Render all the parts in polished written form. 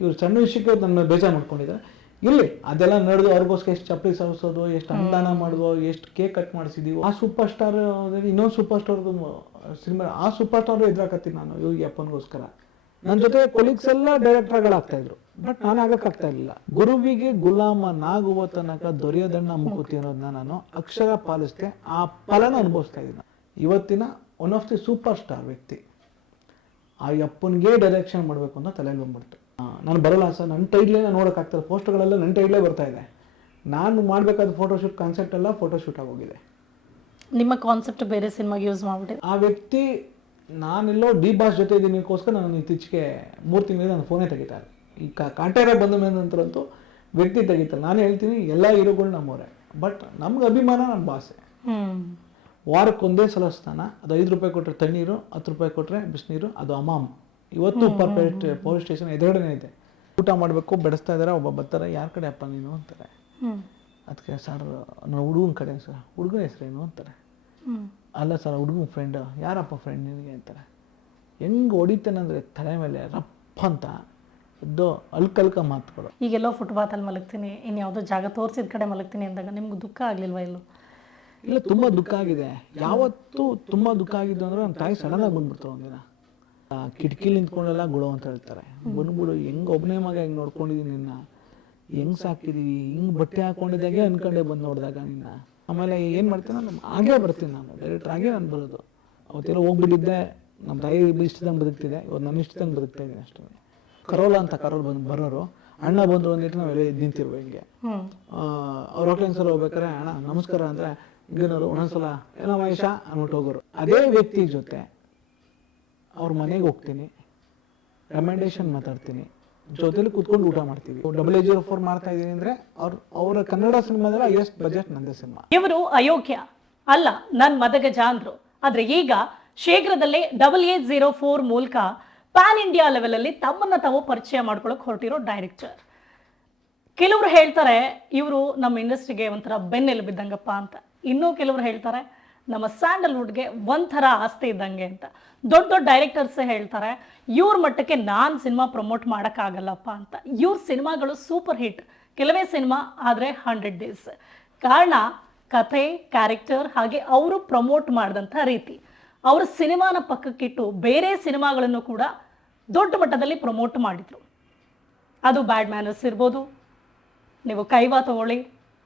ಇವ್ರು ಸಣ್ಣ ವಿಷಯಕ್ಕೆ ನನ್ನ ಬೇಜಾರು ಮಾಡ್ಕೊಂಡಿದ್ದಾರೆ. ಇಲ್ಲಿ ಅದೆಲ್ಲ ನಡೆದು ಅವ್ರಿಗೋಸ್ಕರ ಎಷ್ಟು ಚಪ್ಪಲಿ ಸವಸೋದು, ಎಷ್ಟು ಅನುದಾನ ಮಾಡುವ, ಎಷ್ಟು ಕೇಕ್ ಕಟ್ ಮಾಡಿಸಿದೀವಿ. ಆ ಸೂಪರ್ ಸ್ಟಾರ್ ಇನ್ನೊಂದು ಸೂಪರ್ ಸ್ಟಾರ್ದು ಸಿನಿಮಾ, ಆ ಸೂಪರ್ ಸ್ಟಾರ್ ಎದುರಾಕತ್ತೀನಿ ನಾನು ಈ ಅಪ್ಪನಿಗೋಸ್ಕರ. ನನ್ನ ಜೊತೆ ಕೊಲೀಗ್ಸ್ ಎಲ್ಲ ಡೈರೆಕ್ಟರ್ಗಳಾಗ್ತಾ ಇದ್ರು, ಬಟ್ ನಾನು ಆಗಕ್ಕಾಗ್ತಾ ಇರಲಿಲ್ಲ. ಗುರುವಿಗೆ ಗುಲಾಮನಾಗುವ ತನಕ ದೊರೆಯದಣ್ಣ ಮುಕುತಿ ಅನ್ನೋದನ್ನ ನಾನು ಅಕ್ಷರ ಪಾಲಿಸ್ದೆ. ಆ ಫಲನ ಅನುಭವಿಸ್ತಾ ಇದ್ದೀನಿ. ಇವತ್ತಿನ one of the super star ವ್ಯಕ್ತಿ ಆ ಅಪ್ಪನಿಗೆ ಡೈರೆಕ್ಷನ್ ಮಾಡಬೇಕು ಅಂತ ತಲೆಯಲ್ಲಿ ಬಂದ್ಬಿಡ್ತು. ನಾನು ಬರಲ್ಲ ಸರ್, ನನ್ನ ಟೈಟ್ಲೇ ನೋಡೋಕ್ಕಾಗ್ತದೆ, ಪೋಸ್ಟರ್ಗಳೆಲ್ಲ ನನ್ನ ಟೈಟ್ಲೇ ಬರ್ತಾ ಇದೆ. ನಾನು ಮಾಡಬೇಕಾದ ಫೋಟೋಶೂಟ್ ಕಾನ್ಸೆಪ್ಟ್ ಎಲ್ಲ ಫೋಟೋಶೂಟ್ ಆಗೋಗಿದೆ. ನಿಮ್ಮ ಕಾನ್ಸೆಪ್ಟ್ ಬೇರೆ ಸಿನಿಮಾಗೆ ಯೂಸ್ ಮಾಡಿಬಿಟ್ಟು ಆ ವ್ಯಕ್ತಿ ನಾನೆಲ್ಲೋ ಡಿ ಬಾಸ್ ಜೊತೆ ಇದೀನಿಗೋಸ್ಕರ ನಾನು ಇತ್ತೀಚೆಗೆ 3 ತಿಂಗಳಿಂದ ನನ್ನ ಫೋನೇ ತೆಗಿತಾರೆ. ಈ ಕಾಂಟ್ಯಾಕ್ಟ್ ಬಂದ ಮೇಲೆ ನಂತರಂತೂ ವ್ಯಕ್ತಿ ತೆಗಿತಾರೆ. ನಾನು ಹೇಳ್ತೀನಿ ಎಲ್ಲ ಹೀರೋಗಳು ನಮ್ಮವರೇ, ಬಟ್ ನಮ್ಗೆ ಅಭಿಮಾನ ನಮ್ಮ ಭಾಷೆ. ವಾರಕ್ಕೊಂದೇ ಸಲ ಸ್ನಾನ, ಅದು 5 ರೂಪಾಯಿ ಕೊಟ್ಟರೆ ತಣ್ಣೀರು, 10 ರೂಪಾಯಿ ಕೊಟ್ಟರೆ ಬಿಸಿನೀರು, ಅದು ಅಮಾಮ್. ಇವತ್ತು ಪೊಲೀಸ್ ಸ್ಟೇಷನ್ ಎದುರುಗಡೆನೇ ಇದೆ. ಊಟ ಮಾಡಬೇಕು, ಬೆಳೆಸ್ತಾ ಇದ್ದಾರೆ, ಒಬ್ಬ ಬರ್ತಾರೆ, ಯಾರ ಕಡೆ ಅಪ್ಪ ನೀನು ಅಂತಾರೆ. ಅದಕ್ಕೆ ಸರ್ ನಾನು ಹುಡುಗನ ಕಡೆ ಸರ್. ಹುಡುಗನ ಹೆಸರೇನು ಅಂತಾರೆ. ಅಲ್ಲ ಸರ್ ಹುಡುಗನ ಫ್ರೆಂಡ್. ಯಾರಪ್ಪ ಫ್ರೆಂಡ್ ನಿನಗೆ ಅಂತಾರೆ. ಹೆಂಗೆ ಹೊಡಿತೇನೆಂದರೆ ತಲೆ ಮೇಲೆ ರಪ್ಪ ಅಂತ ಎದ್ದೋ ಅಲ್ಕ ಮಾತುಗಳು. ಈಗೆಲ್ಲೋ ಫುಟ್ಪಾತಲ್ಲಿ ಮಲಗ್ತೀನಿ, ಇನ್ಯಾವುದೋ ಜಾಗ ತೋರಿಸಿದ ಕಡೆ ಮಲಗ್ತೀನಿ ಅಂದಾಗ ನಿಮ್ಗೆ ದುಃಖ ಆಗಲಿಲ್ವಾ? ಇಲ್ಲ, ತುಂಬ ದುಃಖ ಆಗಿದೆ. ಯಾವತ್ತೂ ತುಂಬ ದುಃಖ ಆಗಿದ್ದು ಅಂದರೆ ನನ್ನ ತಾಯಿ ಸಡನ್ನಾಗಿ ಬಂದ್ಬಿಡ್ತಾರೆ ಒಂದಿನ. ಕಿಟಕಿಲಿ ನಿಂತ್ಕೊಂಡೆಲ್ಲ ಗುಳು ಅಂತ ಹೇಳ್ತಾರೆ. ಬಂದ್ಬಿಡು, ಹೆಂಗೆ ಒಬ್ಬನೇ ಮಗ ಹೆಂಗೆ ನೋಡ್ಕೊಂಡಿದ್ದೀನಿ ನಿನ್ನ, ಹೆಂಗೆ ಸಾಕಿದೀವಿ, ಹಿಂಗೆ ಬಟ್ಟೆ ಹಾಕೊಂಡಿದ್ದಾಗೆ ಅನ್ಕೊಂಡೆ ಬಂದು ನೋಡಿದಾಗ ನಿನ್ನ. ಆಮೇಲೆ ಏನು ಮಾಡ್ತೀನಿ, ನಮ್ಮ ಹಾಗೇ ಬರ್ತೀನಿ ನಾನು, ಡೈರೆಕ್ಟರ್ ಹಾಗೆ ನಾನು ಬರೋದು. ಅವತ್ತೆಲ್ಲ ಹೋಗ್ಬಿಟ್ಟಿದ್ದೆ, ನಮ್ಮ ತಾಯಿ ಇಷ್ಟದಂಗೆ ಬದುಕ್ತಿದೆ, ಇವತ್ತು ನನ್ನ ಇಷ್ಟದಂಗೆ ಬದುಕ್ತಾ ಇದ್ದೀನಿ ಅಷ್ಟೇ. ಕರೋಲ ಅಂತ ಕರೋಲ್ ಬರೋರು ಅಣ್ಣ ಬಂದರು ಅಂದಿಟ್ಟು ನಾವೆಲ್ಲ ನಿಂತಿರ್ಬೇಕು ಹಿಂಗೆ. ಅವ್ರ ಹೋಟ್ಲಿನ ಸಲ ಹೋಗ್ಬೇಕಾರೆ ಅಣ್ಣ ನಮಸ್ಕಾರ ಅಂದರೆ ಹಿಂಗೇನವರು ಒಂದೊಂದ್ಸಲ ಏನೋ ಮಹೇಶ ಅಂದ್ಬಿಟ್ಟು ಹೋಗೋರು. ಅದೇ ವ್ಯಕ್ತಿ ಜೊತೆ ಅವ್ರ ಮನೆಗೆ ಹೋಗ್ತೀನಿ, ರೆಕಮೆಂಡೇಶನ್ ಮಾತಾಡ್ತೀನಿ, ಜೊತೆಲಿ ಕೂತ್ಕೊಂಡು ಊಟ ಮಾಡ್ತೀವಿ. 0004 ಮಾಡ್ತಾ ಇದ್ದೀನಿ ಅಂದರೆ ಅವರ ಕನ್ನಡ ಸಿನಿಮಾದಲ್ಲಿ ಹೈಯೆಸ್ಟ್ ಬಜೆಟ್ ನಂದೇ ಸಿನಿಮಾ. ಇವರು ಅಯೋಗ್ಯ ಅಲ್ಲ, ನನ್ನ ಮದಗಜ ಅಂದ್ರು. ಆದ್ರೆ ಈಗ ಶೀಘ್ರದಲ್ಲೇ 8804 ಮೂಲಕ ಪ್ಯಾನ್ ಇಂಡಿಯಾ ಲೆವೆಲ್ ಅಲ್ಲಿ ತಮ್ಮನ್ನ ತಾವು ಪರಿಚಯ ಮಾಡ್ಕೊಳಕ್ ಹೊರಟಿರೋ ಡೈರೆಕ್ಟರ್. ಕೆಲವರು ಹೇಳ್ತಾರೆ ಇವರು ನಮ್ಮ ಇಂಡಸ್ಟ್ರಿಗೆ ಒಂಥರ ಬೆನ್ನೆಲುಬಿದ್ದಂಗಪ್ಪ ಅಂತ. ಇನ್ನೂ ಕೆಲವರು ಹೇಳ್ತಾರೆ ನಮ್ಮ ಸ್ಯಾಂಡಲ್ವುಡ್ಗೆ ಒಂಥರ ಆಸ್ತಿ ಇದ್ದಂಗೆ ಅಂತ. ದೊಡ್ಡ ದೊಡ್ಡ ಡೈರೆಕ್ಟರ್ಸೇ ಹೇಳ್ತಾರೆ ಇವ್ರ ಮಟ್ಟಕ್ಕೆ ನಾನು ಸಿನಿಮಾ ಪ್ರಮೋಟ್ ಮಾಡೋಕ್ಕಾಗಲ್ಲಪ್ಪ ಅಂತ. ಇವ್ರ ಸಿನಿಮಾಗಳು ಸೂಪರ್ ಹಿಟ್, ಕೆಲವೇ ಸಿನಿಮಾ ಆದರೆ 100 ಡೇಸ್. ಕಾರಣ ಕಥೆ, ಕ್ಯಾರೆಕ್ಟರ್, ಹಾಗೆ ಅವರು ಪ್ರಮೋಟ್ ಮಾಡಿದಂಥ ರೀತಿ. ಅವ್ರ ಸಿನಿಮಾನ ಪಕ್ಕಕ್ಕಿಟ್ಟು ಬೇರೆ ಸಿನಿಮಾಗಳನ್ನು ಕೂಡ ದೊಡ್ಡ ಮಟ್ಟದಲ್ಲಿ ಪ್ರಮೋಟ್ ಮಾಡಿದರು. ಅದು ಬ್ಯಾಡ್ ಮ್ಯಾನರ್ಸ್ ಇರ್ಬೋದು, ನೀವು ಕೈವಾ ತಗೊಳ್ಳಿ,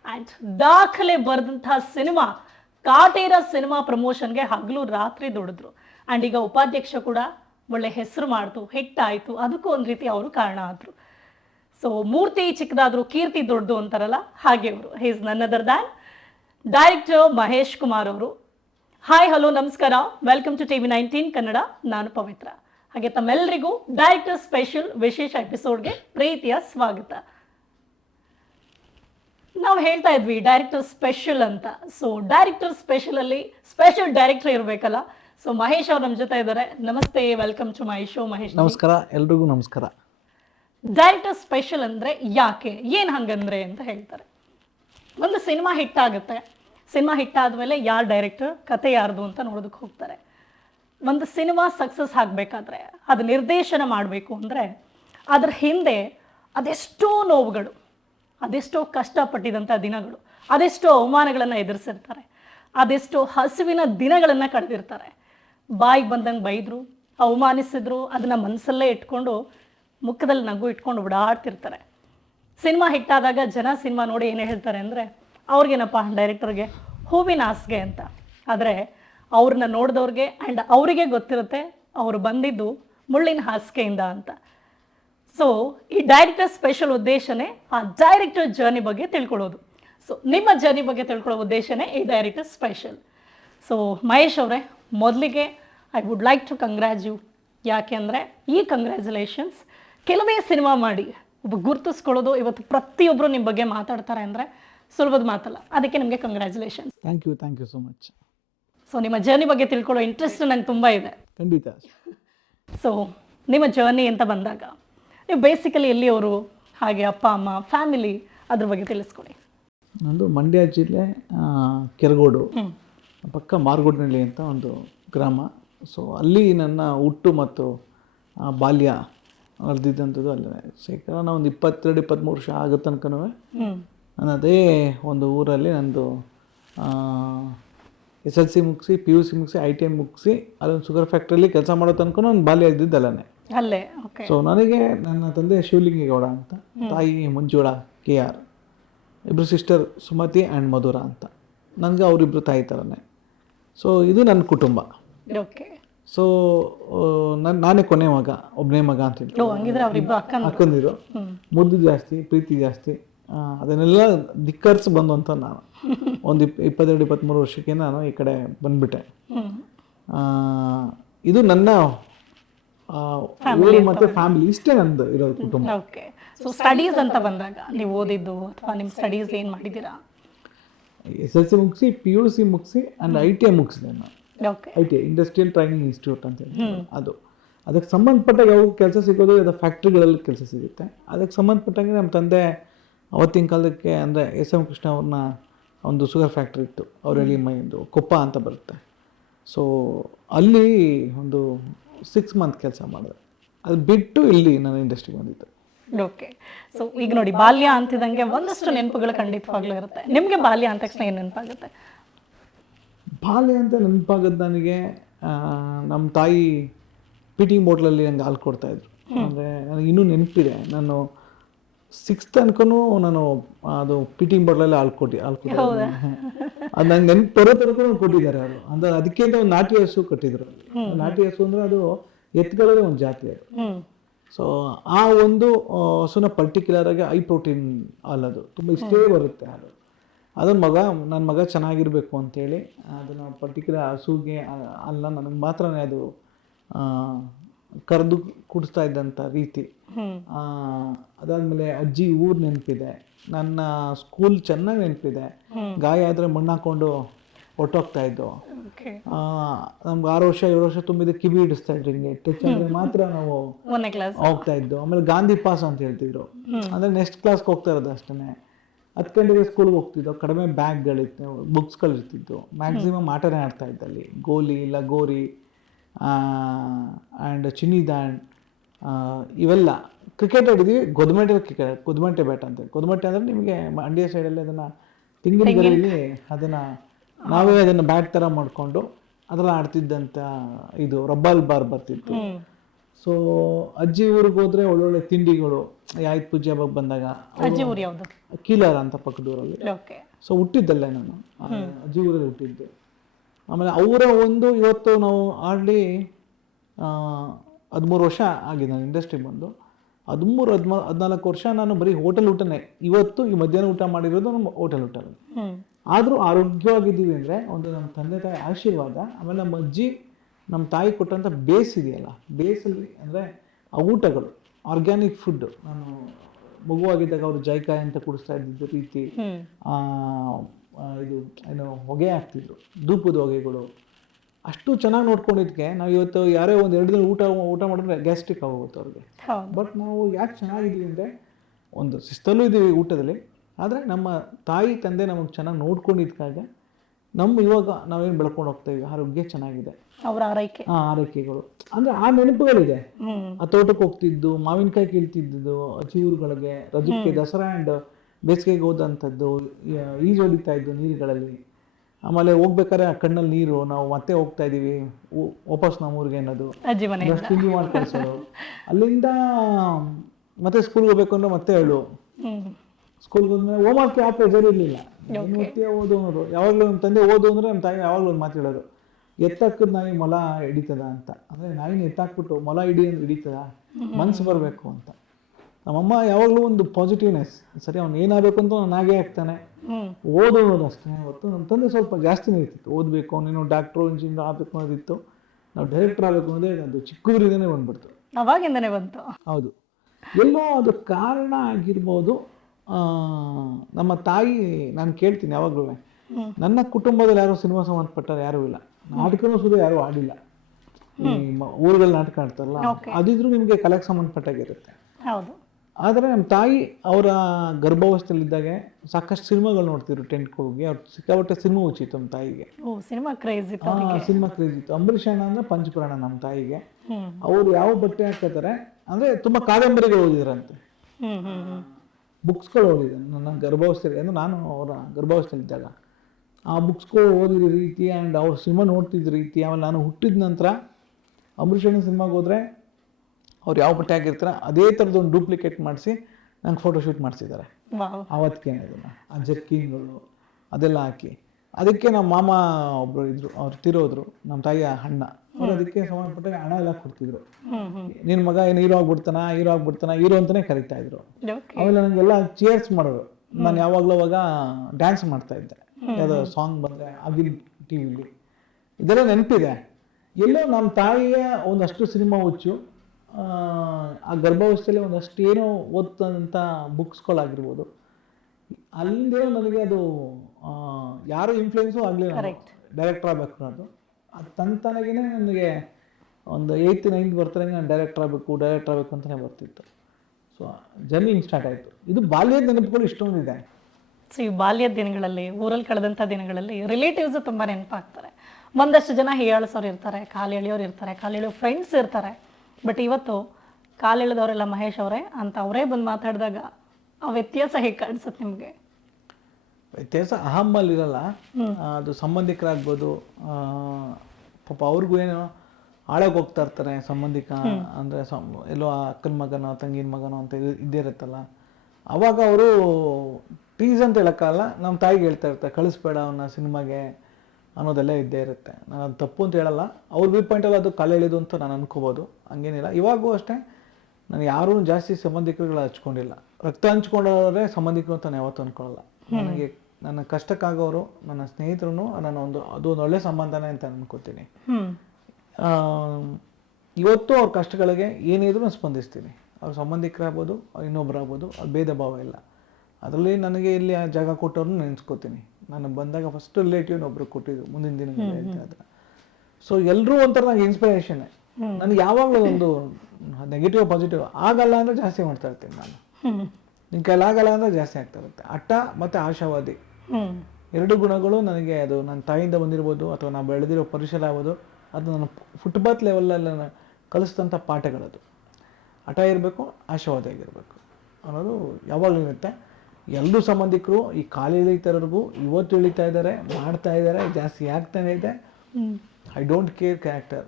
ಆ್ಯಂಡ್ ದಾಖಲೆ ಬರೆದಂಥ ಸಿನಿಮಾ ಕಾಟೇರ ಸಿನಿಮಾ ಪ್ರಮೋಷನ್ಗೆ ಹಗಲು ರಾತ್ರಿ ದುಡಿದ್ರು. ಆ್ಯಂಡ್ ಈಗ ಉಪಾಧ್ಯಕ್ಷ ಕೂಡ ಒಳ್ಳೆ ಹೆಸರು ಮಾಡ್ತು, ಹಿಟ್ಟಾಯಿತು. ಅದಕ್ಕೂ ಒಂದು ರೀತಿ ಅವರು ಕಾರಣ ಆದರು. ಸೊ ಮೂರ್ತಿ ಚಿಕ್ಕದಾದರೂ ಕೀರ್ತಿ ದೊಡ್ಡದು ಅಂತಾರಲ್ಲ, ಹಾಗೆ ಅವರು ಈಸ್ ನನ್ other than director Mahesh Kumar ಅವರು. ಹಾಯ್, ಹಲೋ, ನಮಸ್ಕಾರ, ವೆಲ್ಕಮ್ ಟು TV19 ಕನ್ನಡ. ನಾನು ಪವಿತ್ರ. ಹಾಗೆ ತಮ್ಮೆಲ್ಲರಿಗೂ ಡೈರೆಕ್ಟರ್ ಸ್ಪೆಷಲ್ ವಿಶೇಷ ಎಪಿಸೋಡ್ಗೆ ಪ್ರೀತಿಯ ಸ್ವಾಗತ. ನಾವು ಹೇಳ್ತಾ ಇದ್ವಿ ಡೈರೆಕ್ಟರ್ ಸ್ಪೆಷಲ್ ಅಂತ. ಸೊ ಡೈರೆಕ್ಟರ್ ಸ್ಪೆಷಲಲ್ಲಿ ಸ್ಪೆಷಲ್ ಡೈರೆಕ್ಟರ್ ಇರಬೇಕಲ್ಲ. ಸೊ ಮಹೇಶ್ ಅವ್ರು ನಮ್ಮ ಜೊತೆ ಇದ್ದಾರೆ. ನಮಸ್ತೆ, welcome to my show Mahesh. ನಮಸ್ಕಾರ, ಎಲ್ರಿಗೂ ನಮಸ್ಕಾರ. ಡೈರೆಕ್ಟರ್ ಸ್ಪೆಷಲ್ ಅಂದರೆ ಯಾಕೆ, ಏನು ಹಂಗಂದ್ರೆ ಅಂತ ಹೇಳ್ತಾರೆ. ಒಂದು ಸಿನಿಮಾ ಹಿಟ್ ಆಗುತ್ತೆ, ಸಿನಿಮಾ ಹಿಟ್ ಆದಮೇಲೆ ಯಾರು ಡೈರೆಕ್ಟರ್, ಕತೆ ಯಾರ್ದು ಅಂತ ನೋಡೋದಕ್ಕೆ ಹೋಗ್ತಾರೆ. ಒಂದು ಸಿನಿಮಾ ಸಕ್ಸಸ್ ಆಗಬೇಕಾದ್ರೆ, ಅದು ನಿರ್ದೇಶನ ಮಾಡಬೇಕು ಅಂದರೆ ಅದ್ರ ಹಿಂದೆ ಅದೆಷ್ಟೋ ನೋವುಗಳು, ಅದೆಷ್ಟೋ ಕಷ್ಟಪಟ್ಟಿದಂಥ ದಿನಗಳು, ಅದೆಷ್ಟೋ ಅವಮಾನಗಳನ್ನು ಎದುರಿಸಿರ್ತಾರೆ, ಅದೆಷ್ಟೋ ಹಸುವಿನ ದಿನಗಳನ್ನು ಕಳೆದಿರ್ತಾರೆ. ಬಾಯಿಗೆ ಬಂದಂಗೆ ಬೈದರು, ಅವಮಾನಿಸಿದ್ರು, ಅದನ್ನು ಮನಸ್ಸಲ್ಲೇ ಇಟ್ಕೊಂಡು ಮುಖದಲ್ಲಿ ನಗು ಇಟ್ಕೊಂಡು ಓಡಾಡ್ತಿರ್ತಾರೆ. ಸಿನಿಮಾ ಹಿಟ್ಟಾದಾಗ ಜನ ಸಿನಿಮಾ ನೋಡಿ ಏನು ಹೇಳ್ತಾರೆ ಅಂದರೆ ಅವ್ರಿಗೇನಪ್ಪ ಡೈರೆಕ್ಟರ್ಗೆ ಹೂವಿನ ಹಾಸಿಗೆ ಅಂತ. ಆದರೆ ಅವ್ರನ್ನ ನೋಡಿದವ್ರಿಗೆ ಆ್ಯಂಡ್ ಅವರಿಗೆ ಗೊತ್ತಿರುತ್ತೆ ಅವರು ಬಂದಿದ್ದು ಮುಳ್ಳಿನ ಹಾಸಿಗೆಯಿಂದ ಅಂತ. ಸೊ ಈ ಡೈರೆಕ್ಟರ್ ಸ್ಪೆಷಲ್ ಉದ್ದೇಶನೇ ಆ ಡೈರೆಕ್ಟರ್ ಜರ್ನಿ ಬಗ್ಗೆ ತಿಳ್ಕೊಳ್ಳೋದು. ಸೊ ನಿಮ್ಮ ಜರ್ನಿ ಬಗ್ಗೆ ತಿಳ್ಕೊಳ್ಳೋ ಉದ್ದೇಶನೇ ಈ ಡೈರೆಕ್ಟರ್ ಸ್ಪೆಷಲ್. ಸೊ ಮಹೇಶ್ ಅವರೇ, ಮೊದಲಿಗೆ I would like to congrat you. ಯಾಕೆ ಅಂದರೆ ಈ ಕಂಗ್ರ್ಯಾಚುಲೇಷನ್ಸ್, ಕೆಲವೇ ಸಿನಿಮಾ ಮಾಡಿ ಒಬ್ಬ ಗುರುತಿಸ್ಕೊಳ್ಳೋದು, ಇವತ್ತು ಪ್ರತಿಯೊಬ್ಬರು ನಿಮ್ಮ ಬಗ್ಗೆ ಮಾತಾಡ್ತಾರೆ ಅಂದರೆ ಸುಲಭದ ಮಾತಲ್ಲ. ಅದಕ್ಕೆ ನಿಮಗೆ congratulations. Thank you so much. So ನಿಮ್ಮ ಜರ್ನಿ ಬಗ್ಗೆ ತಿಳ್ಕೊಳ್ಳೋ ಇಂಟ್ರೆಸ್ಟ್ ನಂಗೆ ತುಂಬ ಇದೆ. ಖಂಡಿತ. ಸೊ ನಿಮ್ಮ ಜರ್ನಿ ಅಂತ ಬಂದಾಗ ನೀವು ಬೇಸಿಕಲಿ ಎಲ್ಲಿಯವರು, ಹಾಗೆ ಅಪ್ಪ ಅಮ್ಮ, ಫ್ಯಾಮಿಲಿ, ಅದ್ರ ಬಗ್ಗೆ ತಿಳಿಸ್ಕೊಡಿ. ನಂದು ಮಂಡ್ಯ ಜಿಲ್ಲೆ ಕೆರಗೋಡು ಪಕ್ಕ ಮಾರ್ಗೋಡ್ನಳ್ಳಿ ಅಂತ ಒಂದು ಗ್ರಾಮ. ಸೊ ಅಲ್ಲಿ ನನ್ನ ಹುಟ್ಟು ಮತ್ತು ಬಾಲ್ಯ ನಡೆದಿದ್ದಂಥದ್ದು ಅಲ್ಲೇ. ಶೇಖರ ನಾನು ಒಂದು 22-23 ವರ್ಷ ಆಗೋ ತನಕನೂ ಹ್ಮ್ ನಾನು ಅದೇ ಒಂದು ಊರಲ್ಲಿ ನಂದು SLC ಮುಗಿಸಿ PUC ಮುಗಿಸಿ ITI ಮುಗಿಸಿ ಅಲ್ಲೊಂದು ಶುಗರ್ ಫ್ಯಾಕ್ಟ್ರಿಯಲ್ಲಿ ಕೆಲಸ ಮಾಡೋ ತನಕ ನಾನು ಬಾಲ್ಯ ಇದ್ದಿದ್ದು ಅಲ್ಲೇ. ಅಲ್ಲೇ ಓಕೆ. ಸೊ ನನಗೆ ನನ್ನ ತಂದೆ ಶಿವಲಿಂಗೇಗೌಡ ಅಂತ, ತಾಯಿ ಮಂಜುಳ KR, ಇಬ್ಬರು ಸಿಸ್ಟರ್ ಸುಮತಿ ಆ್ಯಂಡ್ ಮಧುರ ಅಂತ. ನನಗೆ ಅವರಿಬ್ಬರು ತಾಯಿ ಥರನೇ. ಸೊ ಇದು ನನ್ನ ಕುಟುಂಬ. ಓಕೆ. ಸೊ ನಾನೇ ಕೊನೆ ಮಗ, ಒಬ್ಬನೇ ಮಗ ಅಂತ ಹೇಳ್ತೀನಿ. ಹಂಗಿದ್ರೆ ಅವರಿಬ್ಬರು ಅಕ್ಕಂದಿರು, ಮುದ್ದು ಜಾಸ್ತಿ, ಪ್ರೀತಿ ಜಾಸ್ತಿ, ಅದನ್ನೆಲ್ಲ ಧಿಕ್ಕರಿಸಿ ಬಂದಂಥ ನಾನು ಒಂದು 22-23 ವರ್ಷಕ್ಕೆ ನಾನು ಈ ಕಡೆ ಬಂದ್ಬಿಟ್ಟೆ. ಇದು ನನ್ನ ಊರು ಮತ್ತು ಫ್ಯಾಮಿಲಿ, ಇಷ್ಟೇ ನಂದು ಇರೋದು ಕುಟುಂಬ. ಓಕೆ. ಸೊ ಸ್ಟಡೀಸ್ ಅಂತ ಬಂದಾಗ ನೀವು ಓದಿದ್ದು ಅಥವಾ ನಿಮ್ಮ ಸ್ಟಡೀಸ್ ಏನು ಮಾಡಿದ್ದೀರಾ? SLC ಮುಗಿಸಿ PUC ಮುಗಿಸಿ ಆ್ಯಂಡ್ ITI ಮುಗಿಸಿದೆ ನಾನು. Okay. ITI industrial training institute ಅಂತ ಹೇಳಿ ಅದು. ಅದಕ್ಕೆ ಸಂಬಂಧಪಟ್ಟಾಗ ಯಾವ ಕೆಲಸ ಸಿಗೋದು ಅದು ಫ್ಯಾಕ್ಟ್ರಿಗಳಲ್ಲಿ ಕೆಲಸ ಸಿಗುತ್ತೆ. ಅದಕ್ಕೆ ಸಂಬಂಧಪಟ್ಟಂಗೆ ನಮ್ಮ ತಂದೆ ಅವತ್ತಿನ ಕಾಲಕ್ಕೆ ಅಂದರೆ SM ಕೃಷ್ಣ ಅವ್ರನ್ನ ಒಂದು ಶುಗರ್ ಫ್ಯಾಕ್ಟ್ರಿ ಇತ್ತು ಅವರಲ್ಲಿ ಮೈಂದು ಕೊಪ್ಪ ಅಂತ ಬರುತ್ತೆ. ಸೊ ಅಲ್ಲಿ ಒಂದು 6 ಮಂತ್ ಕೆಲಸ ಮಾಡಿದೆ. ಅದು ಬಿಟ್ಟು ಇಲ್ಲಿ ನಾನು ಇಂಡಸ್ಟ್ರಿಗೆ ಬಂದಿದ್ದೆ. ಓಕೆ. ಸೊ ಈಗ ನೋಡಿ, ಬಾಲ್ಯ ಅಂತಿದಂಗೆ ಒಂದಷ್ಟು ನೆನಪುಗಳು ಖಂಡಿತವಾಗ್ಲೂ ಇರುತ್ತೆ. ನಿಮಗೆ ಬಾಲ್ಯ ಅಂದ ತಕ್ಷಣ ಏನು ನೆನಪಾಗುತ್ತೆ? ಬಾಲ್ಯ ಅಂತ ನೆನಪಾಗದ್ದು ನನಗೆ ನಮ್ಮ ತಾಯಿ ಪೀಟಿಂಗ್ ಬಾಟ್ಲಲ್ಲಿ ನಂಗೆ ಹಾಲು ಕೊಡ್ತಾಯಿದ್ರು. ಅಂದರೆ ನನಗೆ ಇನ್ನೂ ನೆನಪಿದೆ, ನಾನು 6th ತನಕನೂ ನಾನು ಅದು ಪೀಟಿಂಗ್ ಬಾಟ್ಲಲ್ಲಿ ಹಾಲು ಕೊಟ್ಟಿದ್ದೆ. ಅದು ನಂಗೆ ನೆನಪು ಬರೋ ತನಕ ಕೊಟ್ಟಿದ್ದಾರೆ ಅವರು. ಅಂದರೆ ಅದಕ್ಕೆ ಅಂತ ಒಂದು ನಾಟಿ ಹಸು ಕಟ್ಟಿದ್ರು. ನಾಟಿ ಹಸು ಅಂದರೆ ಅದು ಎತ್ತುಗಳಲ್ಲೇ ಒಂದು ಜಾತಿ ಅದು. ಸೊ ಆ ಒಂದು ಹಸುನ ಪರ್ಟಿಕ್ಯುಲರ್ ಆಗಿ ಹೈ ಪ್ರೋಟೀನ್ ಹಾಲು, ಅದು ತುಂಬ ಇಷ್ಟೇ ಬರುತ್ತೆ ಹಾಲು. ಅದನ್ನ ನನ್ನ ಮಗ ಚೆನ್ನಾಗಿರಬೇಕು ಅಂತೇಳಿ ಅದನ್ನು ಪರ್ಟಿಕ್ಯುಲರ್ ಹಸುಗೆ ಅಲ್ಲ ನನಗೆ ಮಾತ್ರನೇ ಅದು ಕರೆದು ಕುಡಿಸ್ತಾ ಇದ್ದಂಥ ರೀತಿ. ಅದಾದಮೇಲೆ ಅಜ್ಜಿ ಊರು ನೆನಪಿದೆ, ನನ್ನ ಸ್ಕೂಲ್ ಚೆನ್ನಾಗಿ ನೆನಪಿದೆ. ಗಾಯ ಆದರೆ ಮಣ್ಣು ಹಾಕ್ಕೊಂಡು ಹೊಟ್ಟೋಗ್ತಾ ಇದ್ದು. ನಮ್ಗೆ 6 ವರ್ಷ 7 ವರ್ಷ ತುಂಬಿದ ಕಿವಿ ಹಿಡಿಸ್ತಾ ಇದ್ರು, ಹಿಂಗೆ ಟಚ್ ಆದರೆ ಮಾತ್ರ ನಾವು ಹೋಗ್ತಾ ಇದ್ದು. ಆಮೇಲೆ ಗಾಂಧಿ ಪಾಸ್ ಅಂತ ಹೇಳ್ತಿದ್ರು, ಅಂದರೆ ನೆಕ್ಸ್ಟ್ ಕ್ಲಾಸ್ಗೆ ಹೋಗ್ತಾ ಇರೋದು ಅಷ್ಟೇ. 10 ಗಂಟೆಗೆ ಸ್ಕೂಲ್ಗೆ ಹೋಗ್ತಿದ್ದೋ, ಕಡಿಮೆ ಬ್ಯಾಗ್ಗಳಿತ್ತು, ಬುಕ್ಸ್ಗಳಿರ್ತಿದ್ದು, ಮ್ಯಾಕ್ಸಿಮಮ್ ಆಟನೇ ಆಡ್ತಾ ಇದ್ದಲ್ಲಿ ಗೋಲಿ, ಲಗೋರಿ ಆ್ಯಂಡ್ ಚಿನ್ನಿ ದಾಂಡ್, ಇವೆಲ್ಲ. ಕ್ರಿಕೆಟ್ ಆಡಿದ್ವಿ, ಗೊದಮೆಂಟೆ ಬ್ಯಾಟ್ ಅಂತ. ಗೊದಮೆಂಟೆ ಅಂದರೆ ನಿಮಗೆ ಮಂಡ್ಯ ಸೈಡಲ್ಲಿ ಅದನ್ನು ತೆಂಗಿನ ಗರಿಯಲ್ಲಿ ಅದನ್ನು ನಾವೇ ಅದನ್ನು ಬ್ಯಾಟ್ ಥರ ಮಾಡಿಕೊಂಡು ಅದರಲ್ಲಿ ಆಡ್ತಿದ್ದಂಥ ಇದು ರಬ್ಬಲ್ ಬಾರ್ ಬರ್ತಿತ್ತು. ಸೊ ಅಜ್ಜಿ ಊರಿಗೆ ಹೋದರೆ ಒಳ್ಳೊಳ್ಳೆ ತಿಂಡಿಗಳು, ಆಯ್ತು ಪೂಜೆ ಹಬ್ಬ ಬಂದಾಗ. ಕೀಲಾರ ಅಂತ ಪಕ್ಕದೂರಲ್ಲಿ. ಸೊ ಹುಟ್ಟಿದ್ದಲ್ಲೇ ನಾನು ಅಜ್ಜಿ ಊರಲ್ಲಿ ಹುಟ್ಟಿದ್ದೆ. ಆಮೇಲೆ ಅವರ ಒಂದು ಇವತ್ತು ನಾವು ಆಡಲಿ 13 ವರ್ಷ ಆಗಿದೆ ನಾನು ಇಂಡಸ್ಟ್ರಿಗೆ ಬಂದು. 13-14 ವರ್ಷ ನಾನು ಬರೀ ಹೋಟೆಲ್ ಊಟನೇ. ಇವತ್ತು ಈ ಮಧ್ಯಾಹ್ನ ಊಟ ಮಾಡಿರೋದು ನಮ್ಮ ಹೋಟೆಲ್ ಊಟಲ್ಲಿ. ಆದರೂ ಆರೋಗ್ಯವಾಗಿದ್ದೀವಿ ಅಂದರೆ ಒಂದು ನಮ್ಮ ತಂದೆ ತಾಯಿ ಆಶೀರ್ವಾದ, ಆಮೇಲೆ ನಮ್ಮ ಅಜ್ಜಿ ನಮ್ಮ ತಾಯಿ ಕೊಟ್ಟಂಥ ಬೇಸ್ ಇದೆಯಲ್ಲ, ಬೇಸಲ್ಲಿ ಅಂದರೆ ಆ ಊಟಗಳು ಆರ್ಗ್ಯಾನಿಕ್ ಫುಡ್. ನಾನು ಮಗುವಾಗಿದ್ದಾಗ ಅವರು ಜಾಯ್ಕಾಯಿ ಅಂತ ಕುಡಿಸ್ತಾ ಇದ್ದಿದ್ದು ರೀತಿ, ಇದು ಏನು ಹೊಗೆ ಹಾಕ್ತಿದ್ರು, ಧೂಪದ ಹೊಗೆಗಳು, ಅಷ್ಟು ಚೆನ್ನಾಗಿ ನೋಡ್ಕೊಂಡಿದ್ದಕ್ಕೆ ನಾವು ಇವತ್ತು ಯಾರೇ ಒಂದು 2 ದಿನ ಊಟ ಮಾಡಿದ್ರೆ ಗ್ಯಾಸ್ಟ್ರಿಕ್ ಆಗೋಗುತ್ತೆ ಅವ್ರಿಗೆ. ಬಟ್ ನಾವು ಯಾಕೆ ಚೆನ್ನಾಗಿದ್ದೀವಿ ಅಂದರೆ ಒಂದು ಶಿಸ್ತಲ್ಲೂ ಇದ್ದೀವಿ ಊಟದಲ್ಲಿ, ಆದರೆ ನಮ್ಮ ತಾಯಿ ತಂದೆ ನಮಗೆ ಚೆನ್ನಾಗಿ ನೋಡ್ಕೊಂಡಿದ್ದಾಗ ಇವಾಗ ನಾವೇನು ಬೆಳ್ಕೊಂಡು ಹೋಗ್ತಾಯಿದ್ವಿ, ಆರೋಗ್ಯ ಚೆನ್ನಾಗಿದೆ, ಅವರ ಆರೈಕೆಗಳು. ಅಂದರೆ ಆ ನೆನಪುಗಳಿದೆ. ಆ ತೋಟಕ್ಕೆ ಹೋಗ್ತಿದ್ದು, ಮಾವಿನಕಾಯಿ ಕೀಳ್ತಿದ್ದು ಅಜ್ಜಿ ಊರುಗಳಿಗೆ, ರಜಕ್ಕೆ, ದಸರಾ ಆ್ಯಂಡ್ ಬೇಸಿಗೆಗೆ ಹೋದಂಥದ್ದು, ಈಜು ಹೊಡಿತಾ ಇದ್ದು ನೀರುಗಳಲ್ಲಿ. ಆಮೇಲೆ ಹೋಗ್ಬೇಕಾದ್ರೆ ಆ ಕಣ್ಣಲ್ಲಿ ನೀರು, ನಾವು ಮತ್ತೆ ಹೋಗ್ತಾ ಇದ್ದೀವಿ ವಾಪಸ್ ನಮ್ಮ ಊರಿಗೆ ಅನ್ನೋದು, ತಿಂಡಿ ಮಾಡಿ ಕಳಿಸೋದು. ಅಲ್ಲಿಂದ ಮತ್ತೆ ಸ್ಕೂಲ್ಗೆ ಹೋಗ್ಬೇಕು ಅಂದ್ರೆ ಮತ್ತೆ ಹೇಳು, ಸ್ಕೂಲ್ಗೆ ಹೋದ್ಮೇಲೆ ಹೋಮ್ವರ್ಕ್ ಯಾವ ಪ್ರೆಷರ್ ಇರಲಿಲ್ಲ, ಓದು ಅನ್ನೋದು. ಯಾವಾಗಲೂ ನಮ್ಮ ತಂದೆ ಓದು ಅಂದರೆ ನಮ್ಮ ತಾಯಿ ಯಾವಾಗಲೂ ಒಂದು ಮಾತು ಹೇಳೋದು, ಎತ್ತಾಕಿದ್ ನಾಯಿ ಮೊಲ ಹಿಡಿತದ ಅಂತ. ಅಂದರೆ ನಾಯಿನ ಎತ್ತಾಕ್ಬಿಟ್ಟು ಮೊಲ ಹಿಡಿತದ, ಮನಸ್ಸು ಬರಬೇಕು ಅಂತ. ನಮ್ಮಮ್ಮ ಯಾವಾಗಲೂ ಒಂದು ಪಾಸಿಟಿವ್ನೆಸ್, ಸರಿ ಅವ್ನು ಏನಾಗಬೇಕು ಅಂತ ನಾನು ಹಾಗೇ ಆಗ್ತಾನೆ, ಓದು ಅನ್ನೋದು ಅಷ್ಟೇ ಹೊತ್ತು. ನಮ್ಮ ತಂದೆ ಸ್ವಲ್ಪ ಜಾಸ್ತಿನೇ ಇರ್ತಿತ್ತು, ಓದಬೇಕು, ನೀನು ಡಾಕ್ಟ್ರು ಇಂಜಿನಿಯರ್ ಆಗಬೇಕು ಅನ್ನೋದಿತ್ತು. ನಾವು ಡೈರೆಕ್ಟರ್ ಆಗಬೇಕು ಅಂದರೆ ಅದು ಚಿಕ್ಕದ್ರಿಂದನೇ ಬಂದ್ಬಿಡ್ತು, ಅವಾಗಿಂದನೇ ಬಂತು. ಹೌದು, ಎಲ್ಲೋ ಅದು ಕಾರಣ ಆಗಿರ್ಬೋದು. ನಮ್ಮ ತಾಯಿ, ನಾನು ಕೇಳ್ತೀನಿ ಯಾವಾಗಲೂ, ನನ್ನ ಕುಟುಂಬದಲ್ಲಿ ಯಾರು ಸಿನಿಮಾ ಸಂಬಂಧಪಟ್ಟರು ಯಾರೂ ಇಲ್ಲ, ನಾಟಕನೂ ಸುದ ಯಾರೂ ಆಡಿಲ್ಲ. ಈ ಊರುಗಳಲ್ಲಿ ನಾಟಕ ಆಡ್ತಾರಲ್ಲ, ಅದಿದ್ರು ನಿಮಗೆ ಕಲೆಗೆ ಸಂಬಂಧಪಟ್ಟಾಗಿರುತ್ತೆ. ಆದರೆ ನಮ್ಮ ತಾಯಿ ಅವರ ಗರ್ಭಾವಸ್ಥೆಯಲ್ಲಿದ್ದಾಗೆ ಸಾಕಷ್ಟು ಸಿನಿಮಾಗಳು ನೋಡ್ತಿದ್ರು. ಟೆಂಟ್ಗೆ ಹೋಗಿ ಅವ್ರು ಸಿಕ್ಕಾಪಟ್ಟೆ ಸಿನಿಮಾ ಹುಚ್ಚಿತ್ತು ನಮ್ಮ ತಾಯಿಗೆ, ಸಿನಿಮಾ ಕ್ರೇಜ್ ಇತ್ತು. ಅಂಬರೀಷ್ ಅಣ್ಣ ಅಂದರೆ ಪಂಚಪುರಾಣ ನಮ್ಮ ತಾಯಿಗೆ. ಅವರು ಯಾವ ಬಟ್ಟೆ ಹಾಕೋತಾರೆ ಅಂದ್ರೆ ತುಂಬಾ ಕಾದಂಬರಿಗಳು ಓದಿದ್ರಂತೆ, ಬುಕ್ಸ್ಗಳು ಓದಿದ್ದಾರೆ. ನನ್ನ ಗರ್ಭಾವಸ್ಥೆಯಲ್ಲಿ ಅಂದ್ರೆ ನಾನು ಅವರ ಗರ್ಭಾವಸ್ಥೆಯಲ್ಲಿ ಇದ್ದಾಗ ಆ ಬುಕ್ಸ್ಗಳು ಓದಿದ ರೀತಿ ಆ್ಯಂಡ್ ಅವ್ರ ಸಿನಿಮಾ ನೋಡ್ತಿದ್ದ ರೀತಿ, ಆಮೇಲೆ ನಾನು ಹುಟ್ಟಿದ ನಂತರ ಅಂಬರೀಷಣ್ಣ ಸಿನಿಮಾಗೆ ಹೋದರೆ ಅವ್ರು ಯಾವ ಬಟ್ಟೆ ಹಾಕಿರ್ತಾರೆ ಅದೇ ಥರದ್ದು ಒಂದು ಡೂಪ್ಲಿಕೇಟ್ ಮಾಡಿಸಿ ನಂಗೆ ಫೋಟೋಶೂಟ್ ಮಾಡಿಸಿದ್ದಾರೆ. ಆವತ್ತಿಗೆ ಅದನ್ನು ಆ ಜರ್ಕಿನ್ಗಳು ಅದೆಲ್ಲ ಹಾಕಿ, ಅದಕ್ಕೆ ನಮ್ಮ ಮಾಮ ಒಬ್ಬರು ಇದ್ರು, ಅವ್ರು ತಿರೋದ್ರು, ನಮ್ಮ ತಾಯಿಯ ಅಣ್ಣ, ಅವ್ರು ಅದಕ್ಕೆ ಸಂಬಂಧಪಟ್ಟ ಹಣ ಎಲ್ಲ ಕೊಡ್ತಿದ್ರು. ನಿನ್ನ ಮಗ ಏನು ಹೀರೋ ಆಗ್ಬಿಡ್ತಾನ ಹೀರೋ ಅಂತಾನೆ ಕರಿತಾ ಇದ್ರು. ಆಮೇಲೆ ನನಗೆಲ್ಲ ಚೇರ್ಸ್ ಮಾಡೋರು. ನಾನು ಯಾವಾಗಲೂ ಅವಾಗ ಡ್ಯಾನ್ಸ್ ಮಾಡ್ತಾ ಇದ್ದೆ, ಯಾವುದೋ ಸಾಂಗ್ ಬಂದರೆ ಆಗಿನ ಟಿ ವಿಲಿ. ಇದೆಲ್ಲ ನೆನಪಿದೆ. ಎಲ್ಲೋ ನಮ್ಮ ತಾಯಿಯ ಒಂದಷ್ಟು ಸಿನಿಮಾ ಹುಚ್ಚು, ಆ ಗರ್ಭಾವಸ್ಥೆಯಲ್ಲಿ ಒಂದಷ್ಟು ಏನೋ ಓದ್ತಂಥ ಬುಕ್ಸ್ಗಳಾಗಿರ್ಬೋದು, ಅಲ್ಲಿಂದೇ ನನಗೆ ಅದು ಯಾರು ಇನ್ಫ್ಲೂಯೆನ್ಸು ಆಗಲಿಲ್ಲ. ಡೈರೆಕ್ಟರ್ ಆಗಬೇಕು ಅನ್ನೋದು ಅದು ತಂತಾನಾಗೇ ನನಗೆ ಒಂದು 8th 9th ಬರ್ತಾರೆ ನಾನು ಡೈರೆಕ್ಟರ್ ಆಗಬೇಕು ಅಂತಲೇ ಬರ್ತಿತ್ತು. ಸೊ ಜರ್ನಿ ಸ್ಟಾರ್ಟ್ ಆಯಿತು. ಇದು ಬಾಲ್ಯದ ನೆನಪುಗಳು ಇಷ್ಟೊಂದಿದೆ. ಸೊ ಈ ಬಾಲ್ಯದ ದಿನಗಳಲ್ಲಿ, ಊರಲ್ಲಿ ಕಳೆದಂಥ ದಿನಗಳಲ್ಲಿ ರಿಲೇಟಿವ್ಸ್ ತುಂಬ ನೆನಪಾಗ್ತಾರೆ. ಒಂದಷ್ಟು ಜನ ಹೀಯಾಳಿಸೋರು ಇರ್ತಾರೆ, ಕಾಲು ಎಳೆಯೋರು ಇರ್ತಾರೆ, ಕಾಲು ಎಳೆಯೋ ಫ್ರೆಂಡ್ಸ್ ಇರ್ತಾರೆ. ಬಟ್ ಇವತ್ತು ಕಾಲು ಎಳೆದವರೆಲ್ಲ ಮಹೇಶ್ ಅವರೇ ಅಂತ ಅವರೇ ಬಂದು ಮಾತಾಡಿದಾಗ ಆ ವ್ಯತ್ಯಾಸ ಹೇಗೆ ಕಾಣಿಸುತ್ತೆ ನಿಮಗೆ? ವ್ಯತ್ಯಾಸ ಅಹಮ್ಮಲ್ಲಿರಲ್ಲ, ಅದು ಸಂಬಂಧಿಕರಾಗ್ಬೋದು. ಪಾಪ ಅವ್ರಿಗೂ ಏನೋ ಆಳಕ್ಕೆ ಹೋಗ್ತಾ ಇರ್ತಾರೆ ಸಂಬಂಧಿಕ ಅಂದರೆ ಎಲ್ಲೋ ಅಕ್ಕನ ಮಗನೋ ತಂಗಿನ ಮಗನೋ ಅಂತ ಇದ್ದೇ ಇರುತ್ತಲ್ಲ, ಅವಾಗ ಅವರು ಟೀಸ್ ಅಂತ ಹೇಳೋಕ್ಕಲ್ಲ, ನಮ್ಮ ತಾಯಿಗೆ ಹೇಳ್ತಾ ಇರ್ತಾರೆ ಕಳಿಸ್ಬೇಡ ಅವನ್ನ ಸಿನಿಮಾಗೆ ಅನ್ನೋದೆಲ್ಲ ಇದ್ದೇ ಇರುತ್ತೆ. ನಾನು ಅದು ತಪ್ಪು ಅಂತ ಹೇಳಲ್ಲ, ಅವ್ರ ವ್ಯೂ ಪಾಯಿಂಟಲ್ಲಿ ಅದು ಕಾಲು ಎಳೆದು ಅಂತ ನಾನು ಅನ್ಕೋಬೋದು, ಹಂಗೇನಿಲ್ಲ. ಇವಾಗೂ ಅಷ್ಟೇ ನಾನು ಯಾರೂ ಜಾಸ್ತಿ ಸಂಬಂಧಿಕರುಗಳು ಹಚ್ಕೊಂಡಿಲ್ಲ. ರಕ್ತ ಹಂಚ್ಕೊಂಡವ್ರೆ ಸಂಬಂಧಿಕರು ಅಂತ ನಾನು ಯಾವತ್ತೂ ಅಂದ್ಕೊಳ್ಳಲ್ಲ. ನನಗೆ ನನ್ನ ಕಷ್ಟಕ್ಕಾಗೋರು ನನ್ನ ಸ್ನೇಹಿತರು ನನ್ನ ಅದು ಒಂದು ಒಳ್ಳೆ ಸಂಬಂಧನೇ ಅಂತ ಅನ್ಕೋತೀನಿ. ಇವತ್ತು ಅವ್ರ ಕಷ್ಟಗಳಿಗೆ ಏನಿದ್ರು ನಾನು ಸ್ಪಂದಿಸ್ತೀನಿ. ಅವ್ರ ಸಂಬಂಧಿಕರಾಗ್ಬೋದು, ಇನ್ನೊಬ್ಬರಾಗ್ಬೋದು, ಅದು ಭೇದ ಭಾವ ಇಲ್ಲ. ಅದರಲ್ಲಿ ನನಗೆ ಇಲ್ಲಿ ಆ ಜಾಗ ಕೊಟ್ಟವ್ರನ್ನ ನೆನೆಸ್ಕೋತೀನಿ. ನಾನು ಬಂದಾಗ ಫಸ್ಟ್ ರಿಲೇಟಿವ್ನ ಒಬ್ರು ಕೊಟ್ಟಿದ್ದು ಮುಂದಿನ ದಿನಗಳಲ್ಲಿ ಹೇಳ್ತಾ ಇದ್ದಾರೆ. ಸೊ ಎಲ್ಲರೂ ಒಂಥರ ನನಗೆ ಇನ್ಸ್ಪಿರೇಷನ್ನೇ. ನನಗೆ ಯಾವಾಗಲೂ ಒಂದು ನೆಗೆಟಿವ್ ಪಾಸಿಟಿವ್ ಆಗಲ್ಲ ಅಂದರೆ ಜಾಸ್ತಿ ಮಾಡ್ತಾ ಇರ್ತೀನಿ ನಾನು. ನಿನ್ನ ಕೈಲಿ ಆಗಲ್ಲ ಅಂದರೆ ಜಾಸ್ತಿ ಆಗ್ತಾ ಇರುತ್ತೆ. ಹಠ ಮತ್ತು ಆಶಾವಾದಿ ಎರಡು ಗುಣಗಳು ನನಗೆ, ಅದು ನನ್ನ ತಾಯಿಯಿಂದ ಬಂದಿರ್ಬೋದು ಅಥವಾ ನಾವು ಬೆಳೆದಿರೋ ಪರಿಸರ ಆಗ್ಬೋದು, ಅದು ನನ್ನ ಫುಟ್ಪಾತ್ ಲೆವೆಲಲ್ಲಿ ನಾನು ಕಲಿಸಿದಂಥ ಪಾಠಗಳದು. ಹಠ ಇರಬೇಕು, ಆಶಾವಾದಿ ಆಗಿರಬೇಕು ಅನ್ನೋದು ಯಾವಾಗಲೂ ಇರುತ್ತೆ. ಎಲ್ಲರೂ ಸಂಬಂಧಿಕರು ಈ ಕಾಲು ಎಳಿತಾರವ್ರಿಗೂ ಇವತ್ತು ಎಳಿತಾ ಇದ್ದಾರೆ, ಮಾಡ್ತಾ ಇದ್ದಾರೆ, ಜಾಸ್ತಿ ಆಗ್ತಾನೆ ಇದೆ. I don't care character.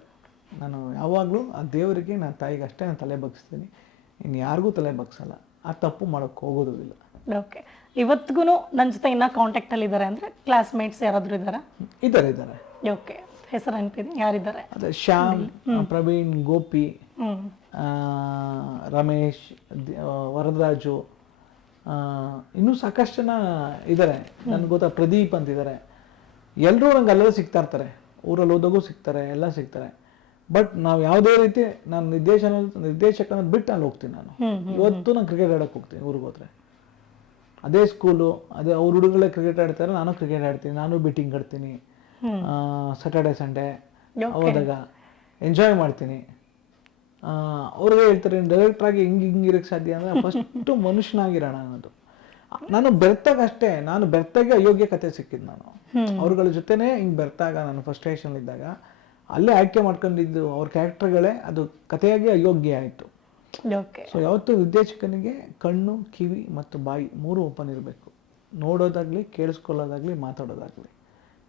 ನಾನು ಯಾವಾಗಲೂ ಆ ದೇವರಿಗೆ, ನನ್ನ ತಾಯಿಗೆ ಅಷ್ಟೇ ನಾನು ತಲೆ ಬಗ್ಗಿಸ್ತೀನಿ, ಇನ್ನು ಯಾರಿಗೂ ತಲೆ ಬಗ್ಸಲ್ಲ. ಆ ತಪ್ಪು ಮಾಡೋಕ್ಕೆ ಹೋಗೋದು ಇಲ್ಲ. ಓಕೆ, ಇವತ್ತಿಗೂ ನನ್ನ ಜೊತೆ ಇನ್ನೂ ಕಾಂಟ್ಯಾಕ್ಟಲ್ಲಿ ಇದ್ದಾರೆ ಅಂದರೆ ಕ್ಲಾಸ್ಮೇಟ್ಸ್ ಯಾರಾದರೂ ಇದ್ದಾರಾ? ಇದ್ದಾರೆ. ಓಕೆ, ಹೆಸರು ನೆನಪಿದೆ, ಯಾರಿದ್ದಾರೆ? ಅದೇ ಶ್ಯಾಮ್, ಪ್ರವೀಣ್, ಗೋಪಿ, ರಮೇಶ್, ವರದರಾಜು, ಇನ್ನೂ ಸಾಕಷ್ಟು ಜನ ಇದ್ದಾರೆ. ನನಗೆ ಗೊತ್ತಾ ಪ್ರದೀಪ್ ಅಂತಿದ್ದಾರೆ. ಎಲ್ಲರೂ ನಂಗೆ ಅಲ್ಲೆಲ್ಲ ಸಿಗ್ತಾ ಇರ್ತಾರೆ, ಊರಲ್ಲಿ ಹೋದಾಗೂ ಸಿಗ್ತಾರೆ, ಎಲ್ಲ ಸಿಗ್ತಾರೆ. ಬಟ್ ನಾವು ಯಾವುದೇ ರೀತಿ ನಾನು ನಿರ್ದೇಶಕನ ಬಿಟ್ಟು ಅಲ್ಲಿ ಹೋಗ್ತೀನಿ. ನಾನು ಇವತ್ತು ನಾನು ಕ್ರಿಕೆಟ್ ಆಡೋಕ್ಕೆ ಹೋಗ್ತೀನಿ ಊರಿಗೆ ಹೋದ್ರೆ. ಅದೇ ಸ್ಕೂಲು, ಅದೇ ಅವ್ರ ಹುಡುಗರೇ ಕ್ರಿಕೆಟ್ ಆಡ್ತಾರೆ, ನಾನು ಕ್ರಿಕೆಟ್ ಆಡ್ತೀನಿ, ನಾನು ಬೆಟ್ಟಿಂಗ್ ಆಡ್ತೀನಿ. ಸ್ಯಾಟರ್ಡೆ ಸಂಡೇ ಹೋದಾಗ ಎಂಜಾಯ್ ಮಾಡ್ತೀನಿ. ಅವ್ರಿಗೆ ಹೇಳ್ತಾರೆ ಡೈರೆಕ್ಟ್ರಾಗಿ ಹಿಂಗಿರಕ್ಕೆ ಸಾಧ್ಯ ಅಂದರೆ ಫಸ್ಟು ಮನುಷ್ಯನಾಗಿರೋಣ ಅನ್ನೋದು. ನಾನು ಬೆರ್ತಾಗ ಅಷ್ಟೇ, ನಾನು ಬೆರ್ತಾಗೆ ಅಯೋಗ್ಯ ಕತೆ ಸಿಕ್ಕಿದ್ದು. ನಾನು ಅವ್ರಗಳ ಜೊತೆನೇ ಹಿಂಗೆ ಬೆರ್ತಾಗ ನಾನು ಫಸ್ಟ್ರೇಷನ್ ಇದ್ದಾಗ ಅಲ್ಲೇ ಆಯ್ಕೆ ಮಾಡ್ಕೊಂಡಿದ್ದು ಅವ್ರ ಕ್ಯಾರೆಕ್ಟರ್ಗಳೇ ಅದು ಕಥೆಯಾಗಿ ಅಯೋಗ್ಯ ಆಯಿತು. ಸೊ ಯಾವತ್ತೂ ನಿರ್ದೇಶಕನಿಗೆ ಕಣ್ಣು, ಕಿವಿ ಮತ್ತು ಬಾಯಿ 3 ಓಪನ್ ಇರಬೇಕು. ನೋಡೋದಾಗಲಿ, ಕೇಳಿಸ್ಕೊಳ್ಳೋದಾಗಲಿ, ಮಾತಾಡೋದಾಗಲಿ,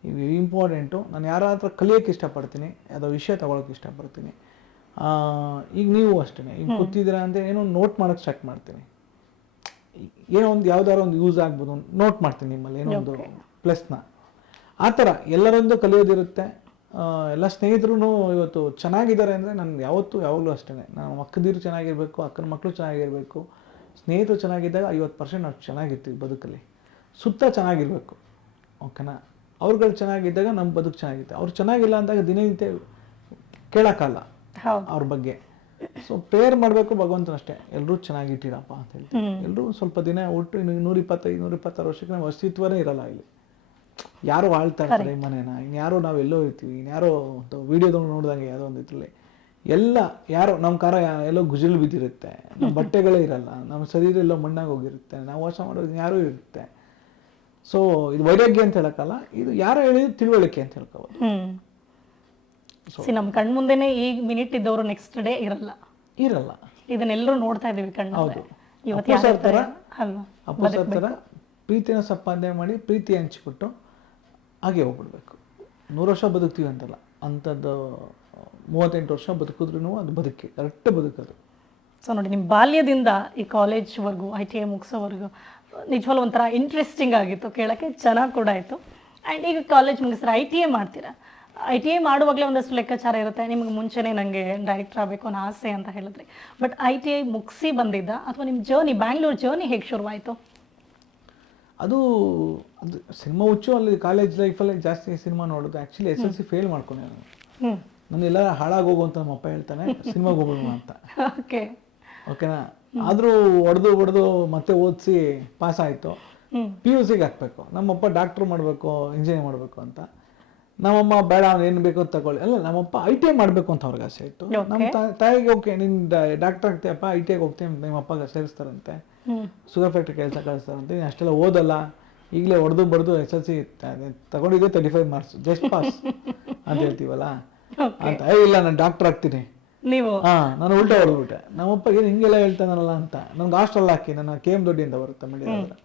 ಇವು ಇಂಪಾರ್ಟೆಂಟು. ನಾನು ಯಾರ ಹತ್ರ ಕಲಿಯೋಕ್ಕೆ ಇಷ್ಟಪಡ್ತೀನಿ, ಯಾವುದೋ ವಿಷಯ ತಗೊಳಕ್ಕೆ ಇಷ್ಟಪಡ್ತೀನಿ. ಈಗ ನೀವು ಅಷ್ಟೇ, ಈಗ ಕೂತಿದ್ದೀರಾ ಅಂತ ಏನೋ ನೋಟ್ ಮಾಡೋಕ್ಕೆ ಸ್ಟಾರ್ಟ್ ಮಾಡ್ತೀನಿ. ಏನೋ ಒಂದು ಯಾವ್ದಾದ್ರು ಒಂದು ಯೂಸ್ ಆಗ್ಬೋದು, ನೋಟ್ ಮಾಡ್ತೀನಿ ನಿಮ್ಮಲ್ಲಿ ಏನೋ ಒಂದು ಪ್ಲಸ್ನ. ಆ ಥರ ಎಲ್ಲರೊಂದು ಕಲಿಯೋದಿರುತ್ತೆ. ಎಲ್ಲ ಸ್ನೇಹಿತರು ಇವತ್ತು ಚೆನ್ನಾಗಿದ್ದಾರೆ ಅಂದರೆ ನಾನು ಯಾವಾಗಲೂ ಅಷ್ಟೇ, ನಾವು ಅಕ್ಕದಿರು ಚೆನ್ನಾಗಿರಬೇಕು, ಅಕ್ಕನ ಮಕ್ಕಳು ಚೆನ್ನಾಗಿರಬೇಕು, ಸ್ನೇಹಿತರು ಚೆನ್ನಾಗಿದ್ದಾಗ 50% ನಾವು ಚೆನ್ನಾಗಿರ್ತೀವಿ ಬದುಕಲ್ಲಿ. ಸುತ್ತ ಚೆನ್ನಾಗಿರಬೇಕು, ಓಕೆನಾ? ಅವ್ರುಗಳು ಚೆನ್ನಾಗಿದ್ದಾಗ ನಮ್ಮ ಬದುಕು ಚೆನ್ನಾಗಿರುತ್ತೆ. ಅವ್ರು ಚೆನ್ನಾಗಿಲ್ಲ ಅಂದಾಗ ದಿನನಿತ್ಯ ಕೇಳೋಕ್ಕಲ್ಲ ಅವ್ರ ಬಗ್ಗೆ. ಸೊ ಪ್ರೇಯರ್ ಮಾಡಬೇಕು ಭಗವಂತನ ಅಷ್ಟೇ, ಎಲ್ಲರೂ ಚೆನ್ನಾಗಿಟ್ಟಿರಪ್ಪ ಅಂತ ಹೇಳ್ತೀವಿ. ಎಲ್ಲರೂ ಸ್ವಲ್ಪ ದಿನ ಒಟ್ಟು 125-126 ವರ್ಷಕ್ಕೆ ನಮ್ಮ ಅಸ್ತಿತ್ವನೇ ಇರಲ್ಲ ಇಲ್ಲಿ. ಯಾರೋ ಆಳ್ತಾ ಇರ್ತಾರೆ ಈ ಮನೇನ, ಇನ್ಯಾರೋ ನಾವು ಎಲ್ಲೋ ಇರ್ತೀವಿ, ಇನ್ಯಾರೋ ವಿಡಿಯೋದೊಂದು ನೋಡಿದಂಗೆ ಯಾವುದೋ ಒಂದು ಇದ್ರಲ್ಲಿ ಎಲ್ಲ ಯಾರೋ ನಮ್ಮ ಕಾರ ಎಲ್ಲೋ ಗುಜಲ್ ಬಿದ್ದಿರುತ್ತೆ, ನಮ್ಮ ಬಟ್ಟೆಗಳೇ ಇರಲ್ಲ, ನಮ್ಮ ಶರೀರ ಎಲ್ಲೋ ಮಣ್ಣಾಗಿ ಹೋಗಿರುತ್ತೆ, ನಾವು ವಾಸ ಮಾಡೋದು ಯಾರೂ ಇರುತ್ತೆ. ಸೊ ಇದು ವೈರಾಗ್ಯ ಅಂತ ಹೇಳಕ್ಕಲ್ಲ, ಇದು ಯಾರೋ ಹೇಳಿದ್ರು ತಿಳುವಳಿಕೆ ಅಂತ ಹೇಳ್ಕೋಬೋದು. ನಮ್ಮ ಕಣ್ಮುಂದೆನೆ ಈಗ ಮಿನಿಟ್ ಇದ್ದವರು ನೆಕ್ಸ್ಟ್ ಡೇ ಇರಲ್ಲ. ಇರಲ್ಲ. ಇದನ್ನೆಲ್ಲರೂ ನೋಡ್ತಾ ಇದೀವಿ ಕಣ್ಣು. ಹೌದು. ಇವತ್ತು ಅಪ್ಪು ಸರ್ ಥರ ಅಲ್ವಾ ಅಪ್ಪು ಸರ್ ಥರ ಪ್ರೀತಿನ ಸಂಪಾದನೆ ಮಾಡಿ ಪ್ರೀತಿ ಹಂಚಿಕೊಟ್ಟು ಹಾಗೆ ಹೋಗ್ಬಿಡ್ಬೇಕು. 100 ವರ್ಷ ಬದುಕ್ತೀವಿ ಅಂತಲ್ಲ, ಅಂಥದ್ದು 38 ವರ್ಷ ಬದುಕಿದ್ರೂ ಅದು ಬದುಕಿ ಕರೆಕ್ಟ್ ಬದುಕೋದು. ಸೊ ನೋಡಿ, ನಿಮ್ಮ ಬಾಲ್ಯದಿಂದ ಈ ಕಾಲೇಜ್ವರೆಗೂ ITI ಮುಗಿಸೋವರೆಗೂ ನಿಜವಾಗ್ಲೂ ಒಂಥರ ಇಂಟ್ರೆಸ್ಟಿಂಗ್ ಆಗಿತ್ತು, ಕೇಳೋಕ್ಕೆ ಚೆನ್ನಾಗಿ ಕೂಡ ಆಯಿತು. ಆ್ಯಂಡ್ ಈಗ ಕಾಲೇಜ್ ಮುಗಿಸಿದ್ರೆ ITI ಮಾಡ್ತೀರಾ. ITI ಮಾಡುವಾಗಲೇ ಒಂದಷ್ಟು ಲೆಕ್ಕಾಚಾರ ಇರುತ್ತೆ. ನಿಮಗೆ ಮುಂಚೆನೇ ನನಗೆ ಡೈರೆಕ್ಟರ್ ಆಗಬೇಕು ಅನ್ನೋ ಆಸೆ ಅಂತ ಹೇಳಿದ್ರಿ. ಬಟ್ ITI ಮುಗಿಸಿ ಬಂದಿದ್ದ ಅಥವಾ ನಿಮ್ಮ ಜರ್ನಿ, ಬ್ಯಾಂಗ್ಳೂರ್ ಜರ್ನಿ ಹೇಗೆ ಶುರುವಾಯಿತು? ಅದು ಸಿನಿಮಾ ಹುಚ್ಚು. ಅಲ್ಲಿ ಕಾಲೇಜ್ ಲೈಫಲ್ಲಿ ಜಾಸ್ತಿ ಸಿನಿಮಾ ನೋಡೋದು. ಆ್ಯಕ್ಚುಲಿ SLC ಫೇಲ್ ಮಾಡ್ಕೊಂಡೆ ನಾನು. ನಾನೆಲ್ಲ ಹಾಳಾಗೋಗು ಅಂತ ನಮ್ಮಪ್ಪ ಹೇಳ್ತಾನೆ, ಸಿನಿಮಾಗೆ ಹೋಗೋಣ ಅಂತ. ಓಕೆನಾ. ಆದರೂ ಹೊಡೆದು ಮತ್ತೆ ಓದಿಸಿ ಪಾಸ್ ಆಯಿತು. PUCಗೆ ಹಾಕಬೇಕು. ನಮ್ಮಪ್ಪ ಡಾಕ್ಟ್ರು ಮಾಡಬೇಕು, ಇಂಜಿನಿಯರ್ ಮಾಡಬೇಕು ಅಂತ. ನಮ್ಮಮ್ಮ ಬೇಡ, ಅವ್ನು ಏನು ಬೇಕು ಅಂತ ತಗೊಳ್ಳಿ. ಅಲ್ಲ, ನಮ್ಮಪ್ಪ ITI ಮಾಡಬೇಕು ಅಂತ ಅವ್ರಿಗೆ ಆಸೆ ಇತ್ತು. ನಮ್ಮ ತಾಯಿಗೆ ಓಕೆ ನೀನು ಡಾಕ್ಟರ್ ಆಗ್ತೀಯಪ್ಪ, ITIಗೆ ಹೋಗ್ತೀನಿ ಅಂತ ನಿಮ್ಮ ಅಪ್ಪಗೆ ಸೇರಿಸ್ತಾರಂತೆ. ಶುಗರ್ ಫ್ಯಾಕ್ಟ್ರಿ ಕೆಲಸ ಕಳಿಸ್ತಾರಂತೆ. ನೀನು ಅಷ್ಟೆಲ್ಲ ಓದಲ್ಲ, ಈಗಲೇ ಹೊಡೆದು ಬಡ್ದು SLC ತಗೊಂಡಿದ್ದೆ 35 ಮಾರ್ಕ್ಸ್, ಜಸ್ಟ್ ಪಾಸ್ ಅಂತ ಹೇಳ್ತೀವಲ್ಲ ಅಂತ. ಇಲ್ಲ ನಾನು ಡಾಕ್ಟರ್ ಆಗ್ತೀನಿ ನೀವು. ನಾನು ಉಲ್ಟಾ ಹೊಡೆದ್ಬಿಟ್ಟೆ. ನಮ್ಮಪ್ಪ ಏನು ಹಿಂಗೆಲ್ಲ ಹೇಳ್ತಾನಲ್ಲ ಅಂತ. ನನ್ಗೆ ಹಾಸ್ಟೆಲ್ ಹಾಕಿ, ನನ್ನ KM ದೊಡ್ಡಿಯಿಂದ ಬರುತ್ತೆ ಮಂಡ್ಯದಿಂದ.